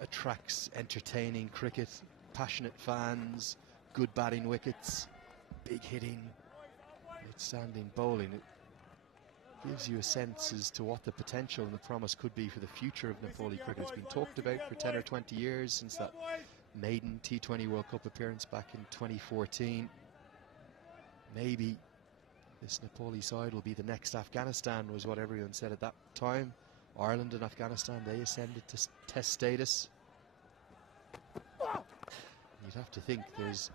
attracts entertaining cricket, passionate fans, good batting wickets, big hitting, outstanding bowling. It gives you a sense as to what the potential and the promise could be for the future of Nepali cricket. It's been talked about for 10 or 20 years since that maiden T20 World Cup appearance back in 2014. Maybe this Nepali side will be the next Afghanistan, was what everyone said at that time. Ireland and Afghanistan, they ascended to test status. You'd have to think there's...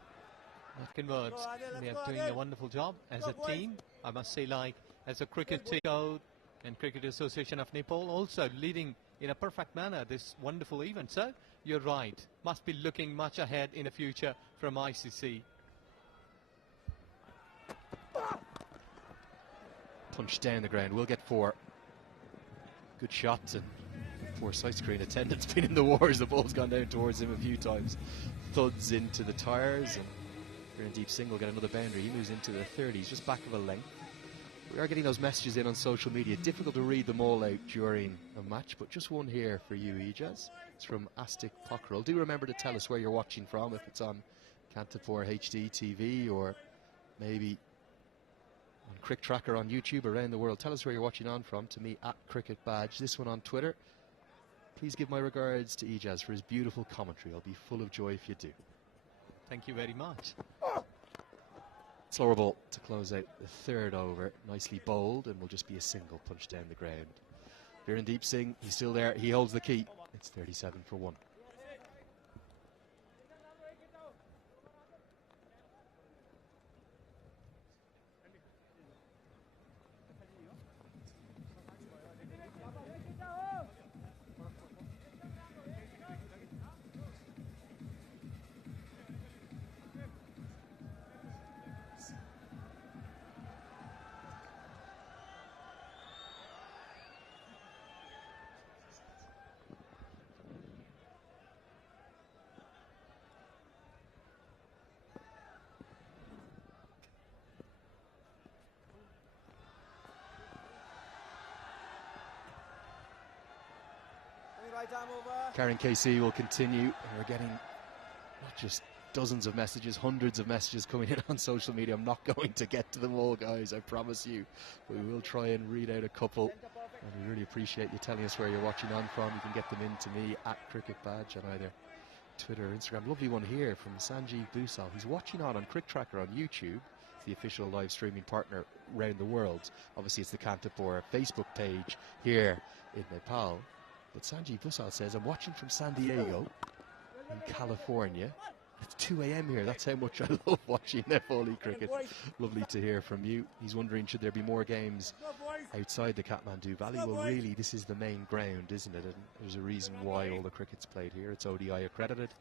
Converts, they are doing a wonderful job as a team, I must say, like as a cricket team and Cricket Association of Nepal also leading in a perfect manner this wonderful event. So you're right, must be looking much ahead in the future from ICC. Punch down the ground, we'll get 4. Good shots, and poor side screen attendant's been in the wars. The ball's gone down towards him a few times. Thuds into the tyres, and Kirtipur Singh will get another boundary. He moves into the 30s, just back of a length. We are getting those messages in on social media. Difficult to read them all out during a match, but just one here for you, Ijaz. It's from Astic Pockrell. Do remember to tell us where you're watching from, if it's on Kirtipur HD TV or maybe on CricTracker on YouTube around the world. Tell us where you're watching on from, to me at Cricket Badge. This one on Twitter. Please give my regards to Ijaz for his beautiful commentary. I'll be full of joy if you do. Thank you very much. Slower ball to close out the third over. Nicely bowled, and will just be a single punch down the ground. Kirtipur Singh, he's still there. He holds the key. It's 37 for 1. Karen KC will continue. We're getting not just dozens of messages, hundreds of messages coming in on social media. I'm not going to get to them all, guys, I promise you. But we will try and read out a couple. And we really appreciate you telling us where you're watching on from. You can get them in to me at Cricket Badge on either Twitter or Instagram. Lovely one here from Sanjeev Busal. He's watching on CricTracker on YouTube. It's the official live streaming partner around the world. Obviously, it's the Kirtipur Facebook page here in Nepal. But Sanjeev Busal says, I'm watching from San Diego in California. It's 2 a.m. here. That's how much I love watching Nepali cricket. Lovely to hear from you. He's wondering, should there be more games outside the Kathmandu Valley? Well, really, this is the main ground, isn't it? And there's a reason why all the cricket's played here. It's ODI accredited,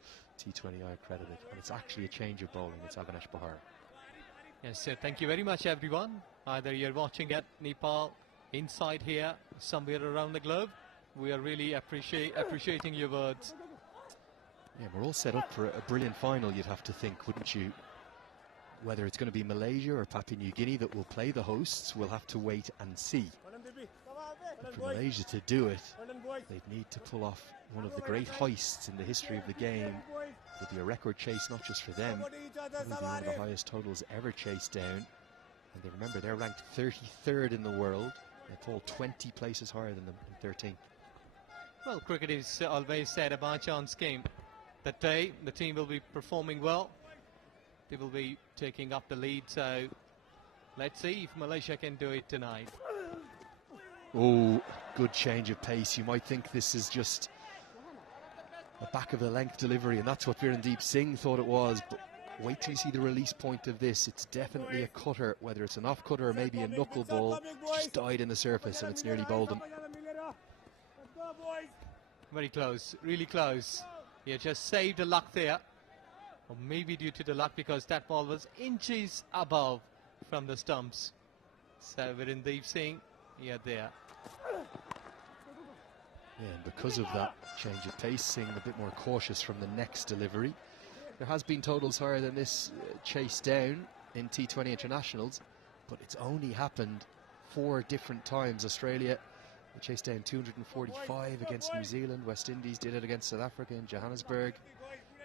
T20I accredited, and it's actually a change of bowling. It's Avinash Bahar. Yes, thank you very much, everyone. Either you're watching at Nepal, inside here, somewhere around the globe. We are really appreciating your words. Yeah, we're all set up for a brilliant final, you'd have to think, wouldn't you? whether it's going to be Malaysia or Papua New Guinea that will play the hosts, we'll have to wait and see. But for Malaysia to do it, they'd need to pull off one of the great heists in the history of the game. It would be a record chase not just for them, it would be one of the highest totals ever chased down. And they remember they're ranked 33rd in the world. Nepal 20 places higher than them in 13th. Well, cricket is always said a by chance game. That day, the team will be performing well. They will be taking up the lead, so let's see if Malaysia can do it tonight. Oh, good change of pace. You might think this is just a back of the length delivery, and that's what Virendeep Singh thought it was. But wait till you see the release point of this. It's definitely a cutter, whether it's an off cutter or maybe a knuckle ball. It's just died in the surface, and it's nearly bowled him. Very close, really close. He just saved the luck there. Or maybe due to the luck, because that ball was inches above from the stumps. So Virendeep Singh, yeah, there. Yeah, and because of that change of pace, Singh a bit more cautious from the next delivery. There has been totals higher than this chase down in T20 internationals, but it's only happened 4 different times. Australia, they chased down 245 against New Zealand. West Indies did it against South Africa in Johannesburg.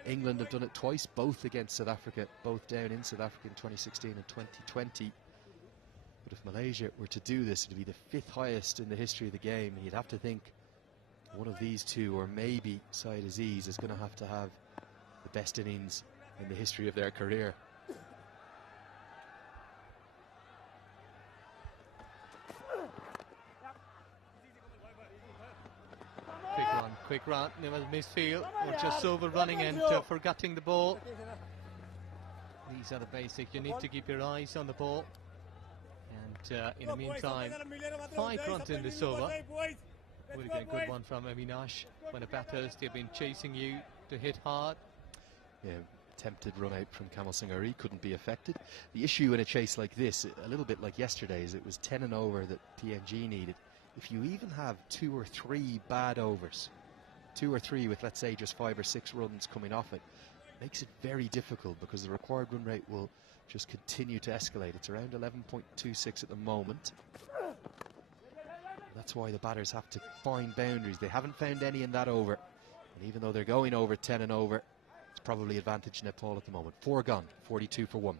England have done it twice, both against South Africa, both down in South Africa in 2016 and 2020. But if Malaysia were to do this, it would be the 5th highest in the history of the game. And you'd have to think one of these two, or maybe Syed Aziz, is going to have the best innings in the history of their career. Quick run, there was misfield, or just overrunning and forgetting the ball. These are the basics. You need to keep your eyes on the ball. And in the meantime, 5 runs in this over. We'll get a good one from Avinash. When the batters, they've been chasing you to hit hard. Yeah, attempted run out from Kamal Singh couldn't be affected. The issue in a chase like this, a little bit like yesterday's, it was 10 and over that PNG needed. If you even have 2 or 3 bad overs, 2 or 3 with, let's say, just 5 or 6 runs coming off it, makes it very difficult, because the required run rate will just continue to escalate. It's around 11.26 at the moment. That's why the batters have to find boundaries. They haven't found any in that over, and even though they're going over 10 and over, it's probably advantage Nepal at the moment. 4 gone, 42 for 1.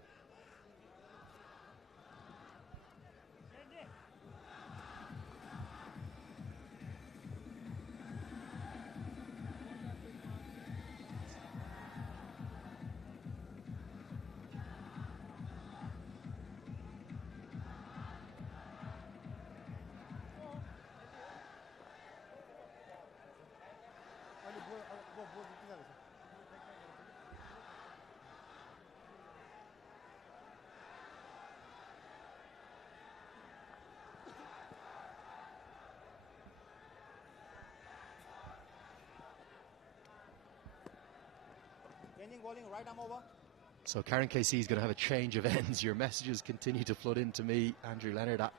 So Karen KC is going to have a change of ends. Your messages continue to flood into me, Andrew Leonard, at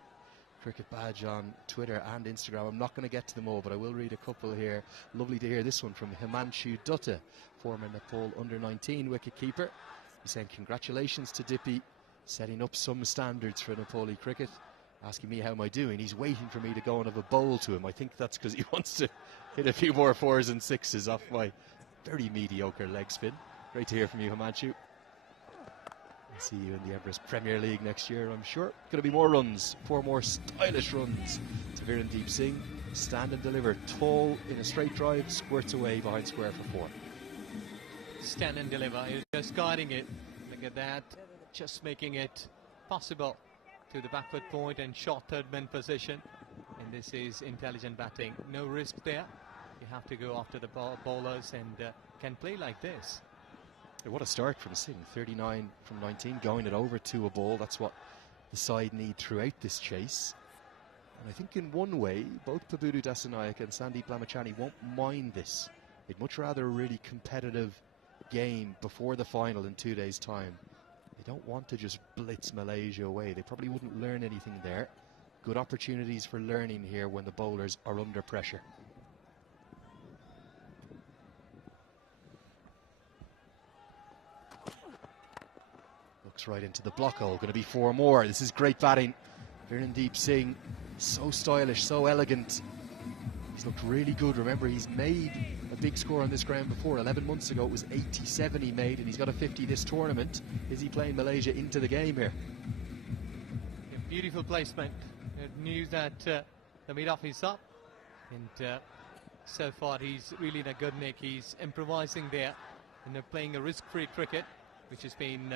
Cricket Badge on Twitter and Instagram. I'm not going to get to them all, but I will read a couple here. Lovely to hear this one from Himanshu Dutta, former Nepal under-19 wicket-keeper. He's saying congratulations to Dippy, setting up some standards for Nepali cricket. Asking me how am I doing. He's waiting for me to go and have a bowl to him. I think that's because he wants to hit a few more 4s and 6s off my very mediocre leg spin. Great to hear from you, Himanshu. I'll see you in the Everest Premier League next year, I'm sure. Going to be more runs, 4 more stylish runs to Virendeep Singh. Stand and deliver, tall in a straight drive, squirts away behind square for 4. Stand and deliver, he's just guiding it. Look at that, just making it possible to the backward point and short third man position. And this is intelligent batting, no risk there. You have to go after the bowlers and can play like this. What a start from Singh, 39 from 19, going it over to a ball. That's what the side need throughout this chase. And I think in one way, both Pabudu Dasanayak and Sandeep Lamachani won't mind this. They'd much rather a really competitive game before the final in 2 days' time. They don't want to just blitz Malaysia away. They probably wouldn't learn anything there. Good opportunities for learning here when the bowlers are under pressure. Looks right into the block hole. Going to be 4 more. This is great batting. Virendeep Singh, so stylish, so elegant. He's looked really good. Remember, he's made a big score on this ground before. 11 months ago, it was 87 he made, and he's got a 50 this tournament. Is he playing Malaysia into the game here? Yeah, beautiful placement. It knew that the mid-off is up, and so far he's really in a good nick. He's improvising there, and they're playing a risk-free cricket, which has been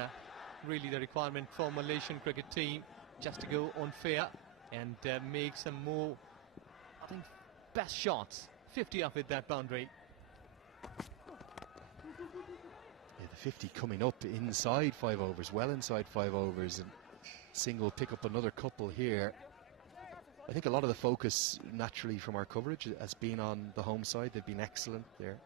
really the requirement for Malaysian cricket team, just to go on fair and make some more, I think, best shots. 50 up with that boundary. Yeah, the 50 coming up inside 5 overs, well inside 5 overs, and Singh will pick up another couple here. I think a lot of the focus naturally from our coverage has been on the home side. They've been excellent. They're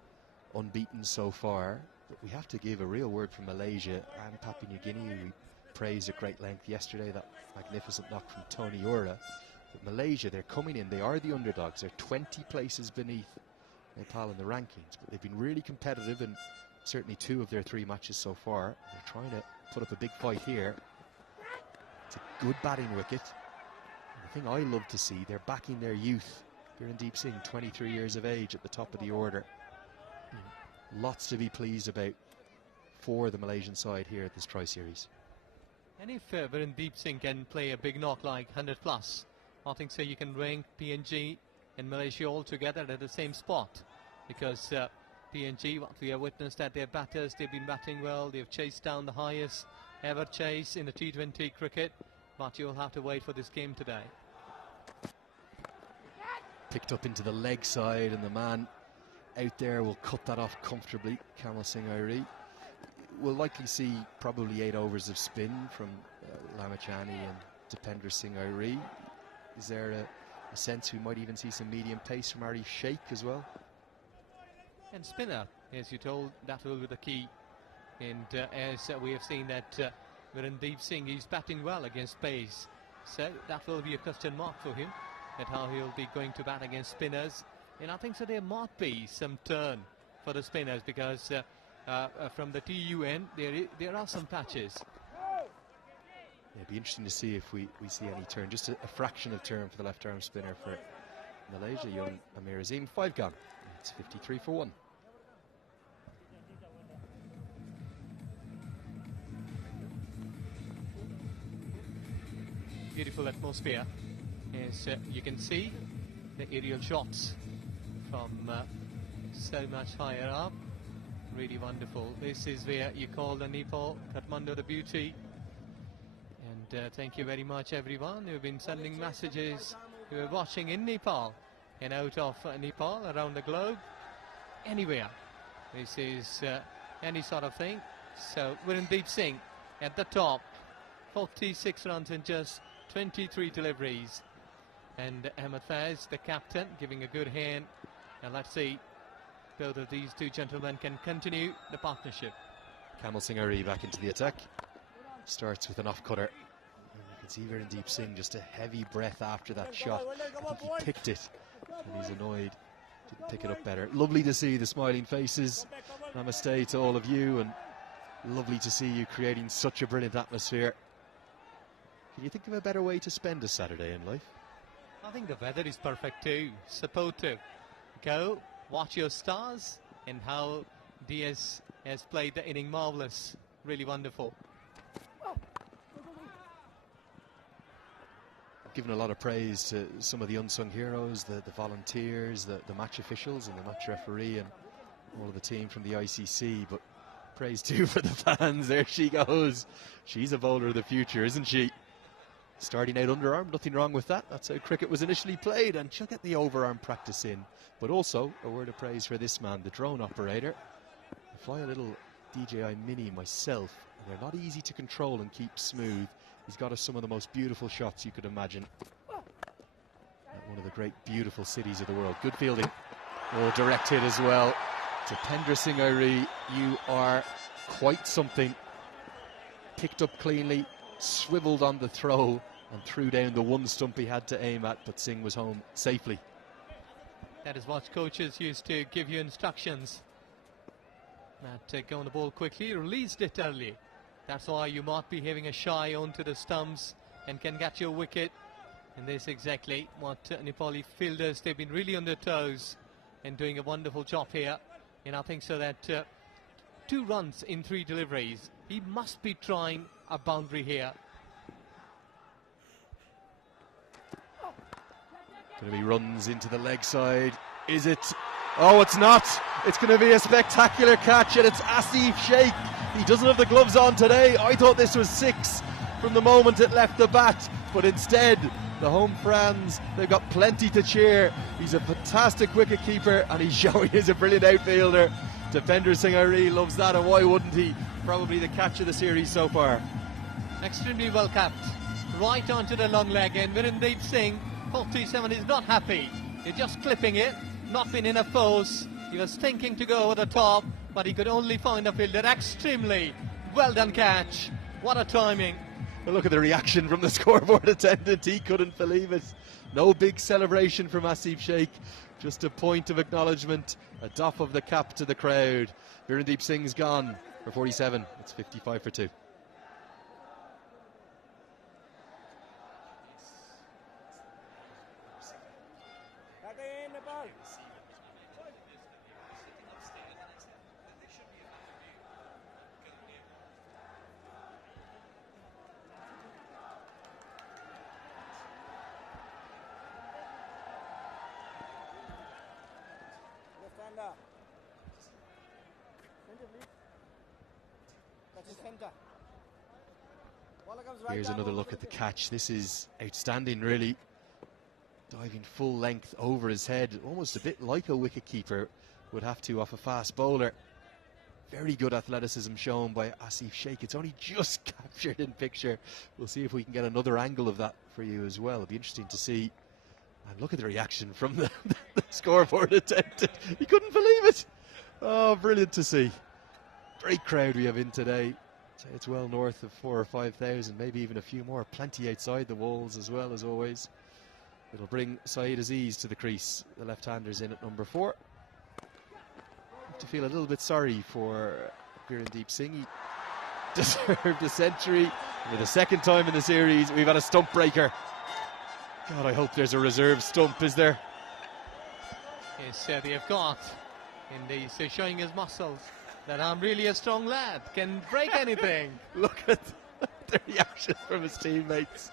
unbeaten so far. But we have to give a real word from Malaysia and Papua New Guinea. We praised at great length yesterday that magnificent knock from Tony Ura. But Malaysia, they're coming in. They are the underdogs. They're 20 places beneath Nepal in the rankings. But they've been really competitive in certainly 2 of their 3 matches so far. They're trying to put up a big fight here. It's a good batting wicket. The thing I love to see, they're backing their youth. Virendeep Singh, 23 years of age, at the top of the order. Lots to be pleased about for the Malaysian side here at this Tri-Series. And if Virendeep Singh can play a big knock like 100 plus, I think so you can rank PNG and Malaysia all together at the same spot. Because PNG, what we have witnessed at their batters, they've been batting well. They've chased down the highest ever chase in the T20 cricket. But you'll have to wait for this game today. Picked up into the leg side, and the man out there will cut that off comfortably. Kamal Singh Airi. We'll likely see probably 8 overs of spin from Lamachani and Dipender Singh Airi. Is there a sense we might even see some medium pace from Arif Sheikh as well? And spinner, as you told, that will be the key. And as we have seen that Virendeep Singh is batting well against pace, so that will be a question mark for him, at how he'll be going to bat against spinners. And I think so there might be some turn for the spinners, because from the TUN there are some patches. Yeah, it'd be interesting to see if we see any turn, just a fraction of turn for the left arm spinner for Malaysia. Young Amir Azim, 5 gone. It's 53 for 1. Beautiful atmosphere, as you can see the aerial shots from so much higher up. Really wonderful. This is where you call the Nepal, Kathmandu, the beauty. And thank you very much everyone who've been sending messages, who are watching in Nepal and out of Nepal, around the globe, anywhere. This is any sort of thing. So Virendeep Singh at the top, 46 runs in just 23 deliveries. And Ahmed Faiz, the captain, giving a good hand. And let's see, both of these 2 gentlemen can continue the partnership. Kamal Singh Airi back into the attack. Starts with an off-cutter. And you can see Virendeep Singh, just a heavy breath after that shot. I think he picked it, and he's annoyed. Didn't pick it up better. Lovely to see the smiling faces. Namaste to all of you, and lovely to see you creating such a brilliant atmosphere. Can you think of a better way to spend a Saturday in life? I think the weather is perfect too, supportive. Go, watch your stars, and how Diaz has played the inning marvellous. Really wonderful. I've given a lot of praise to some of the unsung heroes, the volunteers, the match officials and the match referee, and all of the team from the ICC, but praise too for the fans. There she goes. She's a bowler of the future, isn't she? Starting out underarm, nothing wrong with that. That's how cricket was initially played, and she'll get the overarm practice in. But also a word of praise for this man, the drone operator. I fly a little DJI Mini myself, and they're not easy to control and keep smooth. He's got us some of the most beautiful shots you could imagine at one of the great beautiful cities of the world. Good fielding. Oh, direct hit as well. Dipender Singh Airi, you are quite something. Picked up cleanly, swiveled on the throw, and threw down the one stump he had to aim at, but Singh was home safely. That is what coaches used to give you instructions. That go on the ball quickly, released it early, That's why you might be having a shy onto the stumps and can get your wicket. And this is exactly what Nepali fielders, they've been really on their toes and doing a wonderful job here. And I think so that 2 runs in 3 deliveries. He must be trying a boundary here. Going to be runs into the leg side. Is it? Oh, it's not. It's going to be a spectacular catch, and it's Asif Sheikh. He doesn't have the gloves on today. I thought this was 6 from the moment it left the bat, but instead, the home fans, they've got plenty to cheer. He's a fantastic wicket keeper, and he's showing he's a brilliant outfielder. Defender Singhari loves that, and why wouldn't he? Probably the catch of the series so far. Extremely well capped. Right onto the long leg, and Virendeep Singh, 47, is not happy. He's just clipping it, not been in a force. He was thinking to go over the top, but he could only find a fielder. Extremely well done catch. What a timing. Well, look at the reaction from the scoreboard attendant. He couldn't believe it. No big celebration from Asif Sheikh. Just a point of acknowledgement, a doff of the cap to the crowd. Virendeep Singh's gone for 47. It's 55 for 2. Here's another look at the catch. This is outstanding, really. Diving full length over his head, almost a bit like a wicketkeeper would have to off a fast bowler. Very good athleticism shown by Asif Sheikh. It's only just captured in picture. We'll see if we can get another angle of that for you as well. It'll be interesting to see. And look at the reaction from the scoreboard attendant. He couldn't believe it. Oh, brilliant to see. Great crowd we have in today. Say it's well north of 4,000 or 5,000, maybe even a few more. Plenty outside the walls as well, as always. It'll bring Saeed Aziz to the crease. The left-hander's in at number 4. Have to feel a little bit sorry for Virendeep Singh. He deserved a century. For the second time in the series, we've had a stump breaker. God, I hope there's a reserve stump, is there? Yes, they've got. And he's showing his muscles. That I'm really a strong lad, can break anything. Look at the reaction from his teammates.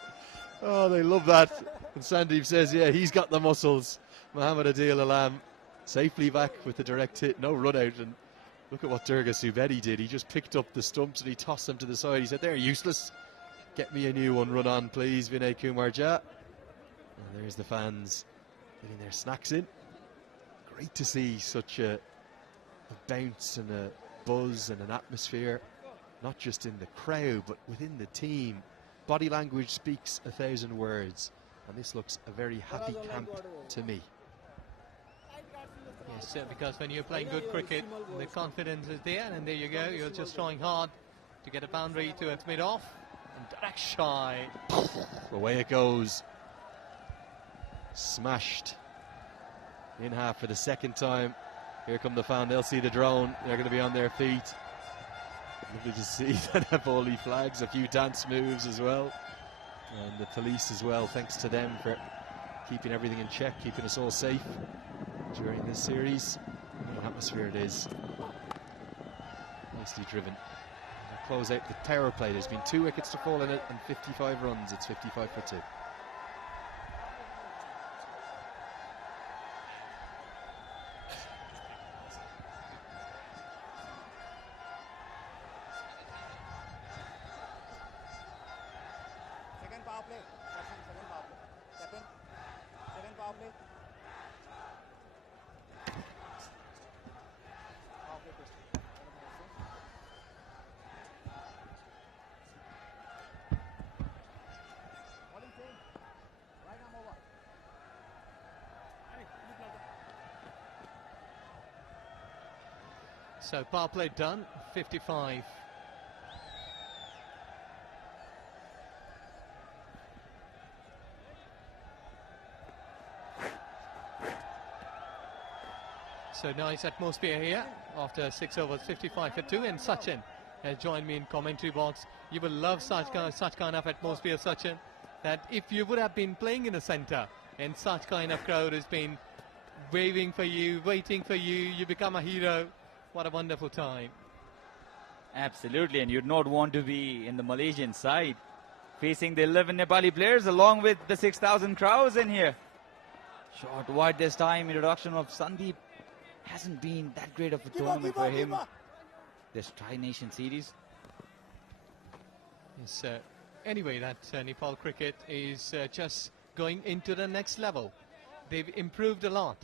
Oh, they love that. And Sandeep says, yeah, he's got the muscles. Mohammad Adil Alam safely back with the direct hit, no run out. And look at what Durga Subedi did. He just picked up the stumps and he tossed them to the side. He said, they're useless. Get me a new one, run on, please, Vinay Kumar Jha. And there's the fans getting their snacks in. Great to see such a bounce and a buzz and an atmosphere, not just in the crowd but within the team. Body language speaks 1,000 words, and this looks a very happy camp to me. Yes, because when you're playing good cricket, the confidence is there, and there you go, you're just trying hard to get a boundary to its mid-off, and direct shy. Away it goes. Smashed in half for the second time. Here come the fan, they'll see the drone, they're going to be on their feet. Lovely to see that Nepali flags, a few dance moves as well. And the police as well, thanks to them for keeping everything in check, keeping us all safe during this series. What an atmosphere it is. Nicely driven. They'll close out the power play. There's been 2 wickets to fall in it and 55 runs. It's 55 for 2. So power play done, 55. So nice atmosphere here after 6 overs, 55 for 2, and Sachin has joined me in commentary box. You will love such kind of atmosphere, Sachin, that if you would have been playing in the centre and such kind of crowd has been waving for you, waiting for you, you become a hero. What a wonderful time. Absolutely, and you'd not want to be in the Malaysian side, facing the 11 Nepali players along with the 6,000 crowds in here. Short wide this time. Introduction of Sandeep hasn't been that great of a tournament for him. This Tri-Nation series. Yes, anyway, that Nepal cricket is just going into the next level. They've improved a lot.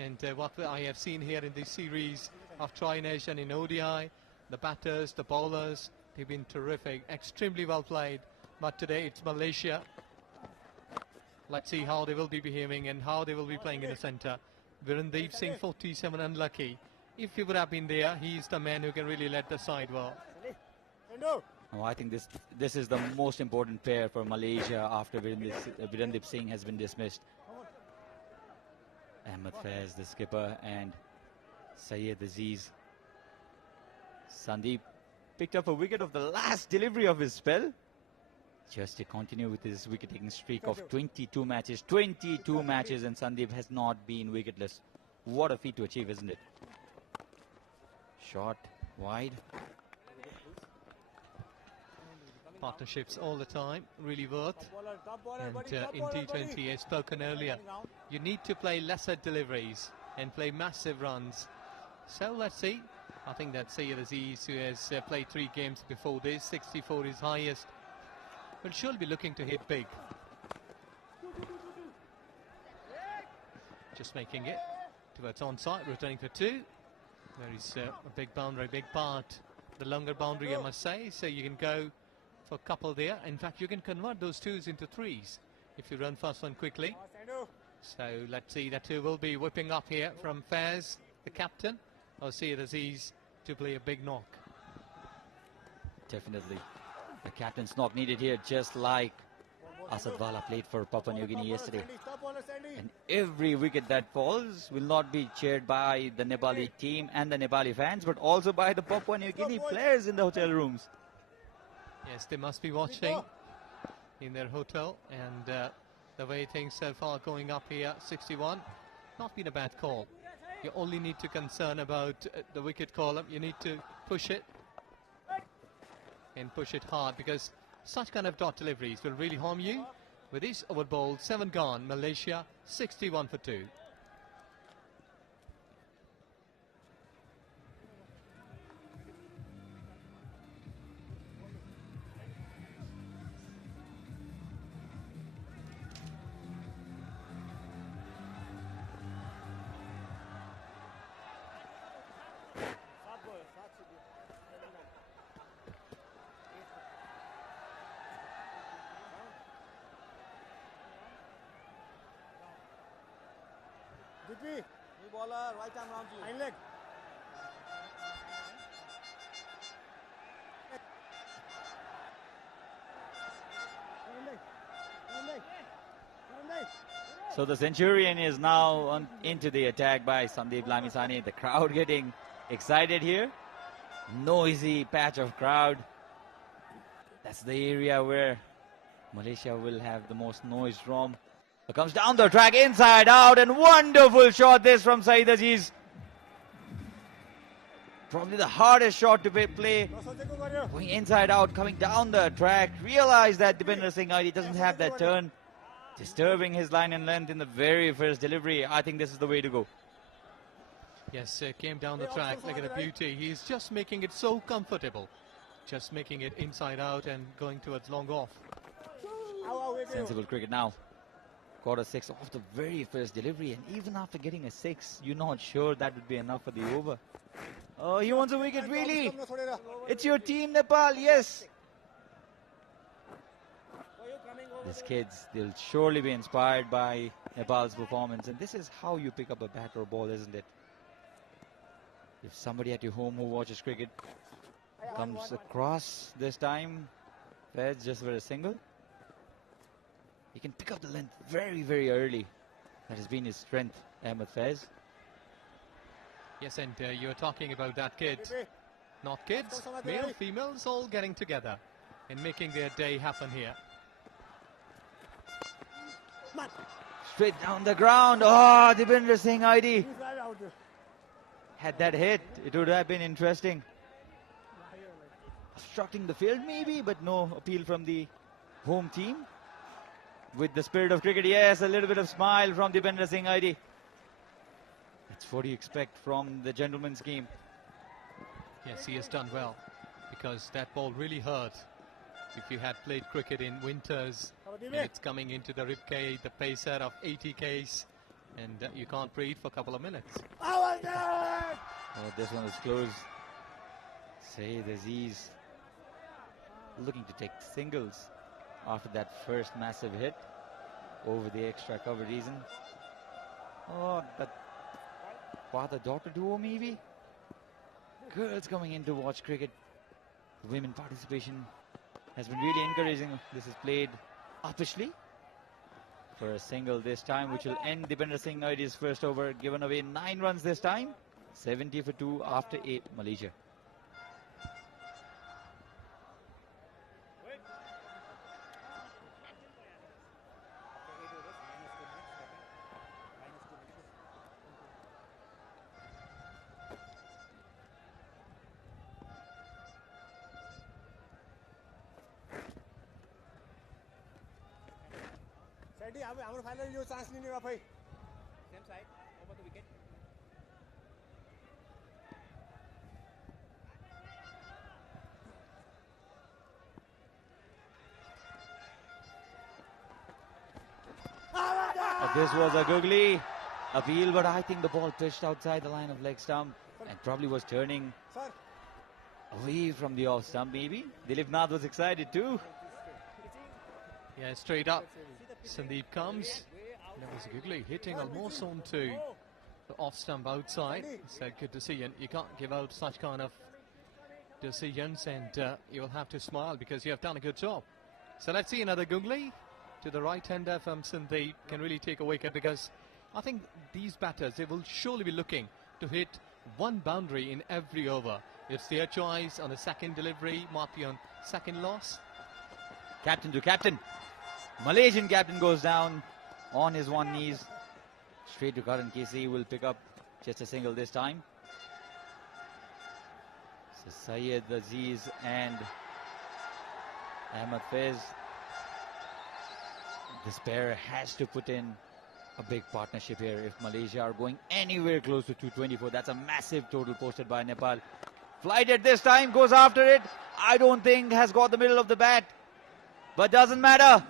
And what I have seen here in this series of Tri-Nation in ODI, the batters, the bowlers, they've been terrific, extremely well played. But today it's Malaysia. Let's see how they will be behaving and how they will be playing in the centre. Virendeep Singh, 47, unlucky. If he would have been there, he's the man who can really lead the side well. Oh, I think this is the most important pair for Malaysia after Virendeep Singh has been dismissed. Ahmed Faiz, the skipper, and Syed Aziz. Sandeep picked up a wicket of the last delivery of his spell, just to continue with his wicket-taking streak of 22 matches. 22 matches, and Sandeep has not been wicketless. What a feat to achieve, isn't it? Shot wide. Partnerships all the time, really worth. And in T20, as spoken earlier, you need to play lesser deliveries and play massive runs. So let's see. I think that Syed Aziz, who has played 3 games before this, 64 is highest, will surely be looking to hit big. Just making it towards onside, returning for 2. There is a big boundary, big part, the longer boundary, I must say, so you can go for a couple there. In fact, you can convert those 2s into 3s if you run first one quickly. So let's see, that 2 will be whipping up here from Faiz, the captain, or Syed Aziz to play a big knock. Definitely. A captain's knock needed here, just like Asad Wala played for Papua New Guinea yesterday. And every wicket that falls will not be cheered by the Nepali team and the Nepali fans, but also by the Papua New Guinea players in the hotel rooms. Yes, they must be watching in their hotel, and the way things so far going up here, 61, not been a bad call. You only need to concern about the wicket column. You need to push it and push it hard, because such kind of dot deliveries will really harm you. With this over bowled, 7 gone, Malaysia 61 for 2. New bowler, right arm round you. Hind leg. So the Centurion is now into the attack by Sandeep Lamisani. The crowd getting excited here. Noisy patch of crowd. That's the area where Malaysia will have the most noise from. It comes down the track, inside out, and wonderful shot this from Syed Aziz. Probably the hardest shot to play. Going inside out, coming down the track. Realize that Dipender Singh doesn't have that turn. Disturbing his line and length in the very first delivery. I think this is the way to go. Yes, came down the track. Look at the beauty. He's just making it so comfortable. Just making it inside out and going towards long off. Sensible cricket now. Got a 6 off the very first delivery, and even after getting a 6, you're not sure that would be enough for the over. Oh, he wants a wicket, really? It's your team, Nepal, yes. These kids, they'll surely be inspired by Nepal's performance, and this is how you pick up a bat or ball, isn't it? If somebody at your home who watches cricket comes across this time, Faiz just for a single, he can pick up the length very, very early. That has been his strength, Ahmed Faiz. Yes, and you're talking about that kid. Not kids, male, females, all getting together and making their day happen here. Straight down the ground. Oh, Deepinder Singh ID. Had that hit, it would have been interesting. Obstructing the field maybe, but no appeal from the home team. With the spirit of cricket, yes, a little bit of smile from Deepinder Singh ID. That's what you expect from the gentleman's game. Yes, he has done well, because that ball really hurt. If you had played cricket in winters, and it's coming into the ribcage, the pacer of 80 Ks, and you can't breathe for a couple of minutes. Oh, this one is close. Saeed Aziz looking to take singles after that first massive hit over the extra cover reason. Oh, that father-daughter duo maybe? Girls coming in to watch cricket. Women participation has been really encouraging. This is played upishly for a single this time, which will end Deepinder Singh ID's first over. Given away 9 runs this time. 70 for 2 after 8, Malaysia. हाम्रो final यो chance लिने रफै same side over the wicket This was a googly appeal, but I think the ball pitched outside the line of leg stump and probably was turning away from the off stump maybe. Dilip Nath was excited too. Yeah, straight up. Sandeep comes. That was a googly, hitting almost onto the off stump outside. So good to see. And you can't give out such kind of decisions, and you'll have to smile because you have done a good job. So let's see another googly to the right-hander from Sandeep. Can really take a wicket, because I think these batters, they will surely be looking to hit one boundary in every over. It's their choice on the second delivery, might be on second loss. Captain to captain. Malaysian captain goes down on his one knees. Straight to Karan Kesari, will pick up just a single this time. So Syed Aziz and Ahmed Faiz. This pair has to put in a big partnership here if Malaysia are going anywhere close to 224. That's a massive total posted by Nepal. Flighted this time, goes after it. I don't think has got the middle of the bat. But doesn't matter.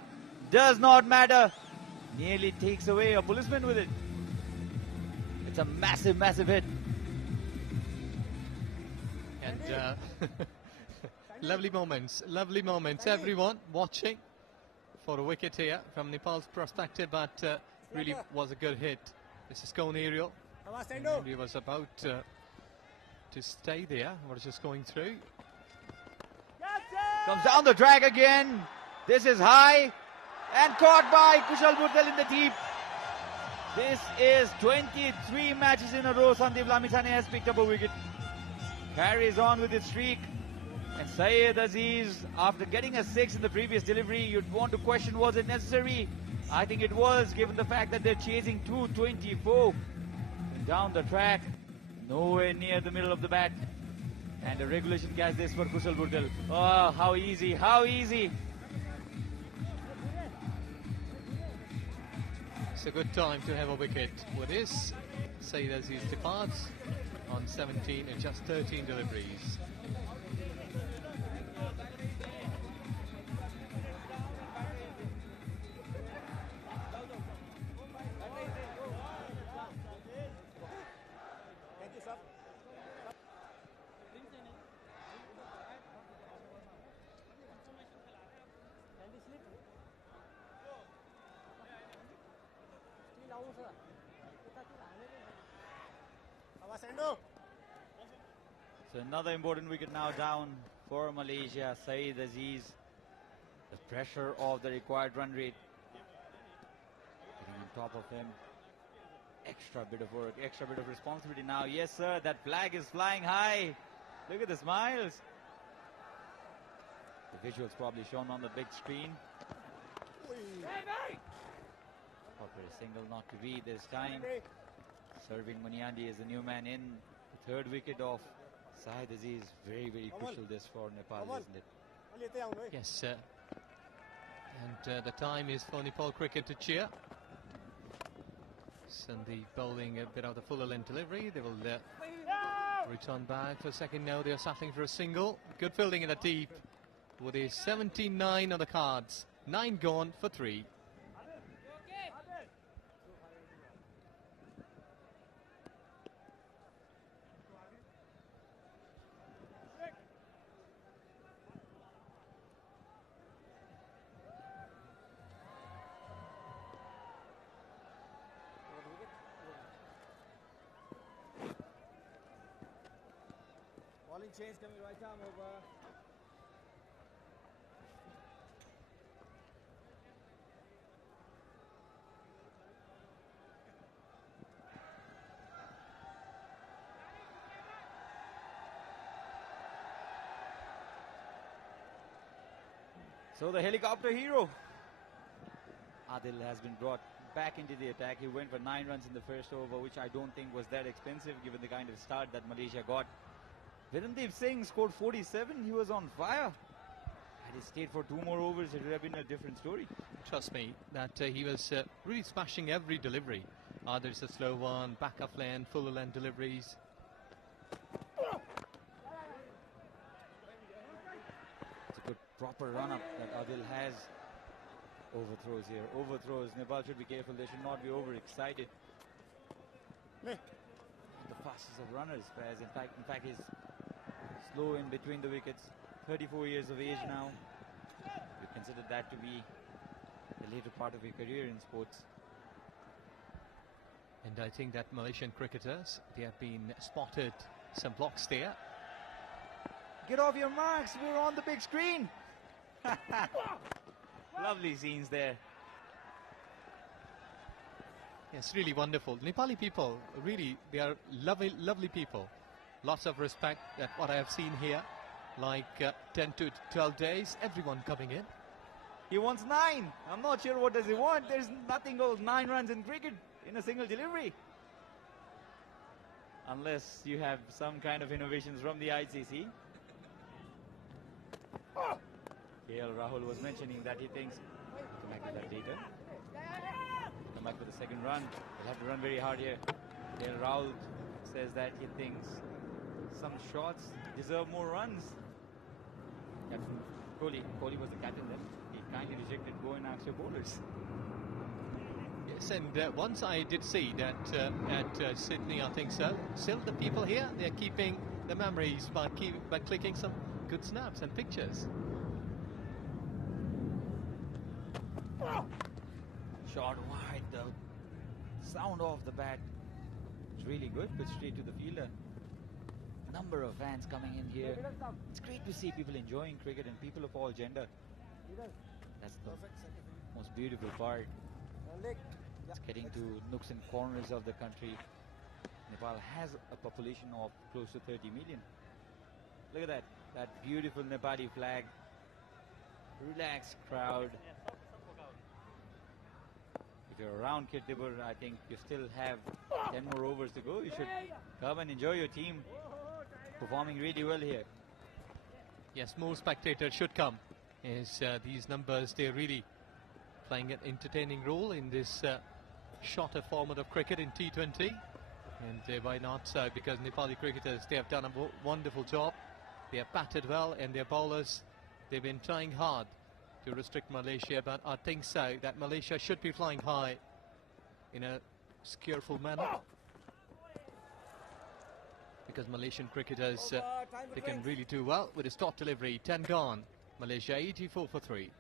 Does not matter. Nearly takes away a policeman with it. It's a massive, massive hit. And lovely moments, everyone watching for a wicket here from Nepal's perspective, but really was a good hit. This is cone aerial. And he was about to stay there, was just going through. Comes down the track again. This is high and caught by Kushal Burdal in the deep. This is 23 matches in a row. Sandeep Lamithane has picked up a wicket. Carries on with his streak. And Syed Aziz, after getting a 6 in the previous delivery, you'd want to question, was it necessary? I think it was, given the fact that they're chasing 224. And down the track, nowhere near the middle of the bat. And a regulation catch this for Kushal Burdal. Oh, how easy, how easy. It's a good time to have a wicket with this. Syed Aziz departs on 17 and just 13 deliveries. So another important wicket now down for Malaysia. Syed Aziz, the pressure of the required run rate getting on top of him. Extra bit of work, extra bit of responsibility now. Yes, sir, that flag is flying high. Look at the smiles. The visuals probably shown on the big screen. Thought for a single not to be this time. Serving Muniandi is the new man in. The third wicket of Sahid Aziz. Very, very crucial this for Nepal, isn't it? Yes, and the time is for Nepal cricket to cheer. Send the bowling a bit of the fuller length delivery. They will return back for a second. Now they are settling for a single. Good fielding in the deep with a 79 on the cards. 9 gone for 3. Bowling change coming right arm over. So the helicopter hero, Adil, has been brought back into the attack. He went for 9 runs in the first over, which I don't think was that expensive given the kind of start that Malaysia got. Virendeep Singh scored 47. He was on fire. Had he stayed for 2 more overs, it would have been a different story. Trust me, that he was really smashing every delivery. Either it's a slow one, back off lane, fuller length deliveries. It's a good proper run-up that Adil has. Overthrows here. Overthrows. Nepal should be careful. They should not be overexcited. The fastest of runners, Faz. In fact, he's slow in between the wickets. 34 years of age now. You consider that to be the later part of your career in sports. And I think that Malaysian cricketers, they have been spotted some blocks there. Get off your marks. We're on the big screen. Lovely scenes there. It's really wonderful. Nepali people, really, they are lovely, lovely people. Lots of respect at what I have seen here. Like 10 to 12 days, everyone coming in. He wants 9. I'm not sure what does he want. There's nothing called 9 runs in cricket in a single delivery. Unless you have some kind of innovations from the ICC. KL Rahul was mentioning that he thinks, come back to that later. Come back for the second run. They'll have to run very hard here. KL Rahul says that he thinks some shots deserve more runs. Captain Kohli was the captain then. He kindly rejected go and ask your bowlers. Yes, and once I did see that at Sydney, I think so. Still, the people here, they're keeping the memories by clicking some good snaps and pictures. Shot wide, the sound of the bat. It's really good, but straight to the fielder. Number of fans coming in here. It's great to see people enjoying cricket and people of all gender. That's the most beautiful part. It's getting to nooks and corners of the country. Nepal has a population of close to 30 million. Look at that beautiful Nepali flag. Relaxed crowd. If you're around Kirtipur, I think you still have 10 more overs to go. You should come and enjoy your team performing really well here. Yes, more spectators should come. As these numbers, they're really playing an entertaining role in this shorter format of cricket in T20. And why not so? Because Nepali cricketers, they have done a wonderful job. They have batted well, and their bowlers, they've been trying hard to restrict Malaysia, but I think so that Malaysia should be flying high in a skillful manner, because Malaysian cricketers, they can really do well with a stop delivery. 10 gone. Malaysia 84 for 3.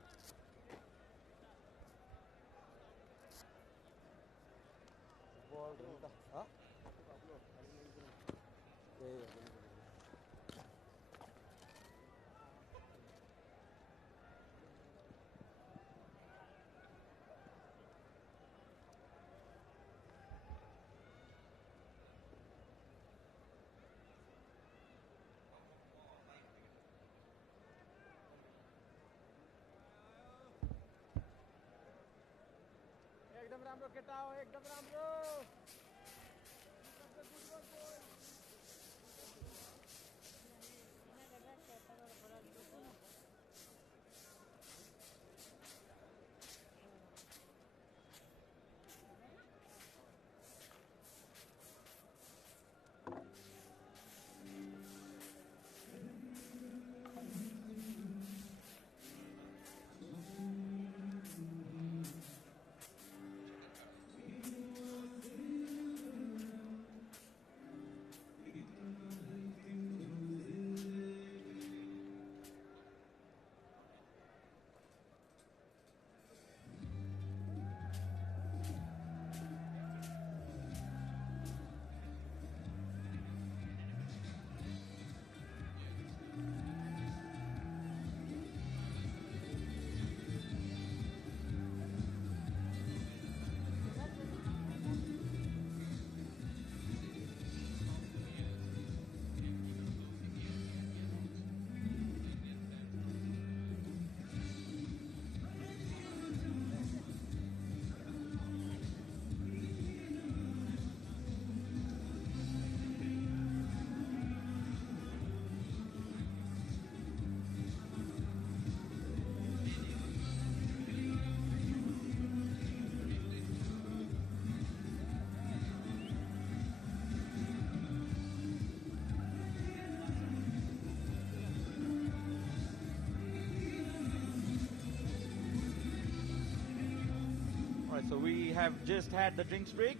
Alright, so we have just had the drinks break.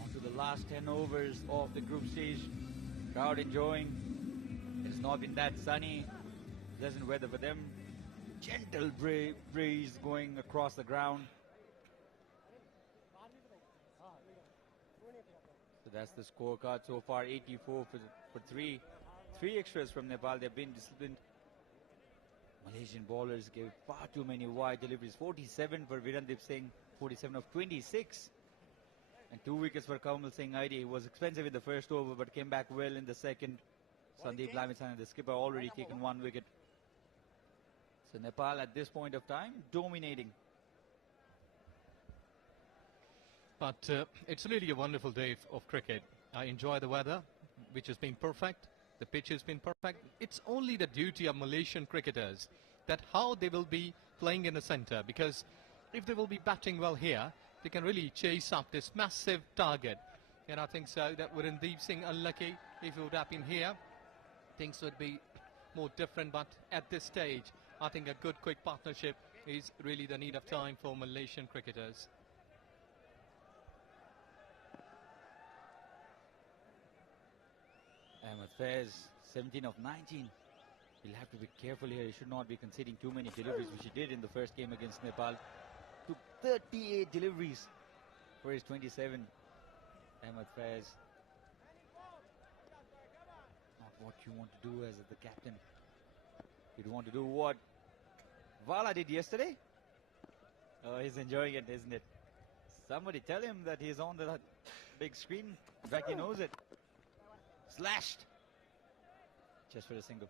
On to the last 10 overs of the group stage. Crowd enjoying. It's not been that sunny. Pleasant weather for them. Gentle breeze going across the ground. So that's the scorecard so far. 84 for three. 3 extras from Nepal. They've been disciplined. Malaysian bowlers gave far too many wide deliveries. 47 for Virandip Singh, 47 of 26. And 2 wickets for Kamal Singh ID. He was expensive in the first over but came back well in the second. Sandeep Lamisan, the skipper, already taken 1 wicket. So Nepal at this point of time dominating. But it's really a wonderful day of cricket. I enjoy the weather, which has been perfect. The pitch has been perfect. It's only the duty of Malaysian cricketers that how they will be playing in the centre, because if they will be batting well here, they can really chase up this massive target. And I think so that Virandip Singh unlucky. If he would have been here, things would be more different. But at this stage, I think a good quick partnership is really the need of time for Malaysian cricketers. Ahmed Faiz, 17 of 19. He'll have to be careful here. He should not be conceding too many deliveries, which he did in the first game against Nepal. Took 38 deliveries for his 27. Ahmed Faiz. Not what you want to do as the captain. You'd want to do what Vala did yesterday. Oh, he's enjoying it, isn't it? Somebody tell him that he's on the big screen. In fact, he knows it. Slashed. Just for a single.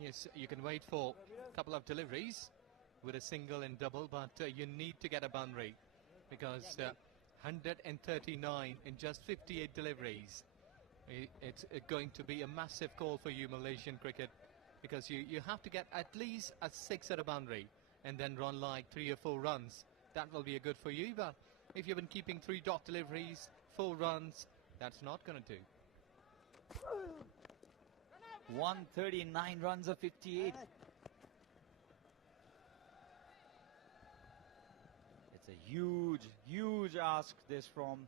Yes, you can wait for a couple of deliveries with a single and double, but you need to get a boundary because 139 in just 58 deliveries. It's going to be a massive call for you, Malaysian cricket, because you have to get at least a 6 at a boundary and then run like 3 or 4 runs. That will be a good for you, but if you've been keeping 3 dot deliveries, 4 runs, that's not going to do. 139 runs of 58. It's a huge ask this from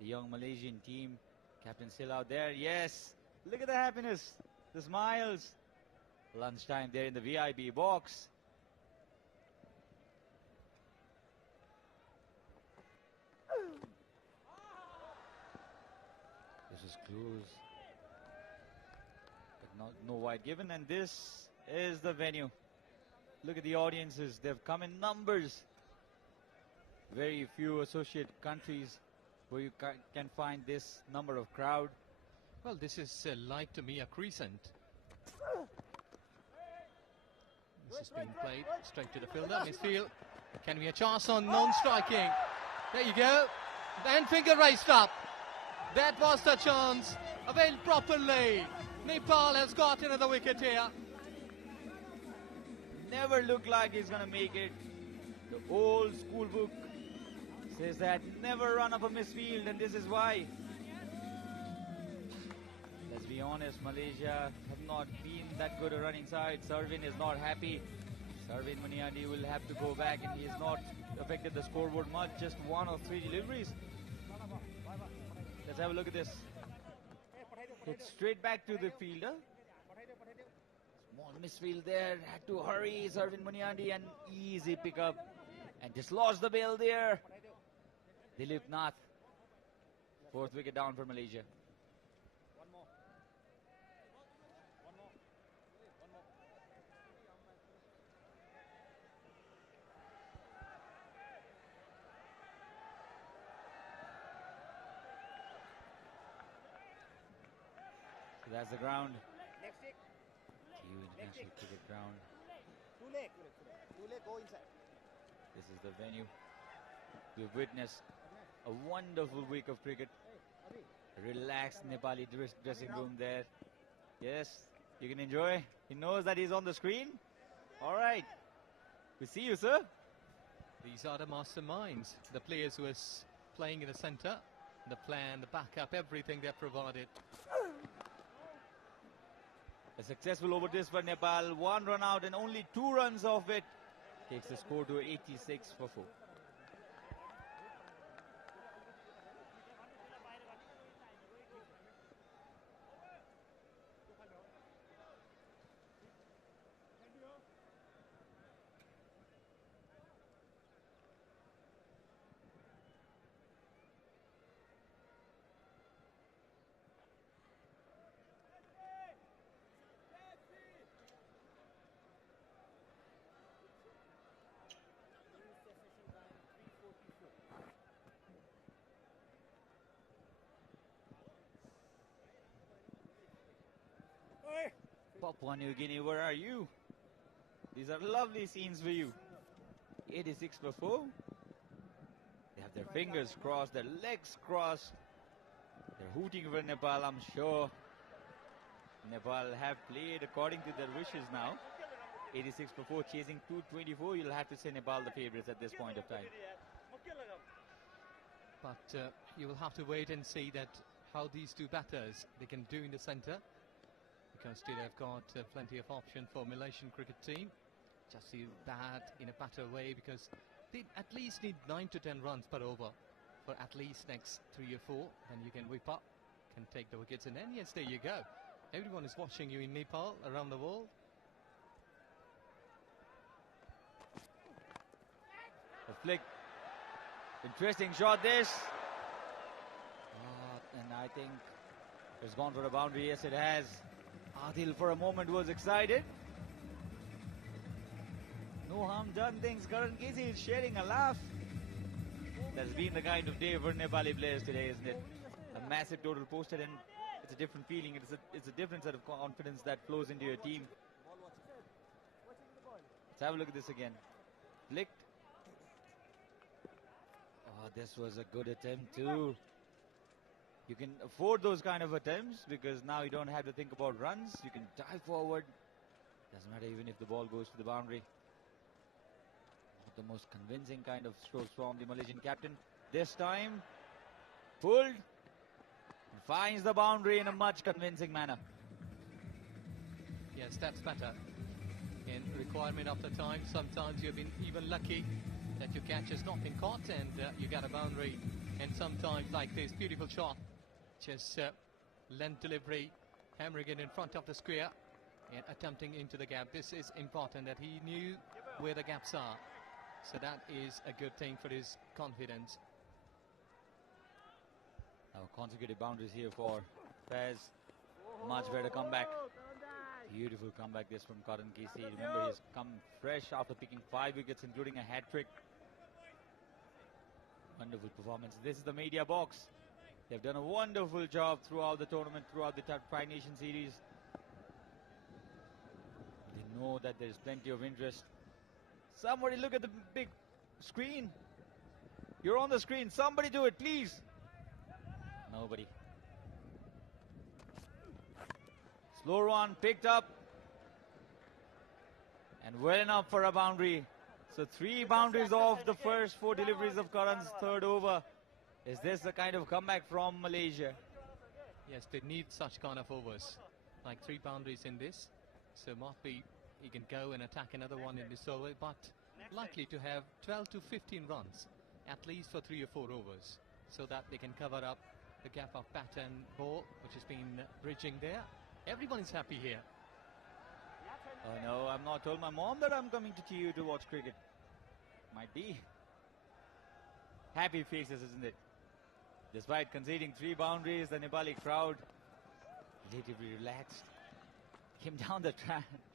the young Malaysian team. Captain still out there. Yes, look at the happiness, the smiles. Lunchtime there in the VIP box. This is close. But no wide given, and this is the venue. Look at the audiences. They've come in numbers. Very few associate countries where you can find this number of crowd. Well, this is like to me a crescent. This is being played straight to the fielder. Misfield Can be a chance on non-striking. There you go. And finger raised up. That was the chance. Availed properly. Nepal has got another wicket here. Never looked like he's going to make it. The old school book says that never run up a misfield, and this is why. Let's be honest, Malaysia have not been that good a running side. Servin is not happy. Servin Muniadi will have to go back, and he has not affected the scoreboard much. Just 1 or 3 deliveries. Let's have a look at this. Hit straight back to the fielder. Small misfield there. Had to hurry. Servin Muniadi, and easy pickup. And dislodged the bail there. Dilip Nath. 4th wicket down for Malaysia. So that's the ground. TU International Cricket Ground. Two leg, go inside. This is the venue. We've witnessed a wonderful week of cricket. A relaxed Nepali dressing room there. Yes, you can enjoy. He knows that he's on the screen. All right. We see you, sir. These are the masterminds, the players who are playing in the centre, the plan, the backup, everything they've provided. A successful over this for Nepal. 1 run out and only 2 runs off it. Takes the score to 86 for 4. Papua New Guinea, where are you? These are lovely scenes for you. 86 for 4. They have their fingers crossed, their legs crossed. They're hooting for Nepal, I'm sure. Nepal have played according to their wishes now. 86 for 4, chasing 224. You'll have to say Nepal the favourites at this point of time. But you will have to wait and see that how these two batters they can do in the centre. Because still they've got plenty of option for Malaysian cricket team. Just do that in a better way, because they at least need 9 to 10 runs per over for at least next 3 or 4. Then you can whip up, can take the wickets, and then yes, there you go. Everyone is watching you in Nepal, around the world. A flick. Interesting shot this. And I think it's gone for a boundary. Yes, it has. Adil for a moment was excited. No harm done things. Karan Casey is sharing a laugh. That's been the kind of day for Nepali players today, isn't it? A massive total posted, and it's a different feeling. It's a different set of confidence that flows into your team. Let's have a look at this again. Flicked. Oh, this was a good attempt too. You can afford those kind of attempts because now you don't have to think about runs. You can dive forward. Doesn't matter even if the ball goes to the boundary. Not the most convincing kind of strokes from the Malaysian captain. This time, pulled and finds the boundary in a much convincing manner. Yes, that's better. In requirement of the time, sometimes you've been even lucky that your catch has not been caught and you get a boundary. And sometimes like this, beautiful shot. Just length delivery, hammering it in front of the square and attempting into the gap. This is important that he knew where the gaps are. So that is a good thing for his confidence. Now consecutive boundaries here for Fez. Much better comeback. Beautiful comeback this from Karan Casey. Remember, he's come fresh after picking 5 wickets, including a hat-trick. Wonderful performance. This is the media box. They've done a wonderful job throughout the tournament, throughout the Tri Nation series. They know that there's plenty of interest. Somebody look at the big screen. You're on the screen. Somebody do it, please. Nobody. Slow one picked up. And well enough for a boundary. So 3 boundaries off the first 4 deliveries of Karan's third over. Is this a kind of comeback from Malaysia? Yes, they need such kind of overs. Like 3 boundaries in this. So might be he can go and attack another one in this over, but likely to have 12 to 15 runs, at least for 3 or 4 overs, so that they can cover up the gap of pattern ball, which has been bridging there. Everyone is happy here. Oh no, I've not told my mom that I'm coming to TU to watch cricket. Might be. Happy faces, isn't it? Despite conceding 3 boundaries, the Nepali crowd relatively relaxed. Came down the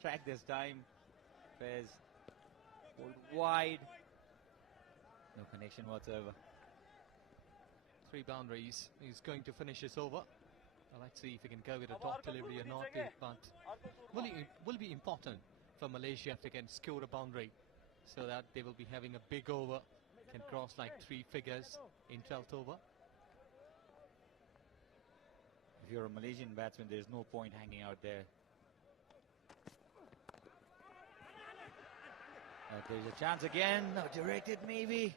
track this time. Fez pulled wide. No connection whatsoever. 3 boundaries. He's going to finish his over. Well, let's see if he can go with a dot delivery or not. But will be important for Malaysia if they can score a boundary, so that they will be having a big over, can cross like 3 figures in 12th over. If you're a Malaysian batsman, there's no point hanging out there. There's a chance again. No, directed maybe.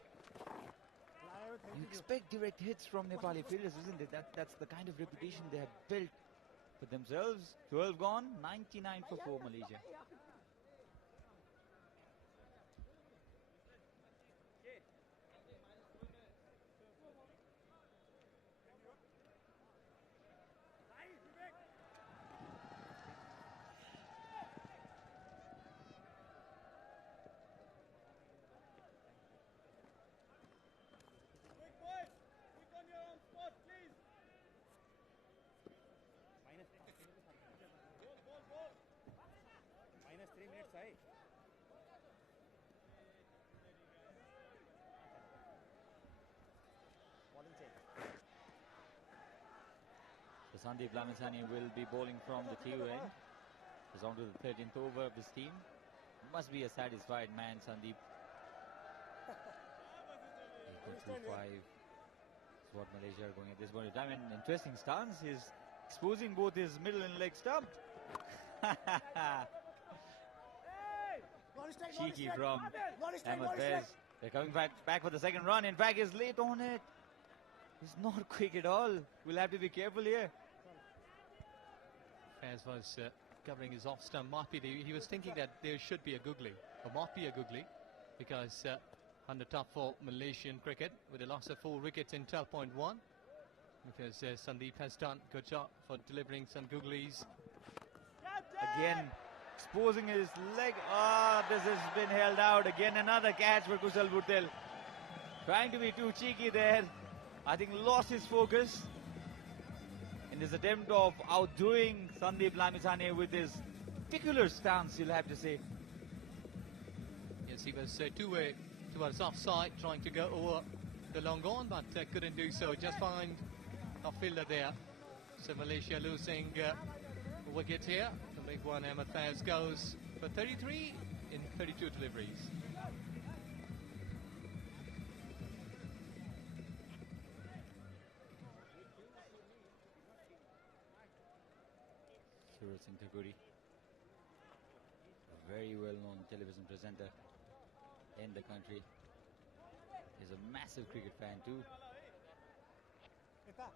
You expect direct hits from Nepali fielders, isn't it? That's the kind of reputation they have built for themselves. 12 gone, 99 for 4 Malaysia. Minus 3 minutes, right? Bowling change. So Sandeep Lamisani will be bowling from the TU end. He's on to the 13th over of this team. Must be a satisfied man, Sandeep. 8.25 is what Malaysia are going at this point in time. An interesting stance. He's exposing both his middle and leg stump. Cheeky from Ahmed Fez. They're coming back for the second run. In fact, he's late on it. He's not quick at all. We'll have to be careful here. Fez was covering his off stump. He was thinking that there should be a googly, or might be a googly, because under top for Malaysian cricket with a loss of 4 wickets in 12.1, because Sandeep has done a good job for delivering some googlies. Again, exposing his leg. This has been held out. Again, another catch for Kushal Bhutel. Trying to be too cheeky there. I think lost his focus in his attempt of outdoing Sandeep Lamisani with his particular stance, you'll have to say. Yes, he was two-way towards offside, trying to go over the long on, but couldn't do so. Just find a fielder there. So Malaysia losing wickets here. The big one, Ahmed Faz, goes for 33 in 32 deliveries. Suraj Singh Thakuri, a very well-known television presenter in the country. He's a massive cricket fan too.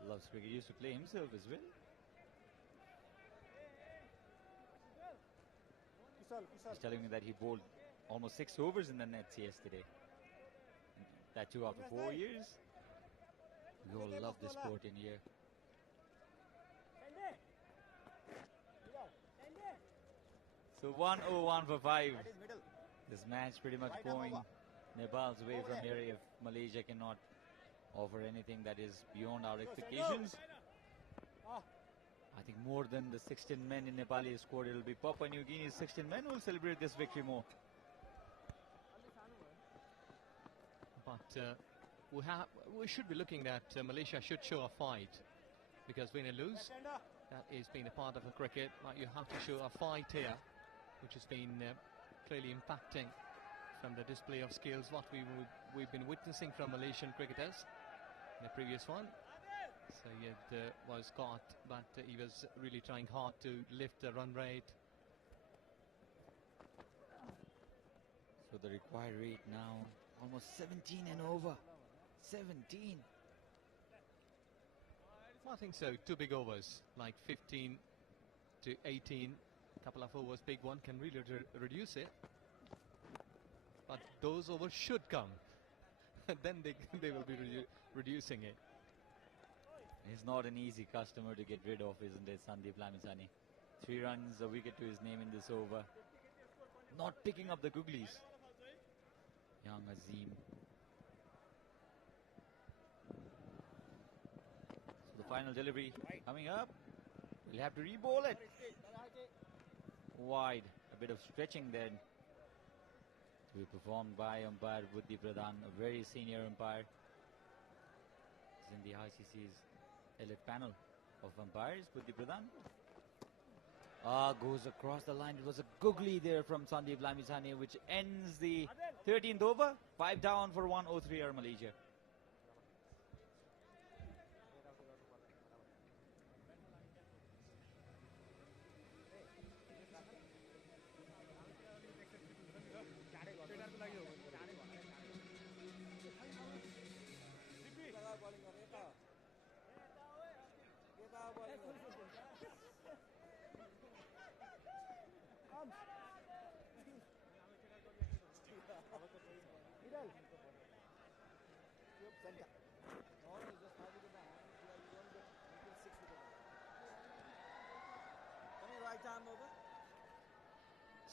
Loves cricket. He used to play himself as well. He's telling me that he bowled almost 6 overs in the nets yesterday. That too after 4 years. We all love this sport in here. So 101 for 5. This match pretty much going Nepal's way from here if Malaysia cannot offer anything that is beyond our expectations. I think more than the 16 men in Nepali squad, it will be Papua New Guinea's 16 men who will celebrate this victory more. But we should be looking at Malaysia should show a fight, because win and lose, that is being a part of a cricket. But you have to show a fight here, which has been clearly impacting from the display of skills what we've been witnessing from Malaysian cricketers in the previous one. Syed was caught, but he was really trying hard to lift the run rate. So the required rate now almost 17 and over. 17. I think so. 2 big overs, like 15 to 18. Couple of overs, big one can really reduce it. But those overs should come. Then they will be reducing it. He's not an easy customer to get rid of, isn't it, Sandeep Lamisani? 3 runs, a wicket to his name in this over. Not picking up the googlies. Young Azim. So the final delivery coming up. We'll have to re-bowl it. Wide. A bit of stretching then. To be performed by umpire Buddhi Pradhan, a very senior umpire. He's in the ICC's elite panel of umpires. Buddhi Pradhan. Goes across the line. It was a googly there from Sandeep Lamisani, which ends the 13th over. 5 down for 103 are Malaysia.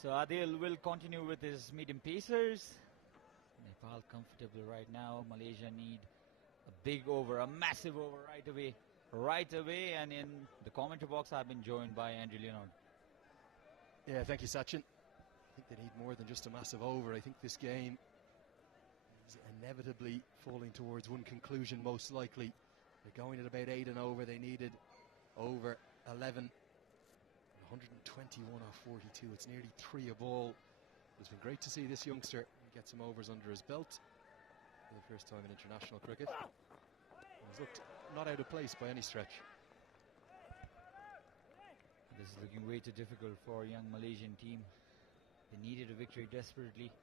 So Adil will continue with his medium pacers. Nepal comfortable right now. Malaysia need a big over, a massive over right away. Right away, and in the commentary box I've been joined by Andrew Leonard. Yeah, thank you, Sachin. I think they need more than just a massive over. I think this game is inevitably falling towards one conclusion, most likely. They're going at about 8 and over. They needed over 11. 121 off 42. It's nearly 3 a ball. It's been great to see this youngster get some overs under his belt for the first time in international cricket. He's looked not out of place by any stretch. This is looking way too difficult for a young Malaysian team. They needed a victory desperately.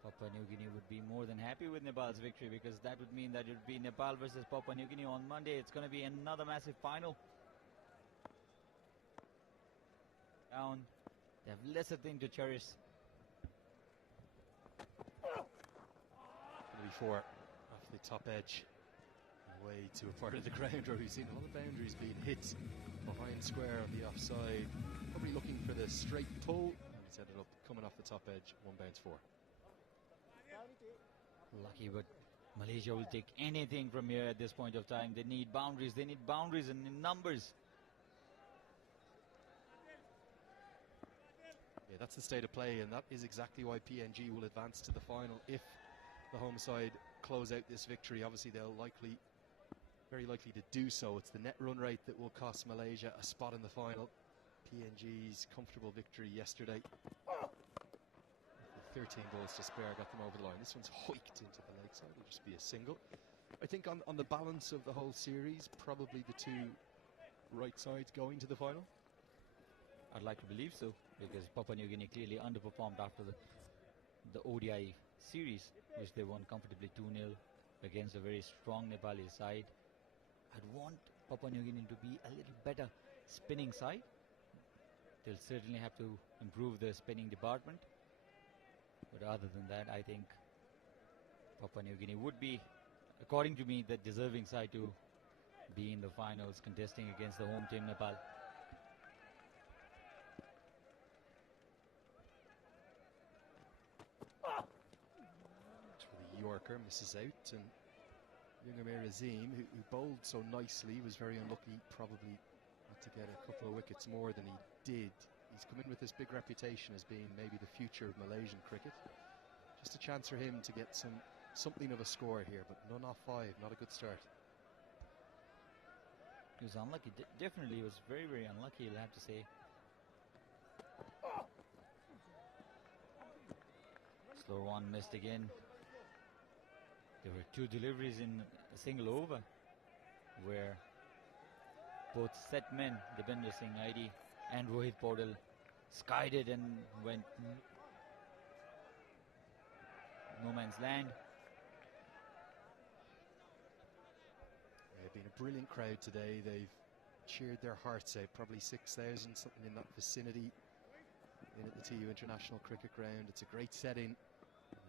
Papua New Guinea would be more than happy with Nepal's victory, because that would mean that it would be Nepal versus Papua New Guinea on Monday. It's going to be another massive final. Down. They have lesser thing to cherish. 24 off the top edge. Away to a part of the ground where we've seen all the boundaries being hit behind square on the offside. Probably looking for the straight pull. And it's ended up coming off the top edge. 1 bounce 4. Lucky, but Malaysia will take anything from here at this point of time. They need boundaries. They need boundaries and in numbers. Yeah, that's the state of play, and that is exactly why PNG will advance to the final if the home side close out this victory. Obviously, they'll very likely to do so. It's the net run rate that will cost Malaysia a spot in the final. PNG's comfortable victory yesterday, 13 balls to spare, got them over the line. This one's hoiked into the leg side. It'll just be a single. I think on the balance of the whole series, probably the 2 right sides going to the final. I'd like to believe so, because Papua New Guinea clearly underperformed after the ODI series, which they won comfortably 2-0 against a very strong Nepali side. I'd want Papua New Guinea to be a little better spinning side. They'll certainly have to improve their spinning department. But other than that, I think Papua New Guinea would be, according to me, the deserving side to be in the finals, contesting against the home team Nepal. Yorker misses out, and Yungamir Azim, who bowled so nicely, was very unlucky, probably not to get a couple of wickets more than he did. He's come in with this big reputation as being maybe the future of Malaysian cricket. Just a chance for him to get something of a score here, but none off 5, not a good start. He was unlucky, definitely was very, very unlucky, you'll have to say. Slower one missed again. There were two deliveries in a single over where both set men, Devinder Singh Aidi and Rohit Paudel, skied it and went no man's land. They've been a brilliant crowd today. They've cheered their hearts out, probably 6,000, something in that vicinity, in at the TU International Cricket Ground. It's a great setting.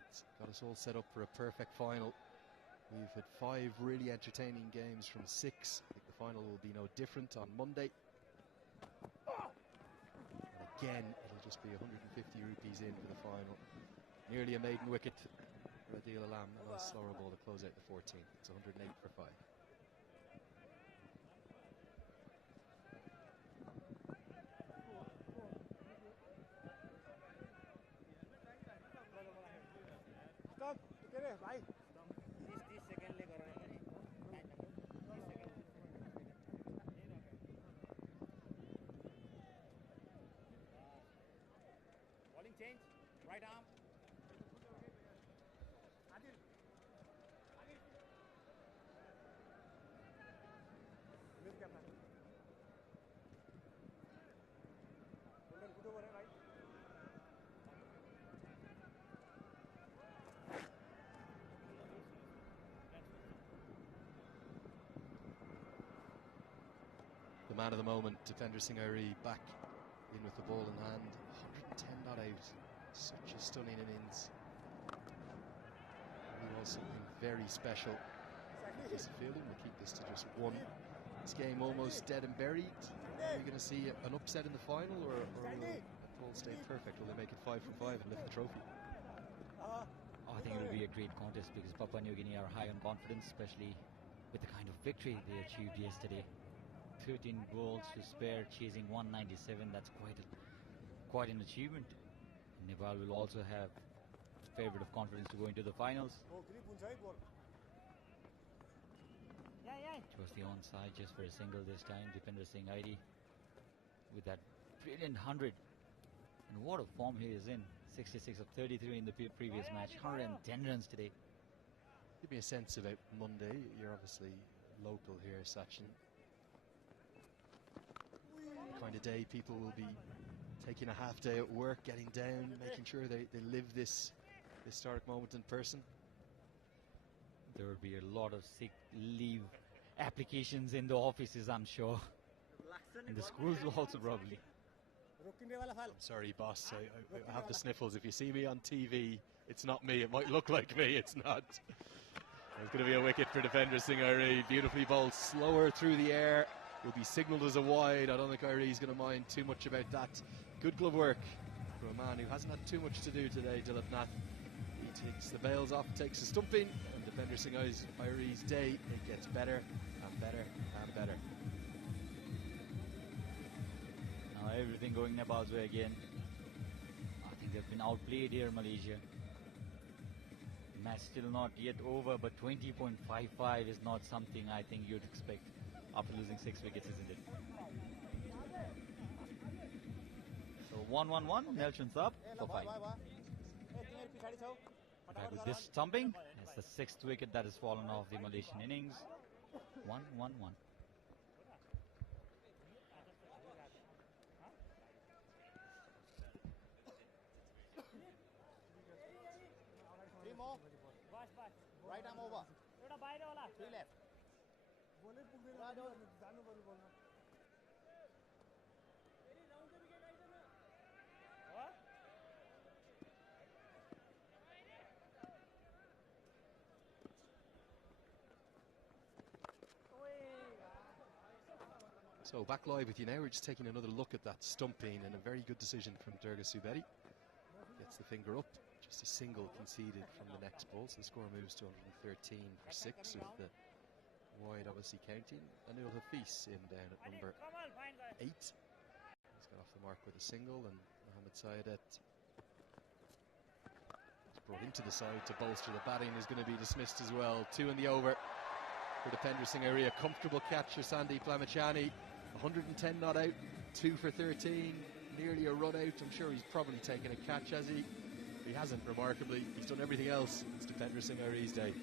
It's got us all set up for a perfect final. We've had 5 really entertaining games from 6. I think the final will be no different on Monday. And again, it'll just be 150 rupees in for the final. Nearly a maiden wicket for Adil Alam, and a slower ball to close out the 14th. It's 108 for 5. Stop. Get it, right? Bowling change. Right arm. Adil. Miss camera. Good over, right? The man of the moment, Defender Singh Airi, back in with the ball in hand. 110 not out. Such a stunning innings. He was something very special. Piece of fielding will keep this to just 1. This game almost dead and buried. Are we going to see an upset in the final, or will it all stay perfect? Will they make it 5 from 5 and lift the trophy? I think it will be a great contest because Papua New Guinea are high on confidence, especially with the kind of victory they achieved yesterday. 13 goals to spare, chasing 197. That's quite an achievement. Nepal will also have a fair bit of confidence to go into the finals. It was the onside just for a single this time. Defender Singh Aidi with that brilliant 100. And what a form he is in. 66 of 33 in the previous match. 110 runs today. Give me a sense about Monday. You're obviously local here, Sachin. The kind of day people will be taking a half day at work, getting down, making sure they live this historic moment in person. There will be a lot of sick leave applications in the offices, I'm sure. And the schools will also probably. I'm sorry, boss. I have the sniffles. If you see me on TV, it's not me. It might look like me. It's not. There's going to be a wicket for Defender Singh Airi. Beautifully bowled, slower through the air. Will be signalled as a wide. I don't think Airi is going to mind too much about that. Good glove work from a man who hasn't had too much to do today, Dilip Nath. He takes the bails off, takes a stumping, and Defender Singh Airi's day, it gets better and better and better. Now everything going Nepal's way again. I think they've been outplayed here, Malaysia. Match still not yet over, but 20.55 is not something I think you'd expect after losing 6 wickets, isn't it? So 1-1-1, Nelson's up for 5. Back with this stumping, it's the 6th wicket that has fallen off the Malaysian innings. 1-1-1. Right arm over. 3 left. So back live with you now. We're just taking another look at that stumping, and a very good decision from Durga Subedi. Gets the finger up. Just a single conceded from the next ball, so the score moves to 113 for 6, with the wide obviously counting. Anil Hafiz in down at number 8. He's got off the mark with a single, and Mohammad Saeedat is brought into the side to bolster the batting, is going to be dismissed as well. 2 in the over for Defender Singh Airi. A comfortable catch for Sandeep Lamachani. 110 not out, 2 for 13, nearly a run out. I'm sure he's probably taken a catch, has he? He hasn't, remarkably. He's done everything else. It's Dipender Singhari's day.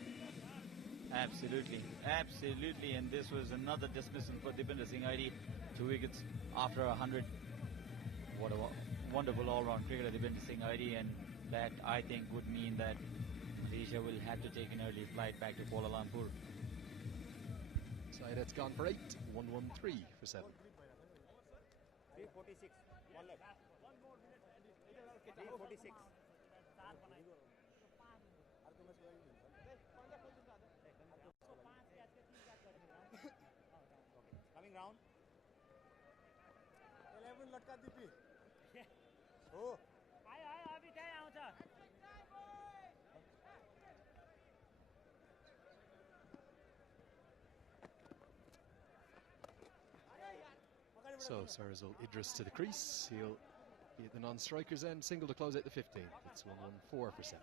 Absolutely, absolutely. And this was another dismissal for Dipender Singhari. 2 wickets after 100. What a wonderful all-round cricketer, Dipender Singhari, and that I think would mean that Malaysia will have to take an early flight back to Kuala Lumpur. Side, it's gone for 8. 1-1-3 for 7. 346. One left. 346. Coming round. 11 लटका दिपी. हो. आयो आयो अभी त्यही आउँछ. So Sarazul Idris to the crease. He'll be at the non-strikers end, single to close out the 15th. It's 1-1-4 for 7.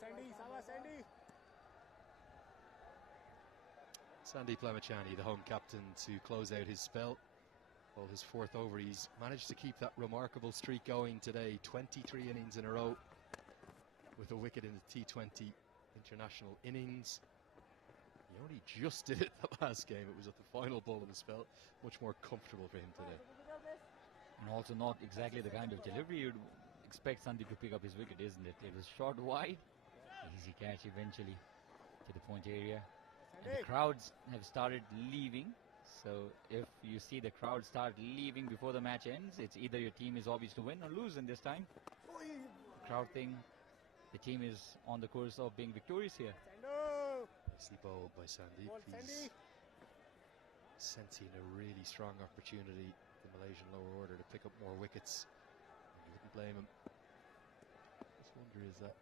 Sandy. Sawa Sandy. Sandy Plamachani, the home captain, to close out his spell. Well, his 4th over, he's managed to keep that remarkable streak going today. 23 innings in a row with a wicket in the T20 international innings. He only just did it the last game. It was at the final ball of the spell. Much more comfortable for him today. And also not exactly the kind of delivery you'd expect Sandeep to pick up his wicket, isn't it? It was short wide. Easy catch eventually to the point area. And the crowds have started leaving. So if you see the crowd start leaving before the match ends, it's either your team is obvious to win or lose in this time. Crowd thing, the team is on the course of being victorious here. Nicely bowled by Sandeep. He's sensing a really strong opportunity, the Malaysian lower order, to pick up more wickets. You wouldn't blame him. Just wonder, is that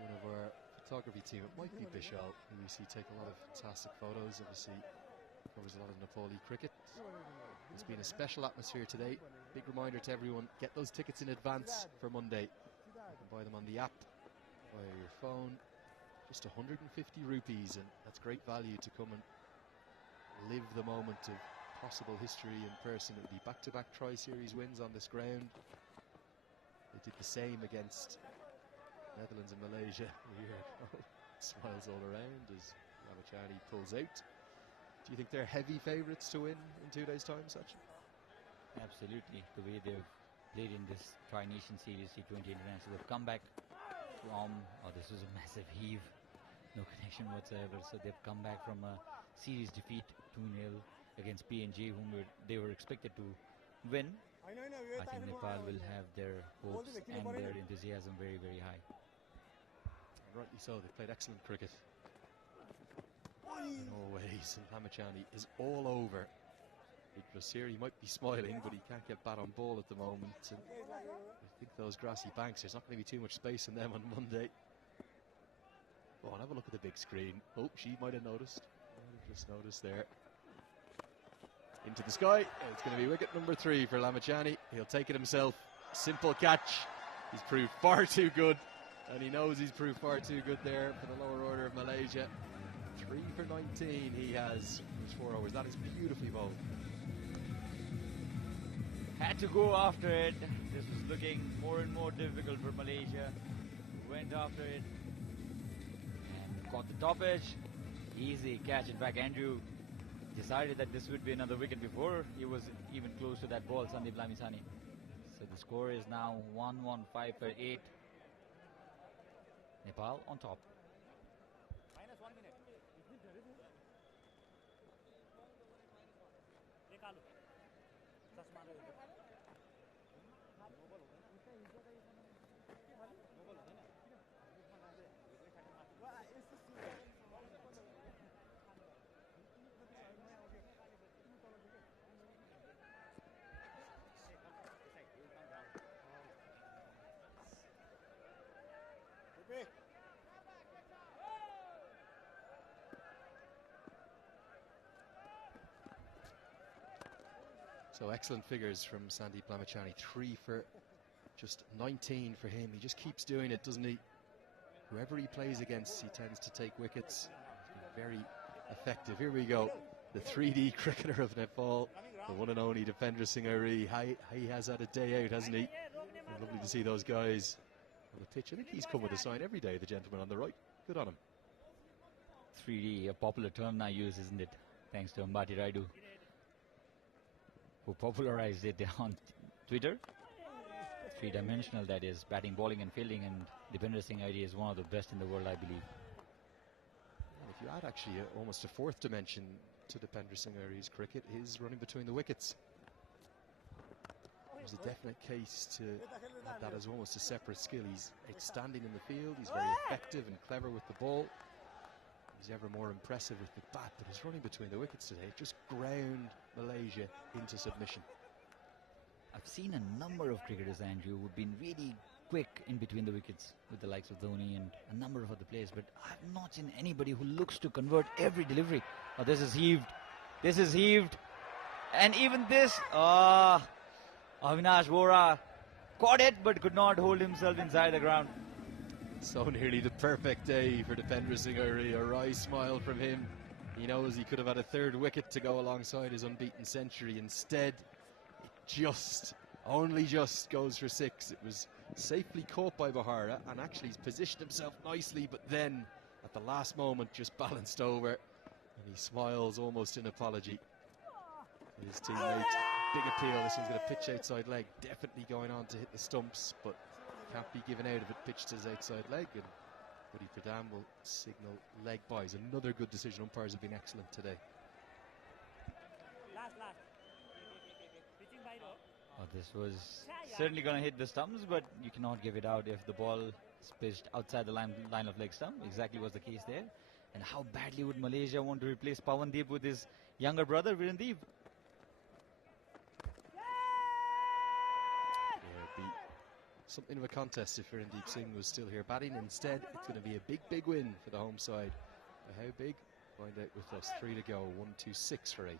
one of our photography team? It might be Bishal, who we see take a lot of fantastic photos. Obviously covers a lot of Nepali cricket. It's been a special atmosphere today. Big reminder to everyone, get those tickets in advance for Monday. You can buy them on the app, via your phone. Just 150 rupees, and that's great value to come and live the moment of possible history in person. It will be back-to-back Tri-Series wins on this ground. They did the same against Netherlands and Malaysia a year ago. Smiles all around as Ramachani pulls out. Do you think they're heavy favourites to win in 2 days' time, Sachin? Absolutely. The way they've played in this Tri-Nation Series T20 International, they've come back from, this was a massive heave, no connection whatsoever. So they've come back from a series defeat 2-0 against PNG, whom they were expected to win. I think Nepal will have their hopes and their enthusiasm very, very high. Rightly so. They played excellent cricket in all ways, and Ramachani is all over Idris here. He might be smiling, but he can't get bat on ball at the moment. And I think those grassy banks, there's not going to be too much space in them on Monday. Go on, have a look at the big screen. Oh, she might have noticed. Might have just noticed there. Into the sky. It's going to be wicket number 3 for Ramachani. He'll take it himself. Simple catch. He's proved far too good, and he knows he's proved far too good there for the lower order of Malaysia. 3 for 19 he has. There's 4 overs. That is beautifully bowled. Had to go after it. This was looking more and more difficult for Malaysia. Went after it and caught the top edge. Easy catch. In fact, Andrew decided that this would be another wicket before he was even close to that ball, Sandeep Lamisani. So the score is now 115 for 8. Nepal on top. Minus 1 minute. So excellent figures from Sandeep Lamachani. 3 for just 19 for him. He just keeps doing it, doesn't he? Whoever he plays against, he tends to take wickets. He's been very effective. Here we go. The 3D cricketer of Nepal, the one and only Dipendra Singh Ari. He has had a day out, hasn't he? And lovely to see those guys on the pitch. I think he's come with a sign every day, the gentleman on the right. Good on him. 3D, a popular term now used, isn't it? Thanks to Ambati Raidu, who popularized it on Twitter. 3-dimensional, that is, batting, bowling and fielding, and Dipendra Singh Ari is one of the best in the world, I believe. And if you add actually almost a 4th dimension to Dipendra Singh Ari's cricket, his running between the wickets. There's a definite case to add that as almost a separate skill. He's outstanding in the field, he's very effective and clever with the ball. He's ever more impressive with the bat, but his running between the wickets today just ground Malaysia into submission. I've seen a number of cricketers, Andrew, who've been really quick in between the wickets with the likes of Dhoni and a number of other players, but I've not seen anybody who looks to convert every delivery. Oh, this is heaved. This is heaved. And even this, Avinash Vora caught it, but could not hold himself inside the ground. So nearly the perfect day for Dipendra Singh Ari. A wry smile from him. He knows he could have had a 3rd wicket to go alongside his unbeaten century. Instead, it only just goes for 6. It was safely caught by Bahara, and actually he's positioned himself nicely, but then at the last moment just balanced over, and he smiles almost in apology. His teammate, big appeal. This one's going to pitch outside leg, definitely going on to hit the stumps, but can't be given out if it pitched his outside leg, and Buddy Pradhan will signal leg byes. Another good decision. Umpires have been excellent today. Oh, this was certainly going to hit the stumps, but you cannot give it out if the ball is pitched outside the line of leg stump. Exactly was the case there. And how badly would Malaysia want to replace Pawandeep with his younger brother, Virendeep? Something of a contest if Virendeep Singh was still here batting. Instead, it's going to be a big win for the home side. But how big? Find out with us. 3 to go. 1, 2, 6 for 8.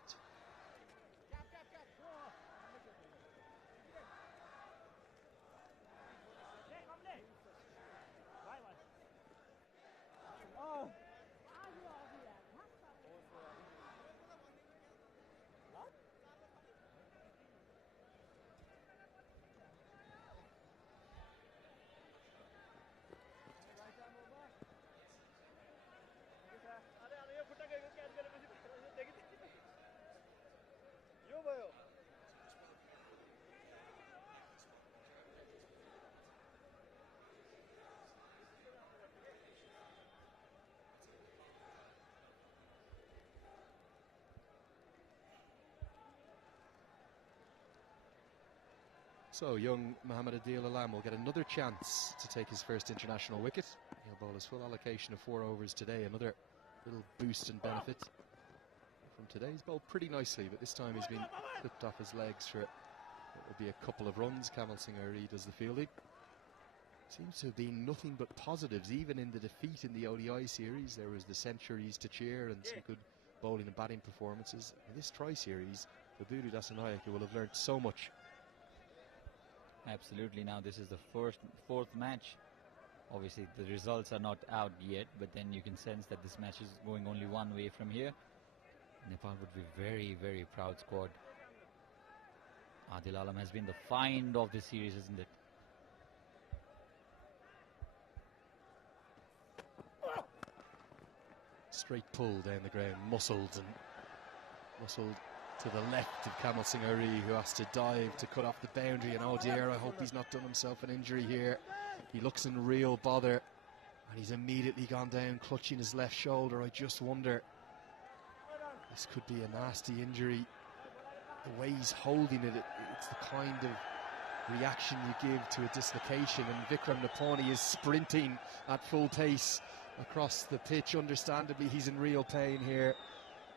So young Mohammad Adil Alam will get another chance to take his first international wicket. He'll bowl his full allocation of 4 overs today. Another little boost and benefit from today. He's bowled pretty nicely, but this time he's been clipped off his legs for what will be a couple of runs. Kamal Singh Ari does the fielding. Seems to have been nothing but positives, even in the defeat in the ODI series. There was the centuries to cheer and some good bowling and batting performances. In this tri-series, Babudu Dasanayake will have learnt so much. Absolutely. Now this is the fourth match. Obviously the results are not out yet, but then you can sense that this match is going only one way from here. Nepal would be very proud squad. Adil Alam has been the find of this series, isn't it? Straight pull down the ground, muscled to the left of Kamal Singh Ari, who has to dive to cut off the boundary. And oh dear, I hope he's not done himself an injury here. He looks in real bother, and he's immediately gone down, clutching his left shoulder. I just wonder, this could be a nasty injury. The way he's holding it, it's the kind of reaction you give to a dislocation. And Vikram Napani is sprinting at full pace across the pitch. Understandably, he's in real pain here.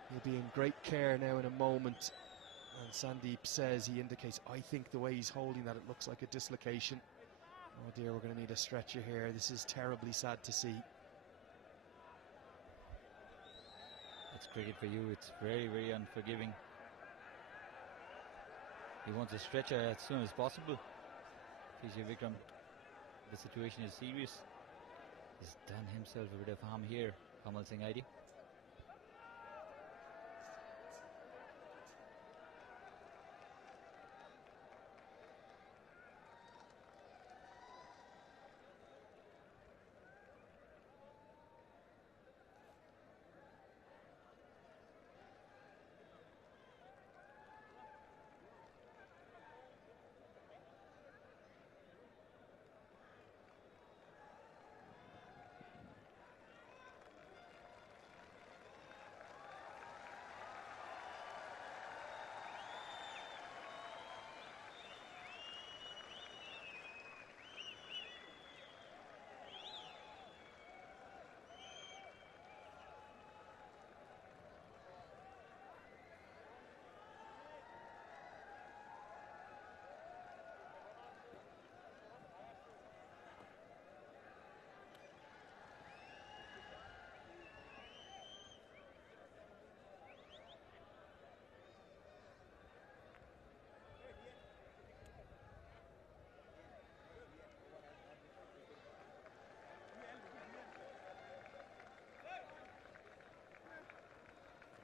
He'll be in great care now in a moment. And Sandeep says, he indicates, I think the way he's holding that, it looks like a dislocation. Oh dear, we're going to need a stretcher here. This is terribly sad to see. It's cricket for you. It's very unforgiving. He wants a stretcher as soon as possible. Physio Vikram, the situation is serious. He's done himself a bit of harm here, Kamal Singh Aidi.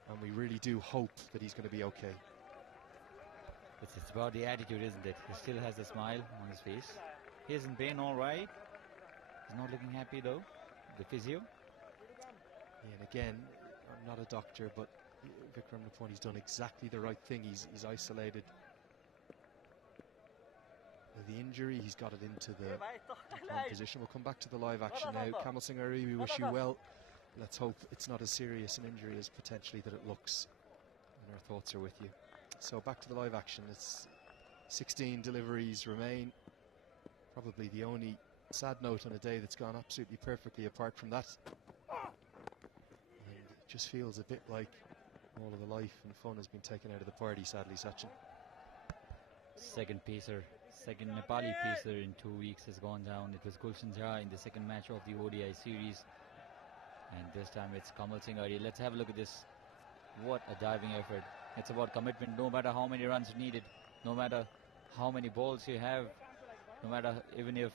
And we really do hope that he's going to be okay. It's about the attitude, isn't it? He still has a smile on his face. He is in pain, all right. He's not looking happy though. The physio. Yeah, and again, I'm not a doctor, but Vikram Naponi's done exactly the right thing. He's isolated the injury. He's got it into the prone position. We'll come back to the live action now. Kamal Singh Ari, we wish you well. Let's hope it's not as serious an injury as potentially that it looks. And our thoughts are with you. So back to the live action. It's 16 deliveries remain. Probably the only sad note on a day that's gone absolutely perfectly apart from that. And it just feels a bit like all of the life and fun has been taken out of the party, sadly, Sachin. Second Nepali pacer in 2 weeks has gone down. It was Gulshan Jha in the second match of the ODI series. And this time it's Kamal Singh Ari. Let's have a look at this. What a diving effort. It's about commitment. No matter how many runs needed, no matter how many balls you have, no matter even if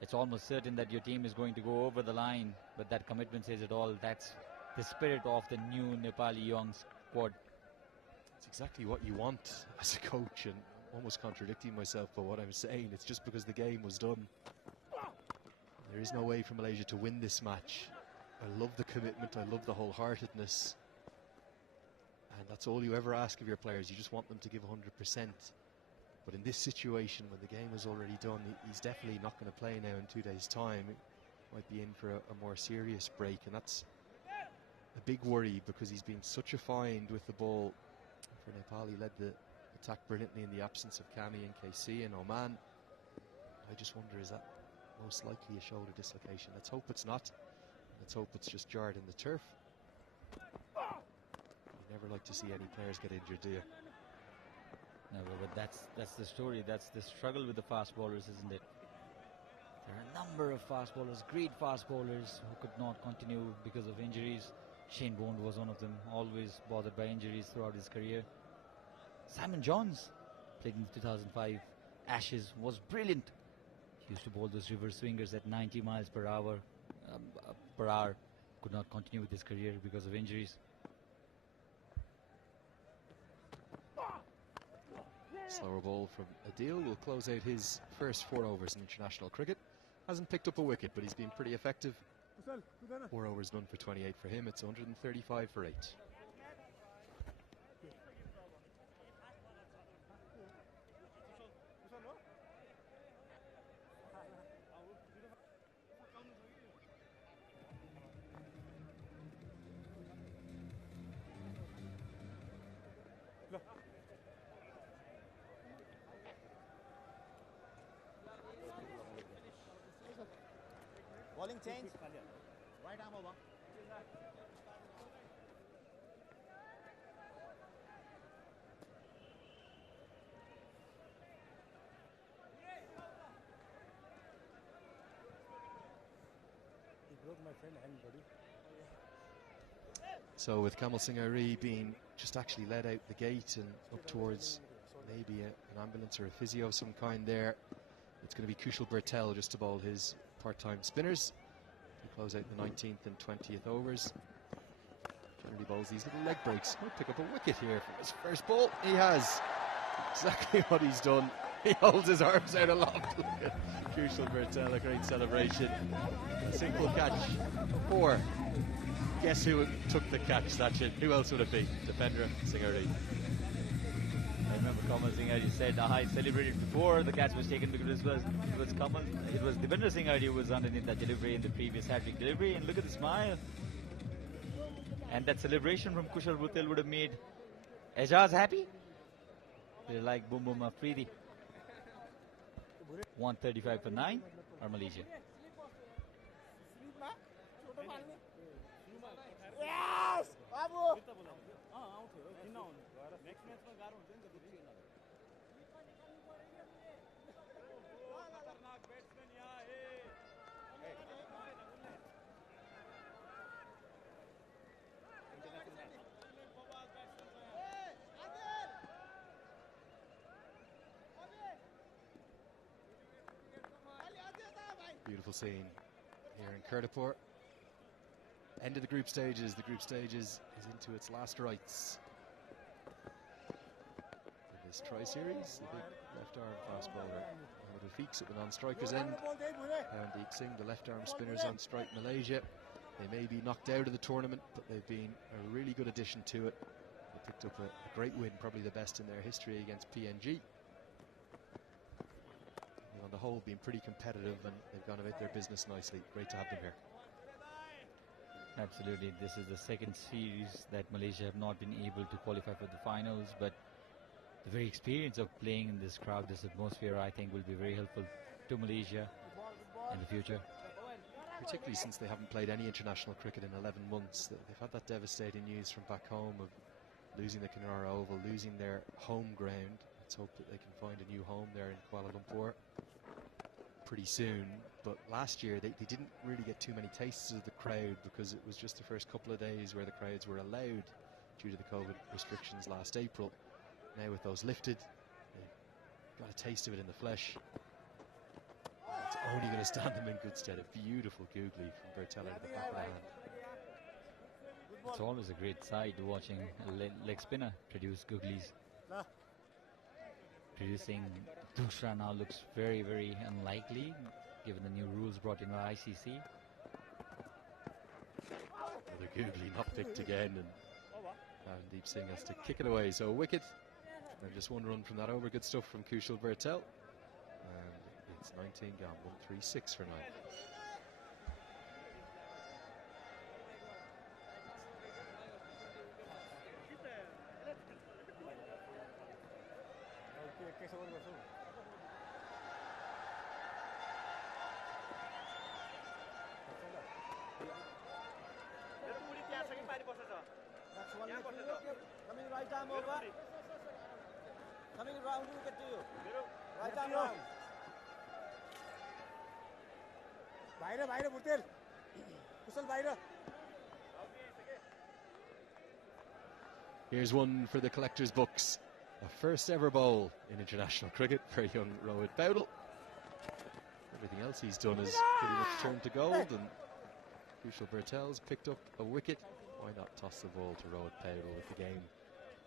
it's almost certain that your team is going to go over the line, but that commitment says it all. That's the spirit of the new Nepali young squad. It's exactly what you want as a coach, and almost contradicting myself by what I'm saying. It's just because the game was done. There is no way for Malaysia to win this match. I love the commitment, I love the wholeheartedness. And that's all you ever ask of your players. You just want them to give 100%. But in this situation, when the game is already done, he's definitely not going to play now in 2 days' time. He might be in for a more serious break, and that's a big worry because he's been such a find with the ball for Nepal. He led the attack brilliantly in the absence of Kami and KC and Oman. I just wonder, is that most likely a shoulder dislocation? Let's hope it's not. Let's hope it's just jarred in the turf. You never like to see any players get injured, do you? No, but that's the story. That's the struggle with the fast bowlers, isn't it? There are a number of fast bowlers, great fast bowlers, who could not continue because of injuries. Shane Bond was one of them, always bothered by injuries throughout his career. Simon Johns played in 2005 Ashes, was brilliant. He used to bowl those reverse swingers at 90 miles per hour. Could not continue with his career because of injuries. Slower ball from Adil will close out his first 4 overs in international cricket. Hasn't picked up a wicket, but he's been pretty effective. 4 overs, none for 28 for him. It's 135 for 8. Bowling change. Right arm over. So with Kamal Singh Ari being just actually led out the gate and up towards maybe an ambulance or a physio of some kind there. It's going to be Kushal Bertel just to bowl his part-time spinners to close out the 19th and 20th overs. Generally bowls these little leg breaks. Might pick up a wicket here from his first ball. He has exactly what he's done. He holds his arms out aloft. Look at Kushal Bertel, a great celebration. A simple catch. 4. Guess who took the catch, Sachin? Who else would it be? Defender Singhari. I remember Kamal Singhari said, I celebrated before the catch was taken because it was Devendra Singhari who was underneath that delivery in the previous hat-trick delivery, and look at the smile. And that celebration from Kushal Bertel would have made Ejaz happy. They're like boom boom Afridi. 135 for 9 or Malaysia. Yes! Babu! Beautiful scene here in Kirtipur. End of the group stages. The group stages is into its last rites. In this tri-series, the big left-arm fast bowler Mohammad Rafiq at the non-strikers end. Deep Singh, the left-arm spinners on strike Malaysia. They may be knocked out of the tournament, but they've been a really good addition to it. They picked up a great win, probably the best in their history against PNG. On the whole, been pretty competitive, and they've gone about their business nicely. Great to have them here. Absolutely. This is the second series that Malaysia have not been able to qualify for the finals, but the very experience of playing in this crowd, this atmosphere, I think will be very helpful to Malaysia in the future. Particularly since they haven't played any international cricket in 11 months. They've had that devastating news from back home of losing the Kanara Oval, losing their home ground. Let's hope that they can find a new home there in Kuala Lumpur pretty soon. But last year they didn't really get too many tastes of the crowd because it was just the first couple of days where the crowds were allowed due to the COVID restrictions last April. Now with those lifted, they've got a taste of it in the flesh. It's only going to stand them in good stead. A beautiful googly from Bertel out of the back of the hand. It's always a great sight watching a leg spinner produce googlies. Producing Dusra now looks very, very unlikely given the new rules brought in by ICC. Another googly not picked again, and Deep Singh has to kick it away. So a wicket, and just one run from that over. Good stuff from Kushal Bertel. And it's 19 gone, 136 for 9. Coming right arm over. Coming round wicket to you. Right arm round. Baira Bertel. Kushal Baira. Here's one for the collector's books. A first ever bowl in international cricket for young Rohit Bowdle. Everything else he's done is pretty much turned to gold, and Kushal Bertel's picked up a wicket. Why not toss the ball to Rohit Bowdle with the game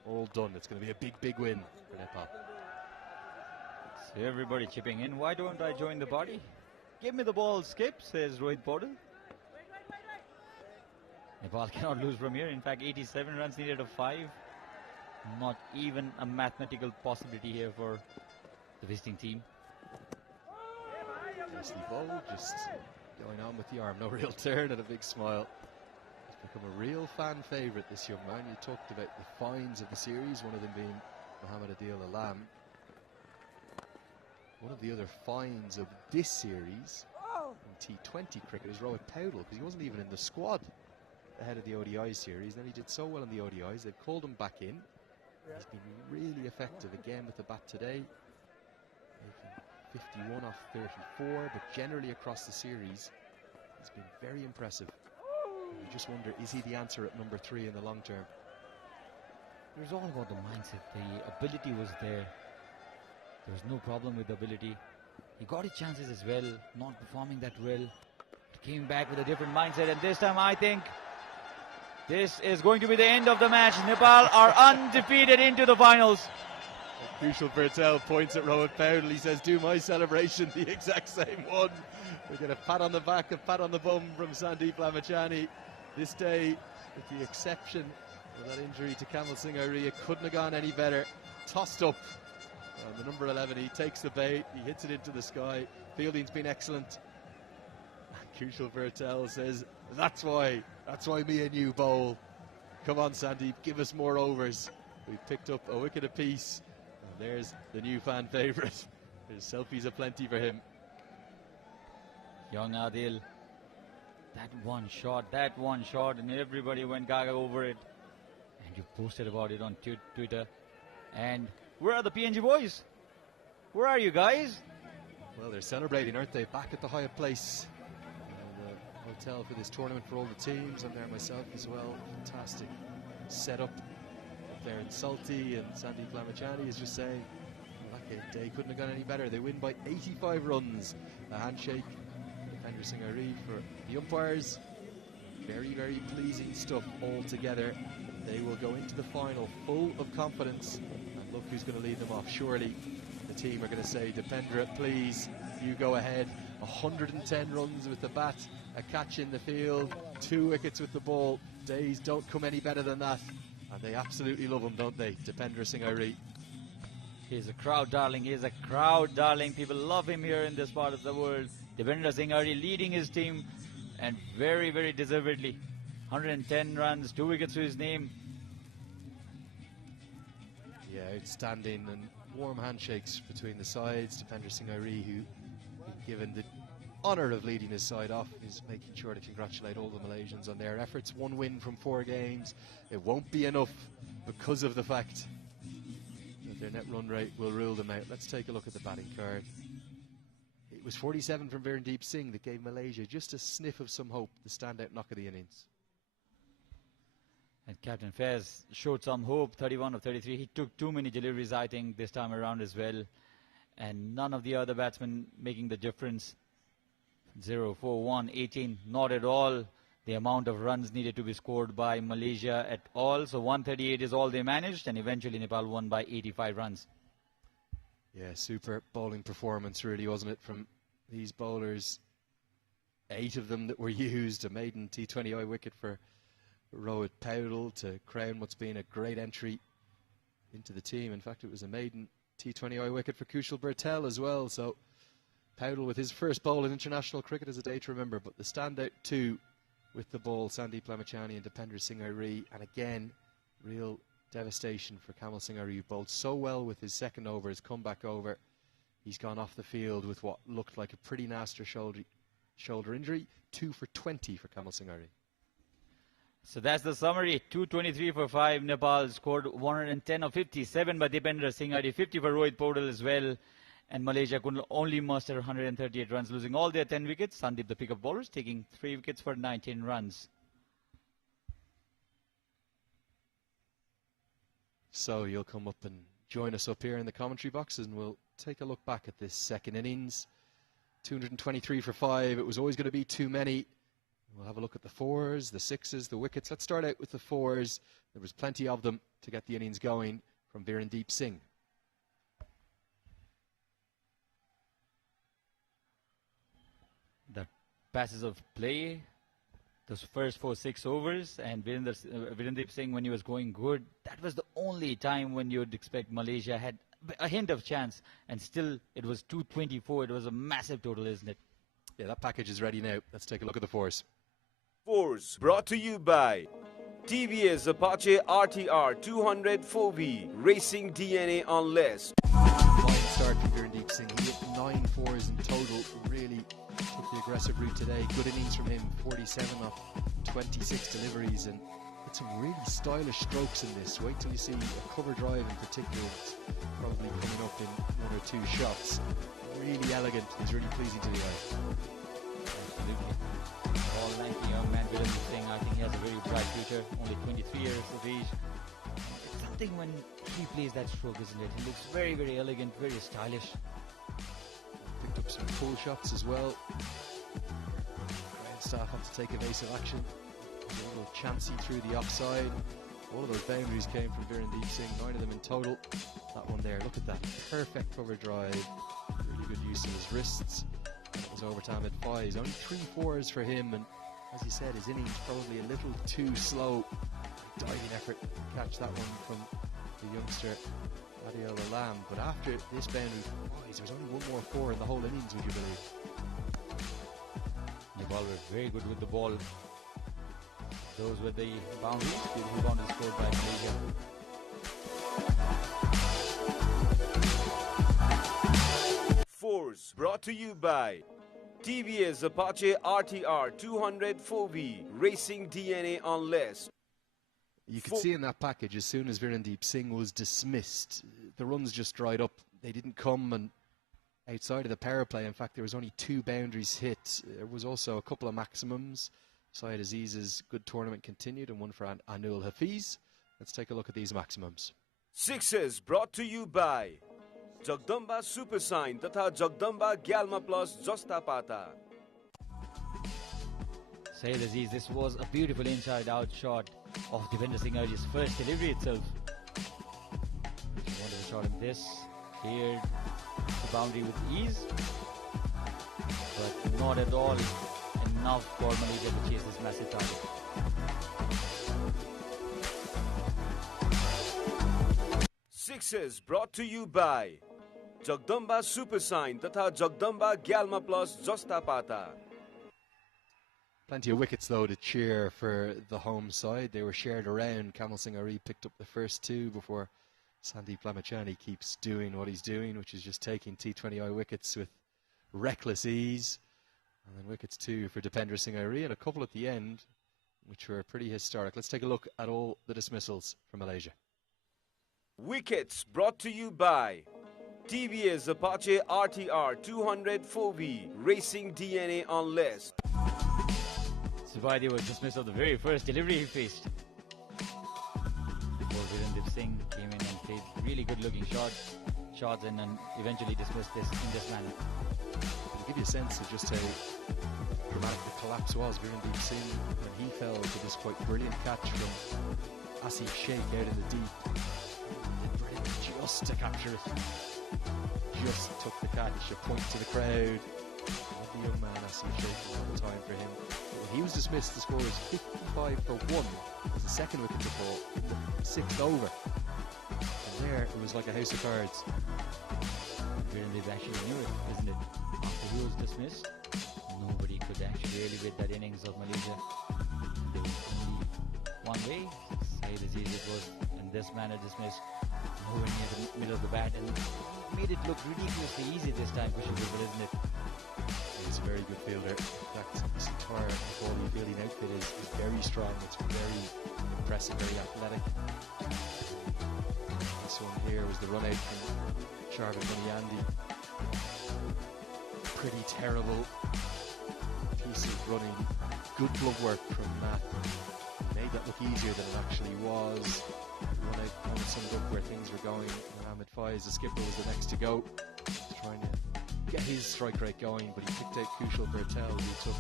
all done? It's going to be a big win for Nepal. So everybody chipping in. Why don't I join the party? Give me the ball, Skip, says Rohit Bowdle. Nepal cannot lose from here. In fact, 87 runs needed of 5. Not even a mathematical possibility here for the visiting team. Nicely bowled, just going on with the arm. No real turn and a big smile. He's become a real fan favourite, this young man. You talked about the finds of the series, one of them being Muhammad Adil Alam. One of the other finds of this series in T20 cricket is Rohit Bowdle, because he wasn't even in the squad ahead of the ODI series. Then he did so well in the ODIs, they've called him back in. He's been really effective again with the bat today, making 51 off 34, but generally across the series he's been very impressive. And you just wonder, is he the answer at number 3 in the long term? It was all about the mindset. The ability was there. There was no problem with the ability. He got his chances as well, not performing that well. Came back with a different mindset, and this time I think this is going to be the end of the match. Nepal are undefeated into the finals. Crucial Bertel points at Rowan Powell. He says, do my celebration, the exact same one. We get a pat on the back, a pat on the bum from Sandeep Lamachani. This day, with the exception of that injury to Kamal Singh Airi, it couldn't have gone any better. Tossed up. The number 11, he takes the bait, he hits it into the sky. Fielding's been excellent. Crucial Bertel says, that's why me and you bowl. Come on, Sandeep, give us more overs. We've picked up a wicket apiece. And there's the new fan favourite. There's selfies aplenty for him. Young Adil, that one shot, and everybody went gaga over it. And you posted about it on Twitter. And where are the PNG boys? Where are you guys? Well, they're celebrating, aren't they? Back at the Hyatt Place. The hotel for this tournament for all the teams. I'm there myself as well. Fantastic setup there in Salty, and Sandeep Lamachani is just saying, that day couldn't have gone any better. They win by 85 runs. A handshake, Defender Singh Airi for the umpires. Very, very pleasing stuff all together. They will go into the final full of confidence, and look who's going to lead them off. Surely the team are going to say, Dependra, please, you go ahead. 110 runs with the bat, a catch in the field, 2 wickets with the ball. Days don't come any better than that, and they absolutely love him, don't they? Dependra Singh Airi. He's a crowd darling. People love him here in this part of the world. Dependra Singh Airi leading his team, and very, very deservedly. 110 runs, 2 wickets to his name. Yeah, outstanding, and warm handshakes between the sides. Dependra Singh Airi, who given the honour of leading his side off, is making sure to congratulate all the Malaysians on their efforts. 1 win from 4 games. It won't be enough because of the fact that their net run rate will rule them out. Let's take a look at the batting card. It was 47 from Virendeep Singh that gave Malaysia just a sniff of some hope, the standout knock of the innings. And Captain Faiz showed some hope, 31 of 33. He took too many deliveries, I think, this time around as well. And none of the other batsmen making the difference. 0, 4, 1, 18, not at all the amount of runs needed to be scored by Malaysia at all. So 138 is all they managed, and eventually Nepal won by 85 runs. Yeah, super bowling performance really, wasn't it, from these bowlers. 8 of them that were used, a maiden T20I wicket for Rohit Powell to crown what's been a great entry into the team. In fact, it was a maiden T20I wicket for Kushal Bertel as well. So Powell with his first bowl in international cricket is a day to remember. But the standout 2 with the ball, Sandeep Lamachani and Dependra Singh Airi. And again, real devastation for Kamal Singh Airi, who bowled so well with his second over, his comeback over. He's gone off the field with what looked like a pretty nasty shoulder injury. 2 for 20 for Kamal Singh Airi. So that's the summary. 223 for 5. Nepal scored 110 of 57 by Dipendra Singh Airi, 50 for Rohit Powell as well. And Malaysia could only muster 138 runs, losing all their 10 wickets. Sandeep, the pick-up bowlers, taking 3 wickets for 19 runs. So you'll come up and join us up here in the commentary boxes, and we'll take a look back at this second innings. 223 for 5. It was always going to be too many. We'll have a look at the 4s, the 6s, the wickets. Let's start out with the 4s. There was plenty of them to get the innings going from Virendeep Singh. The passes of play, those first 4-6 overs, and Virendeep Singh, when he was going good, that was the only time when you would expect Malaysia had a hint of chance, and still it was 224. It was a massive total, isn't it? Yeah, that package is ready now. Let's take a look at the 4s. 4s brought to you by TVS Apache RTR 200 4V, racing DNA on list. Fine start from Virendeep Singh. He hit 9 4s in total. Really took the aggressive route today. Good innings from him. 47 off 26 deliveries, and it's some really stylish strokes in this. Wait till you see a cover drive in particular. It's probably coming up in 1 or 2 shots. Really elegant. He's really pleasing to the eye. Absolutely. All lanky young man, Virendeep Singh. I think he has a very bright future. Only 23 years of age. something when he plays that stroke, isn't it? He looks very, very elegant, very stylish. Picked up some pull shots as well. Ground staff had to take evasive action. A little chancy through the offside. All of those boundaries came from Virendeep Singh, 9 of them in total. That one there, look at that. Perfect cover drive. Really good use of his wrists. That was over to Ahmed Faiz. Only 3 fours for him, and as he said, his innings probably a little too slow. Diving effort to catch that one from the youngster Adil Alam. But after this boundary from Faiz, there was only 1 more 4 in the whole innings, would you believe? Nepal were very good with the ball. Those were the boundaries. Beautiful boundaries scored by Malaysia. Fours brought to you by TVS Apache RTR 200 4V Racing DNA on less. You could see in that package, as soon as Virendeep Singh was dismissed, the runs just dried up. They didn't come, and outside of the power play, in fact, there was only 2 boundaries hit. There was also a couple of maximums. Syed Aziz's good tournament continued, and one for Anul Hafiz. Let's take a look at these maximums. Sixes brought to you by Jagdamba Super Sign तथा Jagdamba Galma Plus Jasta Pata. Syed Aziz, this was a beautiful inside-out shot of Devendra Singh Arji's first delivery itself. He wanted to shot him this, cleared the boundary with ease, but not at all enough for Malaysia to chase this massive target. Sixes brought to you by Jagdamba Super Sign तथा Jagdamba Galma Plus Jasta Pata. Plenty of wickets, though, to cheer for the home side. They were shared around. Kamal Singh Ari picked up the first 2 before Sandeep Lamachani keeps doing what he's doing, which is just taking T20I wickets with reckless ease. And then wickets 2 for Dipendra Singh Ari, and a couple at the end, which were pretty historic. Let's take a look at all the dismissals from Malaysia. Wickets brought to you by TVS Apache RTR 200 4V Racing DNA on less. Subhadi was dismissed of the very first delivery he faced. Before Virendeep Singh came in and played really good looking shots and then eventually dismissed this in this manner. To give you a sense of just how dramatic the collapse was, Virendeep Singh, when he fell to this quite brilliant catch from Asif Sheikh out in the deep, did brilliant just to capture it. Just took the catch, a point to the crowd. Lovely young man, Asif Sheikh, a lot of time for him. But when he was dismissed, the score was 55 for 1. It was the second wicket to fall in the 6th over. And there, it was like a house of cards. Virendeep actually knew it, isn't it? After he was dismissed, nobody could actually elevate that innings of Malaysia. There was only one way. Syed Aziz, it was in this manner dismissed, nowhere near the middle of the bat, and made it look ridiculously easy this time, pushing the ball, isn't it? He's a very good fielder. In fact, this entire quality fielding outfit is very strong. It's very impressive, very athletic. This one here was the run out from Charvin Muniandi. Pretty terrible piece of running. Good glove work from Matt. He made that look easier than it actually was. Run out on some good where things were going. And Ahmed Faiz, the skipper, was the next to go. Trying to get his strike rate going, but he picked out Kushal Bertel, who took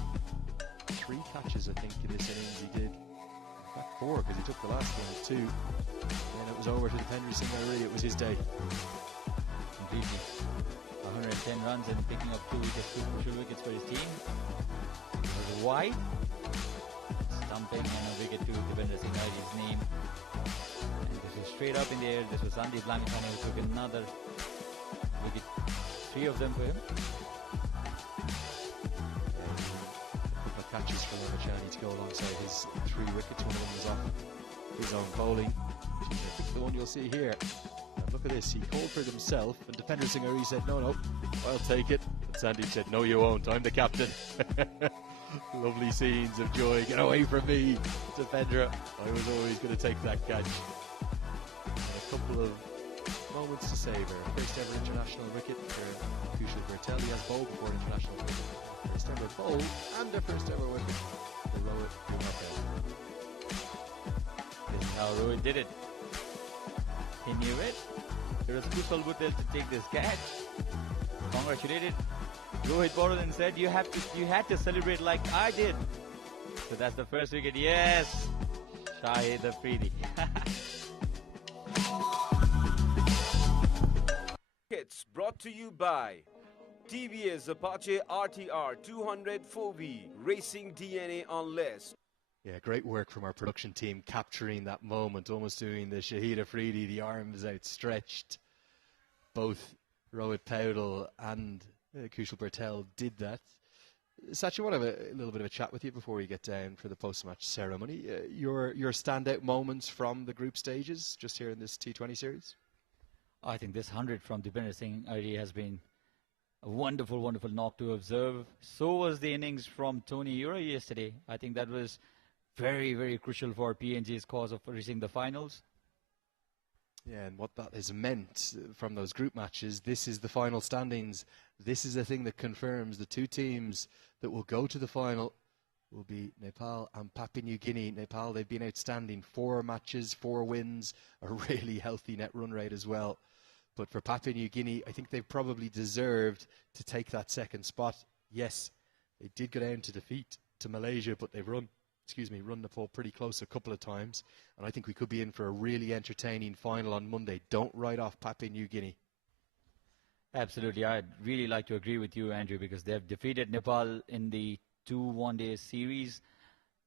3 catches, I think, in this innings. He did, in fact, 4, because he took the last one with 2. Then it was over to Dipendra Singh Ari. It was his day. Completely. 110 runs and picking up 2 wickets, 2 crucial wickets for his team. It was a wide, stumping, and a wicket to Dipendra Singh Ari's name. And this was straight up in the air. This was Sandeep Lamachani who took another wicket. 3 of them for him. A couple of catches for Lamachani to go alongside his 3 wickets. One of them was off his own bowling. I think the one you'll see here. And look at this. He called for it himself, and Dipendra Singh Ari said, no, I'll take it. And Sandeep said, no, you won't. I'm the captain. Lovely scenes of joy. Get away from me, Dipendra. I was always going to take that catch. And a couple of moments to savour. First ever international wicket for Kushal Bertel. He has bowled before international wicket. First ever bowl and a first ever wicket for Rohit Kumar. This is how Rohit did it. He knew it. It was Kushal Butel to take this catch. Congratulated Rohit Borodan said you had to celebrate like I did. So that's the first wicket. Yes, Shahid Afridi. It's brought to you by TVS Apache RTR 204V, racing DNA on list. Yeah, great work from our production team capturing that moment, almost doing the Shahid Afridi, the arms outstretched. Both Rohit Powdell and Kushal Bertel did that. Sachi, I want to have a little bit of a chat with you before we get down for the post-match ceremony. Your standout moments from the group stages just here in this T20 series? I think this 100 from Dipinder Singh Ari has been a wonderful, wonderful knock to observe. So was the innings from Tony Ura yesterday. I think that was very, very crucial for PNG's cause of reaching the finals. Yeah, and what that has meant from those group matches, this is the final standings. This is the thing that confirms the two teams that will go to the final will be Nepal and Papua New Guinea. Nepal, they've been outstanding. 4 matches, 4 wins, a really healthy net run rate as well. But for Papua New Guinea, I think they probably deserved to take that second spot. Yes, they did go down to defeat to Malaysia, but they've run Nepal pretty close a couple of times. And I think we could be in for a really entertaining final on Monday. Don't write off Papua New Guinea. Absolutely. I'd really like to agree with you, Andrew, because they've defeated Nepal in the 2 one-day series.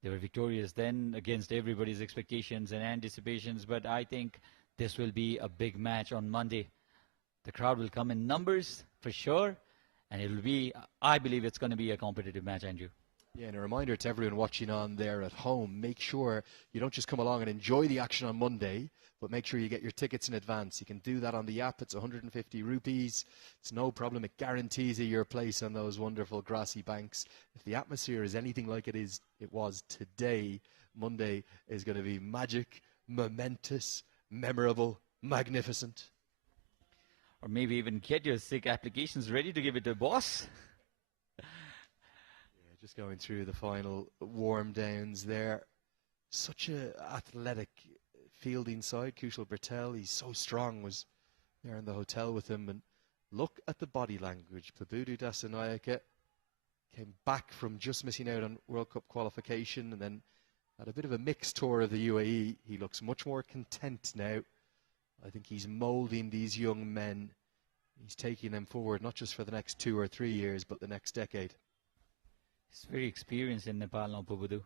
They were victorious then against everybody's expectations and anticipations. But I think this will be a big match on Monday. The crowd will come in numbers for sure. And it will be, I believe it's going to be a competitive match, Andrew. Yeah, and a reminder to everyone watching on there at home, make sure you don't just come along and enjoy the action on Monday, but make sure you get your tickets in advance. You can do that on the app. It's 150 rupees. It's no problem. It guarantees you your place on those wonderful grassy banks. If the atmosphere is anything like it was today, Monday is going to be magic, momentous, memorable, magnificent. Or maybe even get your sick applications ready to give it to boss. Just going through the final warm downs there. Such a athletic fielding side. Kushal Bertel, he's so strong, was there in the hotel with him. And look at the body language. Pabudu Dasanayake came back from just missing out on World Cup qualification and then had a bit of a mixed tour of the UAE. He looks much more content now. I think he's moulding these young men. He's taking them forward, not just for the next 2 or 3 years, but the next decade. He's very experienced in Nepal now, Pabudu.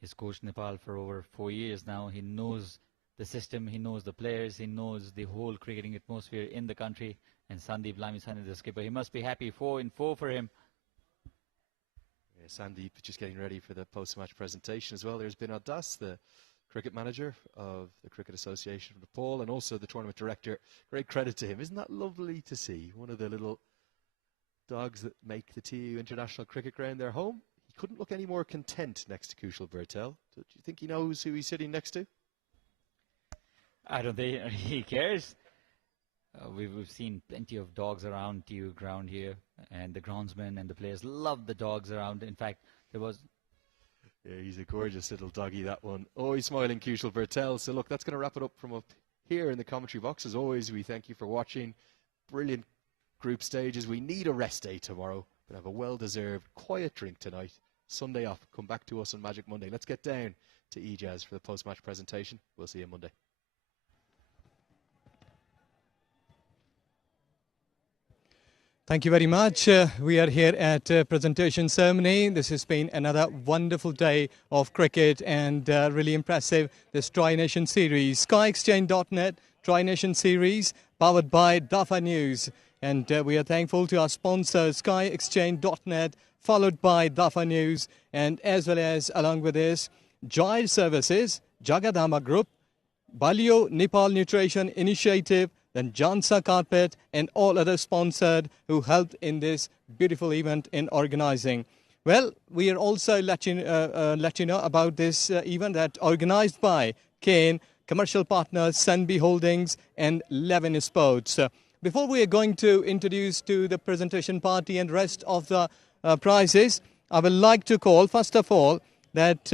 He's coached Nepal for over 4 years now. He knows the system, he knows the players, he knows the whole cricketing atmosphere in the country. And Sandeep Lamisan is the skipper. He must be happy. 4-4 for him. Yeah, Sandeep just getting ready for the post-match presentation as well. There's been Das, the cricket manager of the Cricket Association of Nepal, and also the tournament director. Great credit to him. Isn't that lovely to see? One of the little dogs that make the TU International Cricket Ground their home. He couldn't look any more content next to Kushal Bertel. Do you think he knows who he's sitting next to? I don't think he cares. We've seen plenty of dogs around TU ground here, and the groundsmen and the players love the dogs around. In fact, there was... Yeah, he's a gorgeous little doggy, that one. Always smiling, Kushal Bertel. So look, that's going to wrap it up from up here in the commentary box. As always, we thank you for watching. Brilliant group stages. We need a rest day tomorrow, but have a well-deserved quiet drink tonight. Sunday off. Come back to us on Magic Monday. Let's get down to Ijaz for the post-match presentation. We'll see you Monday. Thank you very much. We are here at presentation ceremony. This has been another wonderful day of cricket and really impressive. This Tri-Nation Series, SkyExchange.net Tri-Nation Series, powered by Dafa News. And we are thankful to our sponsor, SkyExchange.net, followed by Dafa News, and as well as, along with this, Joy Services, Jagadama Group, Balio Nepal Nutrition Initiative, then Jansa Carpet, and all other sponsored who helped in this beautiful event in organizing. Well, we are also let you know about this event that organized by Kane, commercial partners, Sunby Holdings, and Levin Sports. Before we are going to introduce to the presentation party and rest of the prizes, I would like to call, first of all, that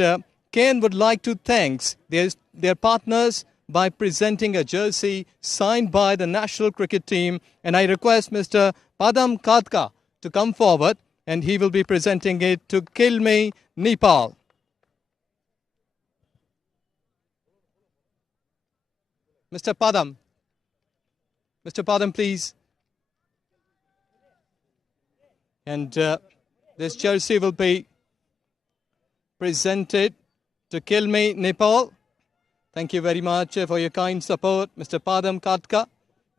Kane would like to thank their partners by presenting a jersey signed by the national cricket team. And I request Mr. Padam Kadka to come forward, and he will be presenting it to Kilme, Nepal. Mr. Padam. Mr. Padam, please. And this jersey will be presented to Kilme, Nepal. Thank you very much for your kind support, Mr. Padam Katka,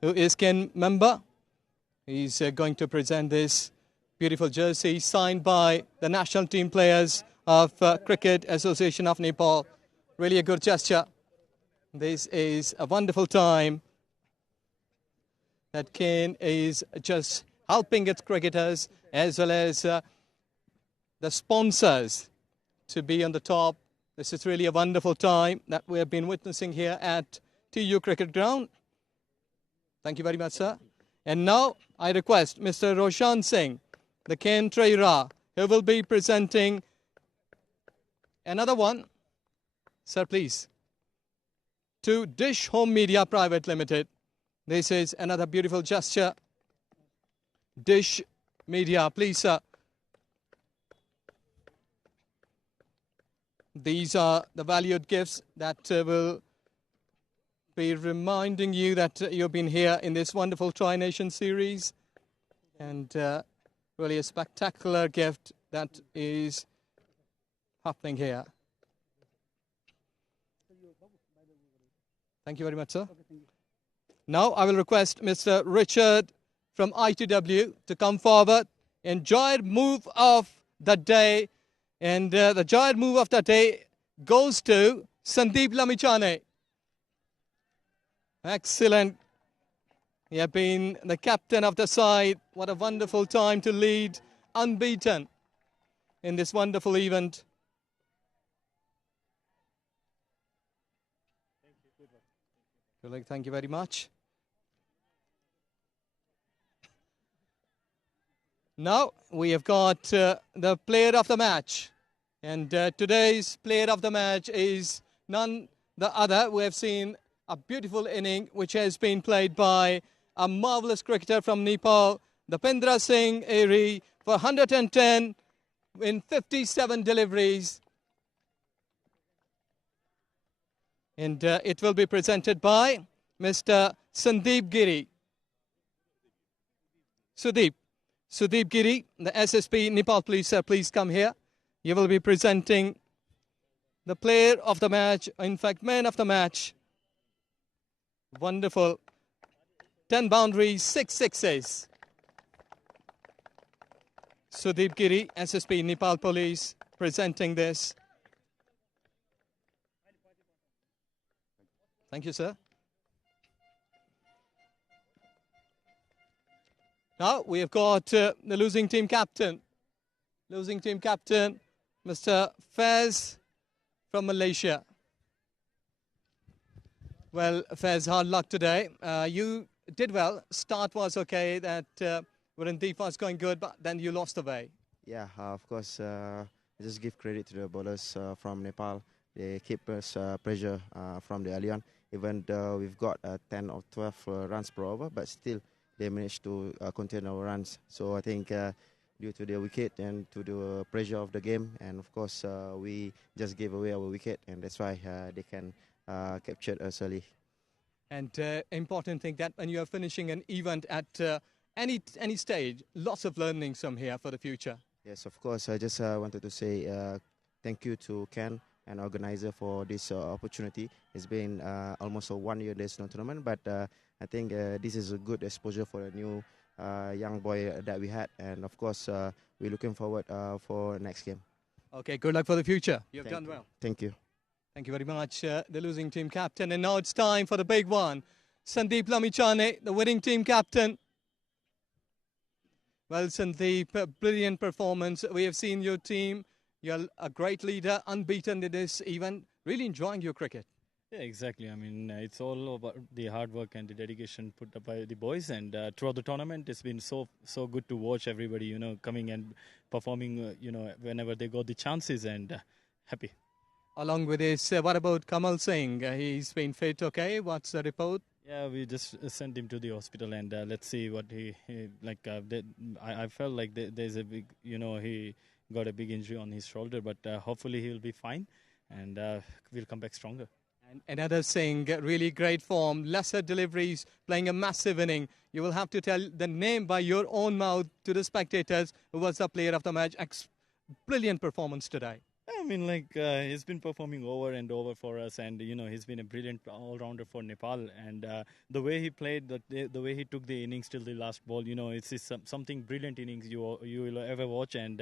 who is Ken member. He's going to present this beautiful jersey signed by the national team players of Cricket Association of Nepal. Really a good gesture. This is a wonderful time that Ken is just helping its cricketers as well as the sponsors to be on the top. This is really a wonderful time that we have been witnessing here at TU Cricket Ground. Thank you very much, sir. And now I request Mr. Roshan Singh, the Ken Treasurer, who will be presenting another one. Sir, please. To Dish Home Media Private Limited. This is another beautiful gesture. Dish Media, please, sir. These are the valued gifts that will be reminding you that you've been here in this wonderful Tri-Nation series. And really a spectacular gift that is happening here. Thank you very much, sir. Now I will request Mr. Richard from ITW to come forward. Enjoy move of the day. And the giant move of the day goes to Sandeep Lamichhane. Excellent. He has been the captain of the side. What a wonderful time to lead unbeaten in this wonderful event. Thank you very much. Now we have got the player of the match. And today's player of the match is none the other. We have seen a beautiful inning which has been played by a marvelous cricketer from Nepal, Dipendra Singh Eri, for 110 in 57 deliveries. And it will be presented by Mr. Sandeep Giri. Sudeep Giri, the SSP Nepal Police, please come here. You will be presenting the player of the match, in fact, man of the match. Wonderful. 10 boundaries, 6 sixes. Sudeep Giri, SSP Nepal Police, presenting this. Thank you, sir. Now we have got the losing team captain. Losing team captain, Mr. Faiz from Malaysia. Well, Faiz, hard luck today. You did well. Start was okay. That Warandeep was going good, but then you lost the way. Yeah, of course. I just give credit to the bowlers from Nepal. They keep us pressure from the early on. Even though we've got 10 or 12 runs per over, but still they managed to contain our runs. So I think due to the wicket and to the pressure of the game, and of course we just gave away our wicket, and that's why they can capture us early. And important thing that when you are finishing an event at any stage, lots of learnings from here for the future. Yes, of course. I just wanted to say thank you to Ken and organizer for this opportunity. It's been almost a 1 year there's no tournament, but I think this is a good exposure for a new young boy that we had, and of course we're looking forward for next game. Okay, good luck for the future. You've done well. Thank you. Thank you very much, the losing team captain. And now it's time for the big one. Sandeep Lamichhane, the winning team captain. Well, Sandeep, brilliant performance. We have seen your team. You're a great leader, unbeaten in this event. Really enjoying your cricket. Yeah, exactly. I mean, it's all about the hard work and the dedication put up by the boys. And throughout the tournament, it's been so good to watch everybody, coming and performing, whenever they got the chances, and happy. Along with this, what about Kamal Singh? He's been fit, okay? What's the report? Yeah, we just sent him to the hospital, and let's see what he like. I felt like there's a big, he got a big injury on his shoulder, but hopefully he'll be fine, and we'll come back stronger. And another Singh, really great form, lesser deliveries, playing a massive inning. You will have to tell the name by your own mouth to the spectators who was the player of the match. Brilliant performance today. I mean, he's been performing over and over for us, and he's been a brilliant all-rounder for Nepal. And the way he played, the way he took the innings till the last ball, it's something brilliant innings you will ever watch. And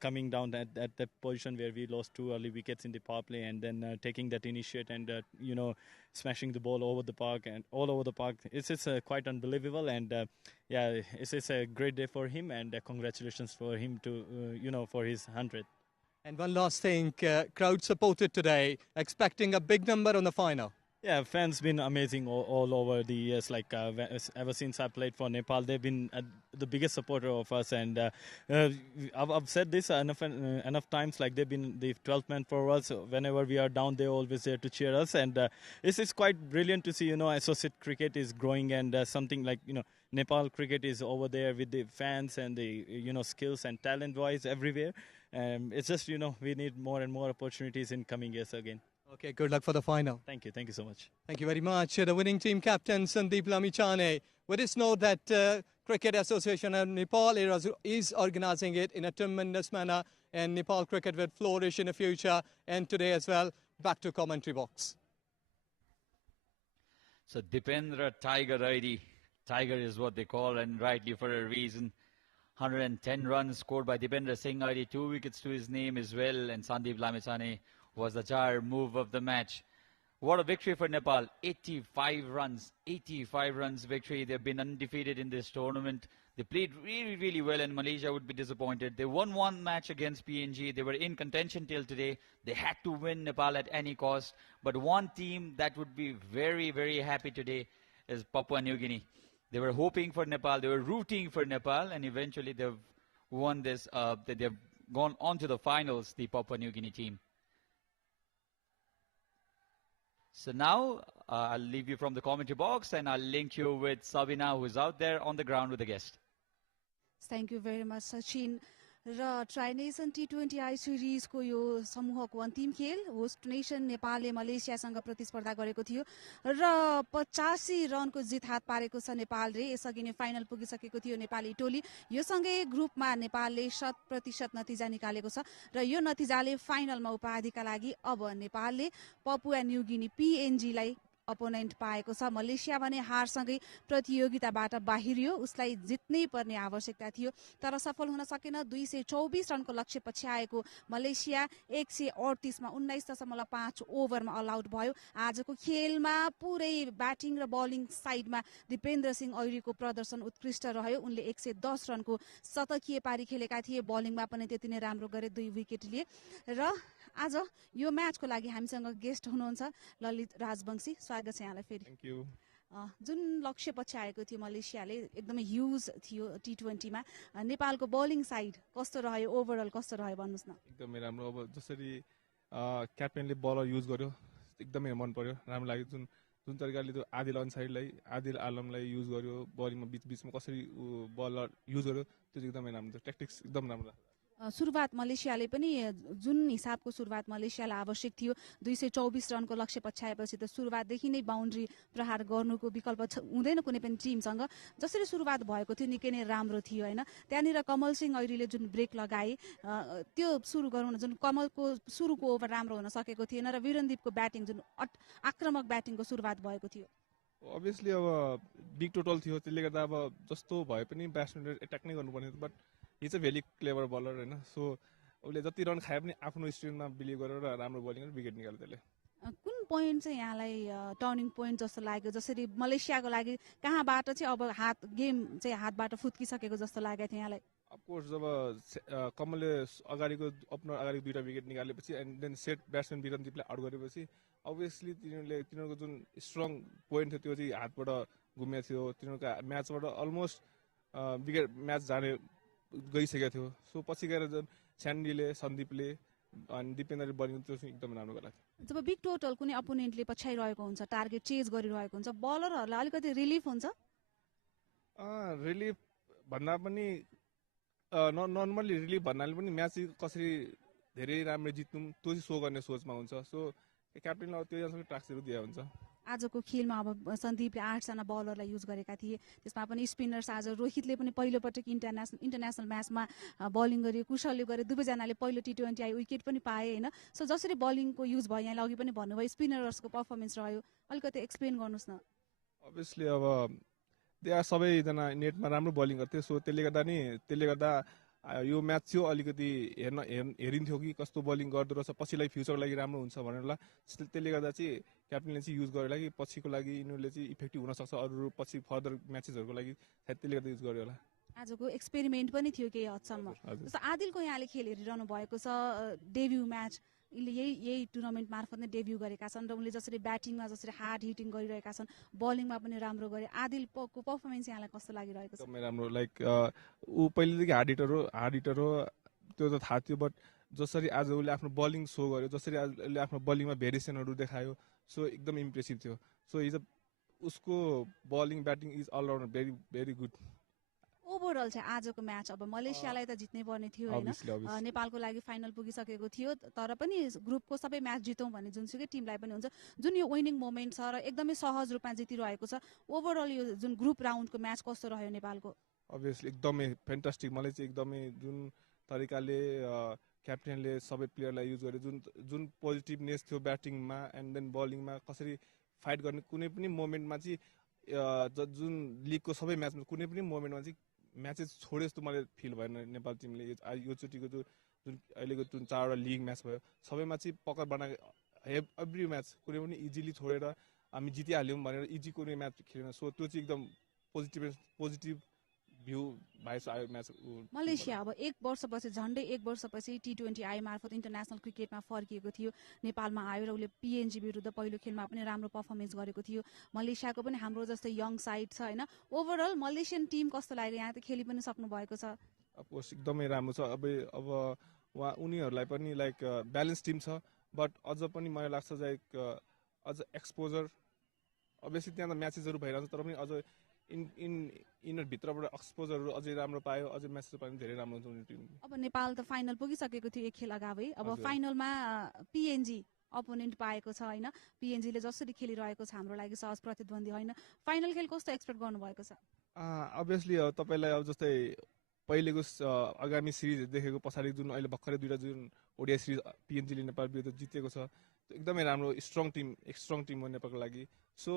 coming down at that position where we lost 2 early wickets in the power play, and then taking that initiate and smashing the ball over the park and all over the park, it's quite unbelievable. And yeah, it's a great day for him, and congratulations for him to for his 100th. And one last thing, crowd supported today, expecting a big number on the final. Yeah, fans been amazing all over the years. Ever since I played for Nepal, they've been the biggest supporter of us. And I've said this enough times. Like, they've been the 12th man for us. Whenever we are down, they're always there to cheer us. And it's quite brilliant to see. Associate cricket is growing, and something like Nepal cricket is over there with the fans and the skills and talent-wise everywhere. It's just we need more and more opportunities in coming years again. Okay, good luck for the final. Thank you so much. Thank you very much. The winning team captain Sandeep Lamichhane. Let us know that Cricket Association of Nepal is organizing it in a tremendous manner, and Nepal cricket will flourish in the future and today as well. Back to commentary box. So Dipendra Tiger Aidi, Tiger is what they call, and rightly for a reason. 110 runs scored by Dipendra Singh Aidi, 2 wickets to his name as well, and Sandeep Lamichhane was the jar move of the match. What a victory for Nepal. 85 runs victory. They've been undefeated in this tournament. They played really, really well, and Malaysia would be disappointed. They won one match against PNG. They were in contention till today. They had to win Nepal at any cost. But one team that would be very, very happy today is Papua New Guinea. They were hoping for Nepal. They were rooting for Nepal, and eventually they've won this. They've gone on to the finals, the Papua New Guinea team. So now I'll leave you from the commentary box, and I'll link you with Sabina, who is out there on the ground with the guest. Thank you very much, Sachin. Raw ट्राइनेसन T20 आई सिरिजको यो समूहको अन्तिम खेल host nation नेपालले मलेसियासँग प्रतिस्पर्धा गरेको थियो र 85 रनको जित हात पारेको छ नेपालले। यसअघि नै फाइनल पुगिसकेको थियो नेपाली टोली। यो सँगै ग्रुपमा नेपालले 100% नतिजा निकालेको छ र यो नतिजाले फाइनलमा उपाधिका लागि अब नेपालले पपुवा न्यू गिनी PNG लाई अपोनेन्ट पाएको छ। मलेसिया भने हारसँगै प्रतियोगिताबाट बाहिरियो, उसलाई जित्नै पर्ने आवश्यकता थियो तर सफल हुन सकेन। 224 रनको लक्ष्य पछ्याएको मलेसिया 138 मा 19.5 ओभरमा अल आउट भयो। आजको खेलमा पुरै ब्याटिङ र बलिङ साइडमा दिपेन्द्र सिंह ऐरीको प्रदर्शन उत्कृष्ट रह्यो। उनले 110 रनको शतकीय पारी खेलेका थिए। बलिङमा पनि त्यति नै राम्रो गरे, 2 विकेट लिए। र आज यो म्याचको लागि हामीसँग गेस्ट हुनुहुन्छ ललित राजवंशी। स्वागत छ यहाँलाई फेरि। Thank you. जुन लक्ष्य पछ्याएको थियो मलेसियाले एकदमै ह्युज थियो T20 मा, नेपालको बलिङ साइड कस्तो रह्यो, ओभरअल कस्तो रह्यो भन्नुस् न। एकदमै राम्रो। अब जसरी क्याप्टेनले बलर युज गर्यो एकदमै मन पर्यो, राम्रो लाग्यो। जुन तरिकाले त्यो आदिल अन्सारीलाई, आदिल आलमलाई युज गर्यो बलिङमा, बीचमा कसरी बलर युज गर्यो, त्यो एकदमै राम्रो, ट्याक्टिक्स एकदम राम्रो। सुरुवात मलेसियाले पनि जुन हिसाबको सुरुवात मलेसियालाई आवश्यक थियो 224 रनको लक्ष्य पछ्याएपछि त सुरुवातदेखि नै बाउन्ड्री प्रहार गर्नुको विकल्प हुँदैन कुनै पनि टिमसँग। जसरी सुरुवात भएको थियो निकै नै राम्रो थियो हैन। त्यहाँनिर कमल सिंह ऐरीले जुन ब्रेक लगाए त्यो सुरु गराउन, जुन कमलको सुरुको ओभर राम्रो हुन सकेको थिएन र वीरेन्द्रदीपको ब्याटिङ जुन आक्रामक ब्याटिङको सुरुवात भएको थियो। अभियसली अब बिग टोटल थियो, त्यसले गर्दा अब जस्तो भए पनि ब्याट्सम्यानले एट्याक नै गर्नुपर्ने, but is a very clever bowler हैन। सो उसले जति रन खाए पनि आफ्नो स्ट्रेन्थमा बिलिभ गरेर राम्रो बलिङ गरेर विकेट निकाल्यो त्यसले। कुन पोइन्ट चाहिँ यहाँलाई टर्निङ पोइन्ट जस्तो लाग्यो? जसरी मलेसियाको लागि कहाँबाट चाहिँ अब गेम चाहिँ हातबाट फुत्किसकेको जस्तो लागेको थियो यहाँलाई? अफकोर्स जब कमलले अगाडिको ओपनर अगाडि 2टा विकेट निकालेपछि एन्ड देन सेट ब्याट्सम्यान वीरेन्द्रदीपलाई आउट गरेपछि अभियसली तिनीहरूको जुन स्ट्रङ पोइन्ट थियो त्यो चाहिँ हातबाट गुमेको थियो। तिनीहरूको म्याचबाट अलमोस्ट विकेट म्याच जाने गइसकेको थियो। सो पछि गएर जुन स्यान्डीले, सन्दीपले अनि दिपेन्द्रले बलिङ त्यो चाहिँ एकदमै राम्रो गरेको थियो। जब बिग टोटल कुनै अपोनेन्टले पछ्याइरहेको हुन्छ, टार्गेट चेज गरिरहेको हुन्छ, बलरहरूलाई अलिकति रिलिफ हुन्छ? रिलिफ भन्दा पनि नर्मली रिलिफ भन्नाले पनि म्याच कसरी धेरै राम्रो जित्नु त्यो चाहिँ सो गर्ने सोचमा हुन्छ। सो क्याप्टेनले त्यो अनुसार टास्कहरू दिएको हुन्छ। आजको खेलमा अब सन्दीपले 8 जना बलरलाई युज गरेका थिए, त्यसमा पनि स्पिनर्स आज रोहितले पनि पहिलोपटक इन्टरनेसनल म्याचमा बलिङ गरे, कुशलले गरे, दुवैजनाले पहिलो T20 विकेट पनि पाए होइन। सो जसरी बलिङको युज भयो यहाँले अघि पनि भन्नुभयो स्पिनर्सको पर्फर्मेन्स रह्यो, अलिकति एक्सप्लेन गर्नुहोस् न। अभियसली अब त्यहाँ सबैजना नेटमा राम्रो बलिङ गर्थे, सो त्यसले गर्दा यो म्याच थियो अलिकति हेरिन्थ्यो कि कस्तो बलिङ गर्दो रहेछ, पछिलाई फ्युचरको लागि राम्रो हुन्छ भनेर होला। त्यसले गर्दा चाहिँ क्याप्टेनले चाहिँ युज गरेर कि पछिको लागि यिनीहरूले चाहिँ इफेक्टिभ हुनसक्छ अरू पछि फर्दर म्याचेसहरूको लागि, सायद त्यसले गर्दा युज गर्यो होला। आजको एक्सपेरिमेन्ट पनि थियो केही हदसम्म। जस्तो आदिलको यहाँले खेल हेरिरहनु भएको छ, डेब्यू म्याच यही टुर्नामेन्ट मार्फत नै डेब्यू गरेका छन् र उनले जसरी ब्याटिङमा जसरी हार्ड हिटिङ गरिरहेका छन्, बलिङमा पनि राम्रो गरे। आदिलको पर्फर्मेन्स यहाँलाई कस्तो लागिरहेको छ? एकदमै राम्रो, लाइक ऊ पहिलेदेखि हार्ड हिटर हो त्यो त थाहा थियो, बट जसरी आज उसले आफ्नो बलिङ सो गर्यो, जसरी आज उसले आफ्नो बलिङमा भेरिएसनहरू देखायो, सो एकदम इम्प्रेसिभ थियो। सो उसको bowling batting is all-rounder very very good. Overall चाहिँ आजको म्याच अब मलेसियालाई त जित्नै पर्ने थियो होइन, नेपालको लागि फाइनल पुगिसकेको थियो, तर पनि ग्रुपको सबै म्याच जितौँ भन्ने जुनसुकै टिमलाई पनि हुन्छ, जुन यो विनिङ मोमेन्ट छ र एकदमै सहज रूपमा जितिरहेको छ। ओभरअल यो जुन ग्रुप राउन्डको म्याच कस्तो रह्यो नेपालको? अभियसली एकदमै फेन्टास्टिक। मलाई चाहिँ एकदमै जुन तरिकाले क्याप्टेनले सबै प्लेयरलाई युज गरे, जुन पोजिटिभनेस थियो ब्याटिङमा एन्ड देन बलिङमा, कसरी फाइट गर्ने कुनै पनि मोमेन्टमा चाहिँ जुन लिगको सबै म्याचमा कुनै पनि मोमेन्टमा चाहिँ म्याचेस छोडे जस्तो मलाई फिल भएन नेपाल टिमले। यो चोटिको जुन अहिलेको जुन 4वटा लिग म्याच भयो सबैमा चाहिँ पकड बनाएको, एभ्री म्याच कुनै पनि इजिली छोडेर हामी जितिहाल्यौँ भनेर इजी कुनै म्याच खेलेन। सो त्यो चाहिँ एकदम पोजिटिभ भ्यू भएछ आयो म्याच। मलेसिया अब 1 वर्षपछि झन्डै 1 वर्षपछि T20I मार्फत इन्टरनेसनल क्रिकेटमा फर्किएको थियो, नेपालमा आयो र उसले PNG विरुद्ध पहिलो खेलमा पनि राम्रो पर्फर्मेन्स गरेको थियो। मलेसियाको पनि हाम्रो जस्तै यङ साइड छ होइन। ओभरअल मलेसियन टिम कस्तो लाग्यो? यहाँ त खेलि पनि सक्नु भएको छ। अफकोर्स एकदमै राम्रो छ। अब उनीहरूलाई पनि लाइक ब्यालेन्स टिम छ, बट अझ पनि मलाई लाग्छ लाइक अझ एक्सपोजर अभियसली त्यहाँ त म्याचेसहरू भइरहेको छ, तर पनि अझ भित्रबाट एक्सपोजरहरू अझै राम्रो पायो, अझै म्याचेस पनि धेरै राम्रो हुन्छ उनीहरू टिम। अब नेपाल त फाइनल पुगिसकेको थियो 1 खेल अगावै, अब फाइनलमा PNG अपोनेन्ट पाएको छ होइन। PNGले जसरी खेलिरहेको छ हाम्रो लागि सहज प्रतिद्वन्दी होइन। फाइनल खेल कस्तो एक्सपेक्ट गर्नुभएको छ? अभियसली तपाईँलाई अब जस्तै पहिलेको आगामी सिरिज देखेको पछाडि जुन अहिले भर्खरै 2टा जुन ओडिया सिरिज PNGले नेपाल विरुद्ध जितेको छ, एकदमै राम्रो स्ट्रङ टिम हो नेपालको लागि। सो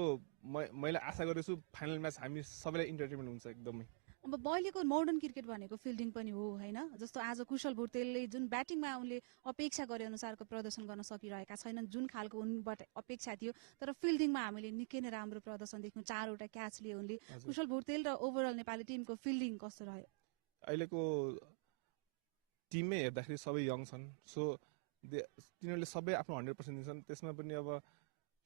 मैले आशा गरेछु फाइनल म्याच हामी सबैलाई इन्टरटेनमेन्ट हुन्छ एकदमै। अब अहिलेको मोडर्न क्रिकेट भनेको फिल्डिङ पनि हो होइन। जस्तो आज कुशल भुर्तेलले जुन ब्याटिङमा उनले अपेक्षा गरे अनुसारको प्रदर्शन गर्न सकिरहेका छैनन्, जुन खालको उनबाट अपेक्षा थियो, तर फिल्डिङमा हामीले निकै नै राम्रो प्रदर्शन देख्यौँ। 4वटा क्याच लिए उनले। कुशल भुर्तेल र ओभरअल नेपाली टिमको फिल्डिङ कस्तो रह्यो? अहिलेको टिममै हेर्दाखेरि सबै यङ छन्, सो तिनीहरूले सबै आफ्नो 100% दिन्छन्। त्यसमा पनि अब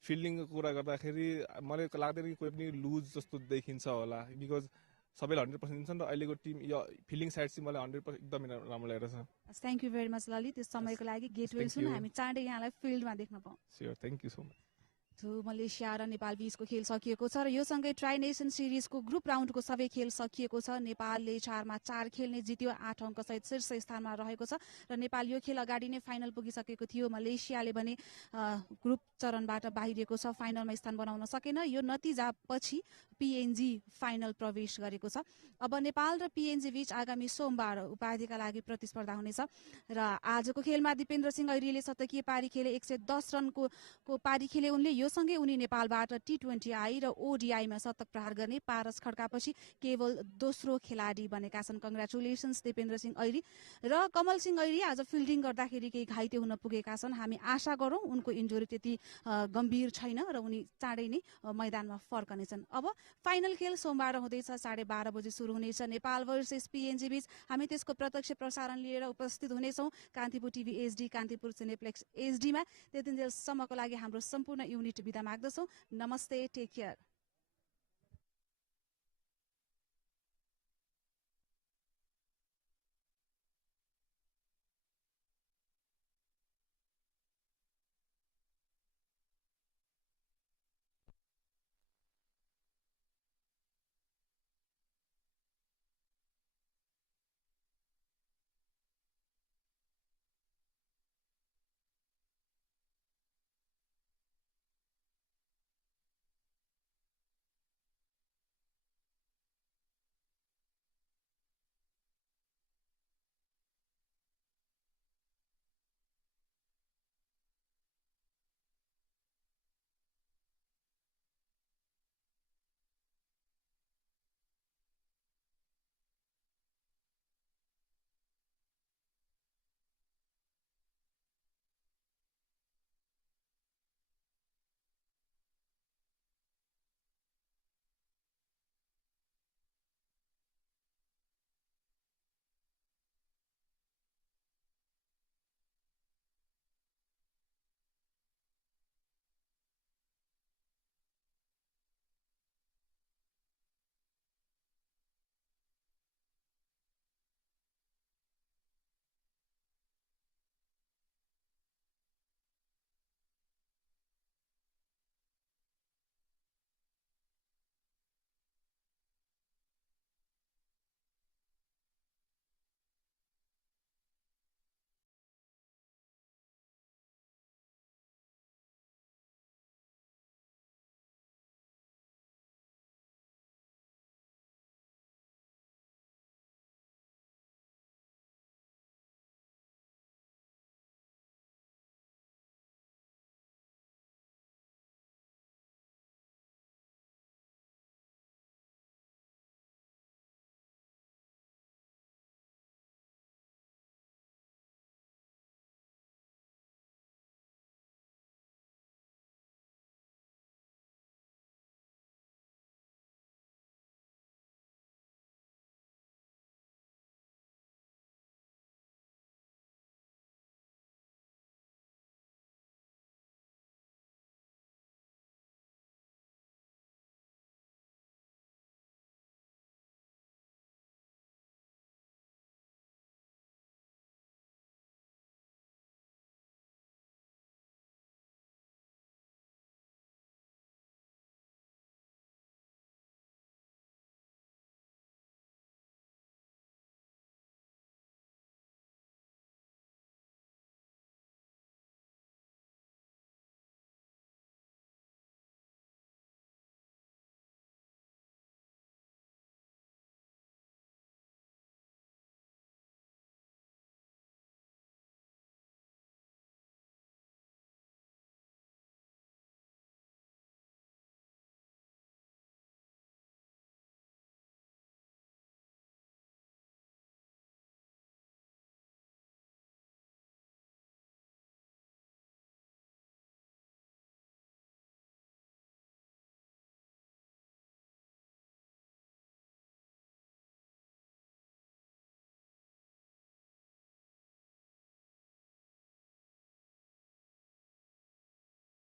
फिल्डिङको कुरा गर्दाखेरि मलाई लाग्दैन कि कोही पनि लुज जस्तो देखिन्छ होला, बिकज सबैले 100% दिन्छन् र अहिलेको टिम यो फिल्डिङ साइड चाहिँ मलाई 100% एकदमै राम्रो लागेको छ। Thank you very much Lalit, yes समयको लागि। गेट वेल सुन, हामी चाँडै यहाँलाई फिल्डमा देख्न पाऊँ। Sure, thank you so much. Malaysia र नेपाल बीचको खेल सकिएको छ र यो सँगै ट्राई नेसन सिरिजको ग्रुप राउन्डको सबै खेल सकिएको छ। नेपालले 4मा 4 खेल नै जित्यो, 8 अङ्कसहित शीर्ष स्थानमा रहेको छ र नेपाल यो खेल अगाडि नै फाइनल पुगिसकेको थियो। मलेसियाले भने ग्रुप चरणबाट बाहिरिएको छ, फाइनलमा स्थान बनाउन सकेन। यो नतिजा पछि PNG फाइनल प्रवेश गरेको छ। अब नेपाल र PNG बीच आगामी सोमबार उपाधिका लागि प्रतिस्पर्धा हुनेछ र आजको खेलमा दिपेन्द्र सिंह ऐरीले शतकीय पारी खेले, 110 रनको पारी खेले उनले। यो सँगै उनी नेपालबाट T20I र ODIमा शतक प्रहार गर्ने पारस खड्कापछि केवल दोस्रो खेलाडी बनेका छन्। कङ्ग्रेचुलेसन्स दिपेन्द्र सिंह ऐरी। र कमल सिंह ऐरी आज फिल्डिङ गर्दाखेरि केही घाइते हुन पुगेका छन्। हामी आशा गरौँ उनको इन्जुरी त्यति गम्भीर छैन र उनी चाँडै नै मैदानमा फर्कनेछन्। अब फाइनल खेल सोमबार हुँदैछ, 12:30 बजे सुरु हुनेछ। नेपाल भर्सेस PNG बीच हामी त्यसको प्रत्यक्ष प्रसारण लिएर उपस्थित हुनेछौँ Kantipur TV HD, Kantipur cineplex HD मा। त्यतिन्जेलसम्मको लागि हाम्रो सम्पूर्ण युनिट बिदा माग्दछौँ। नमस्ते, टेक केयर।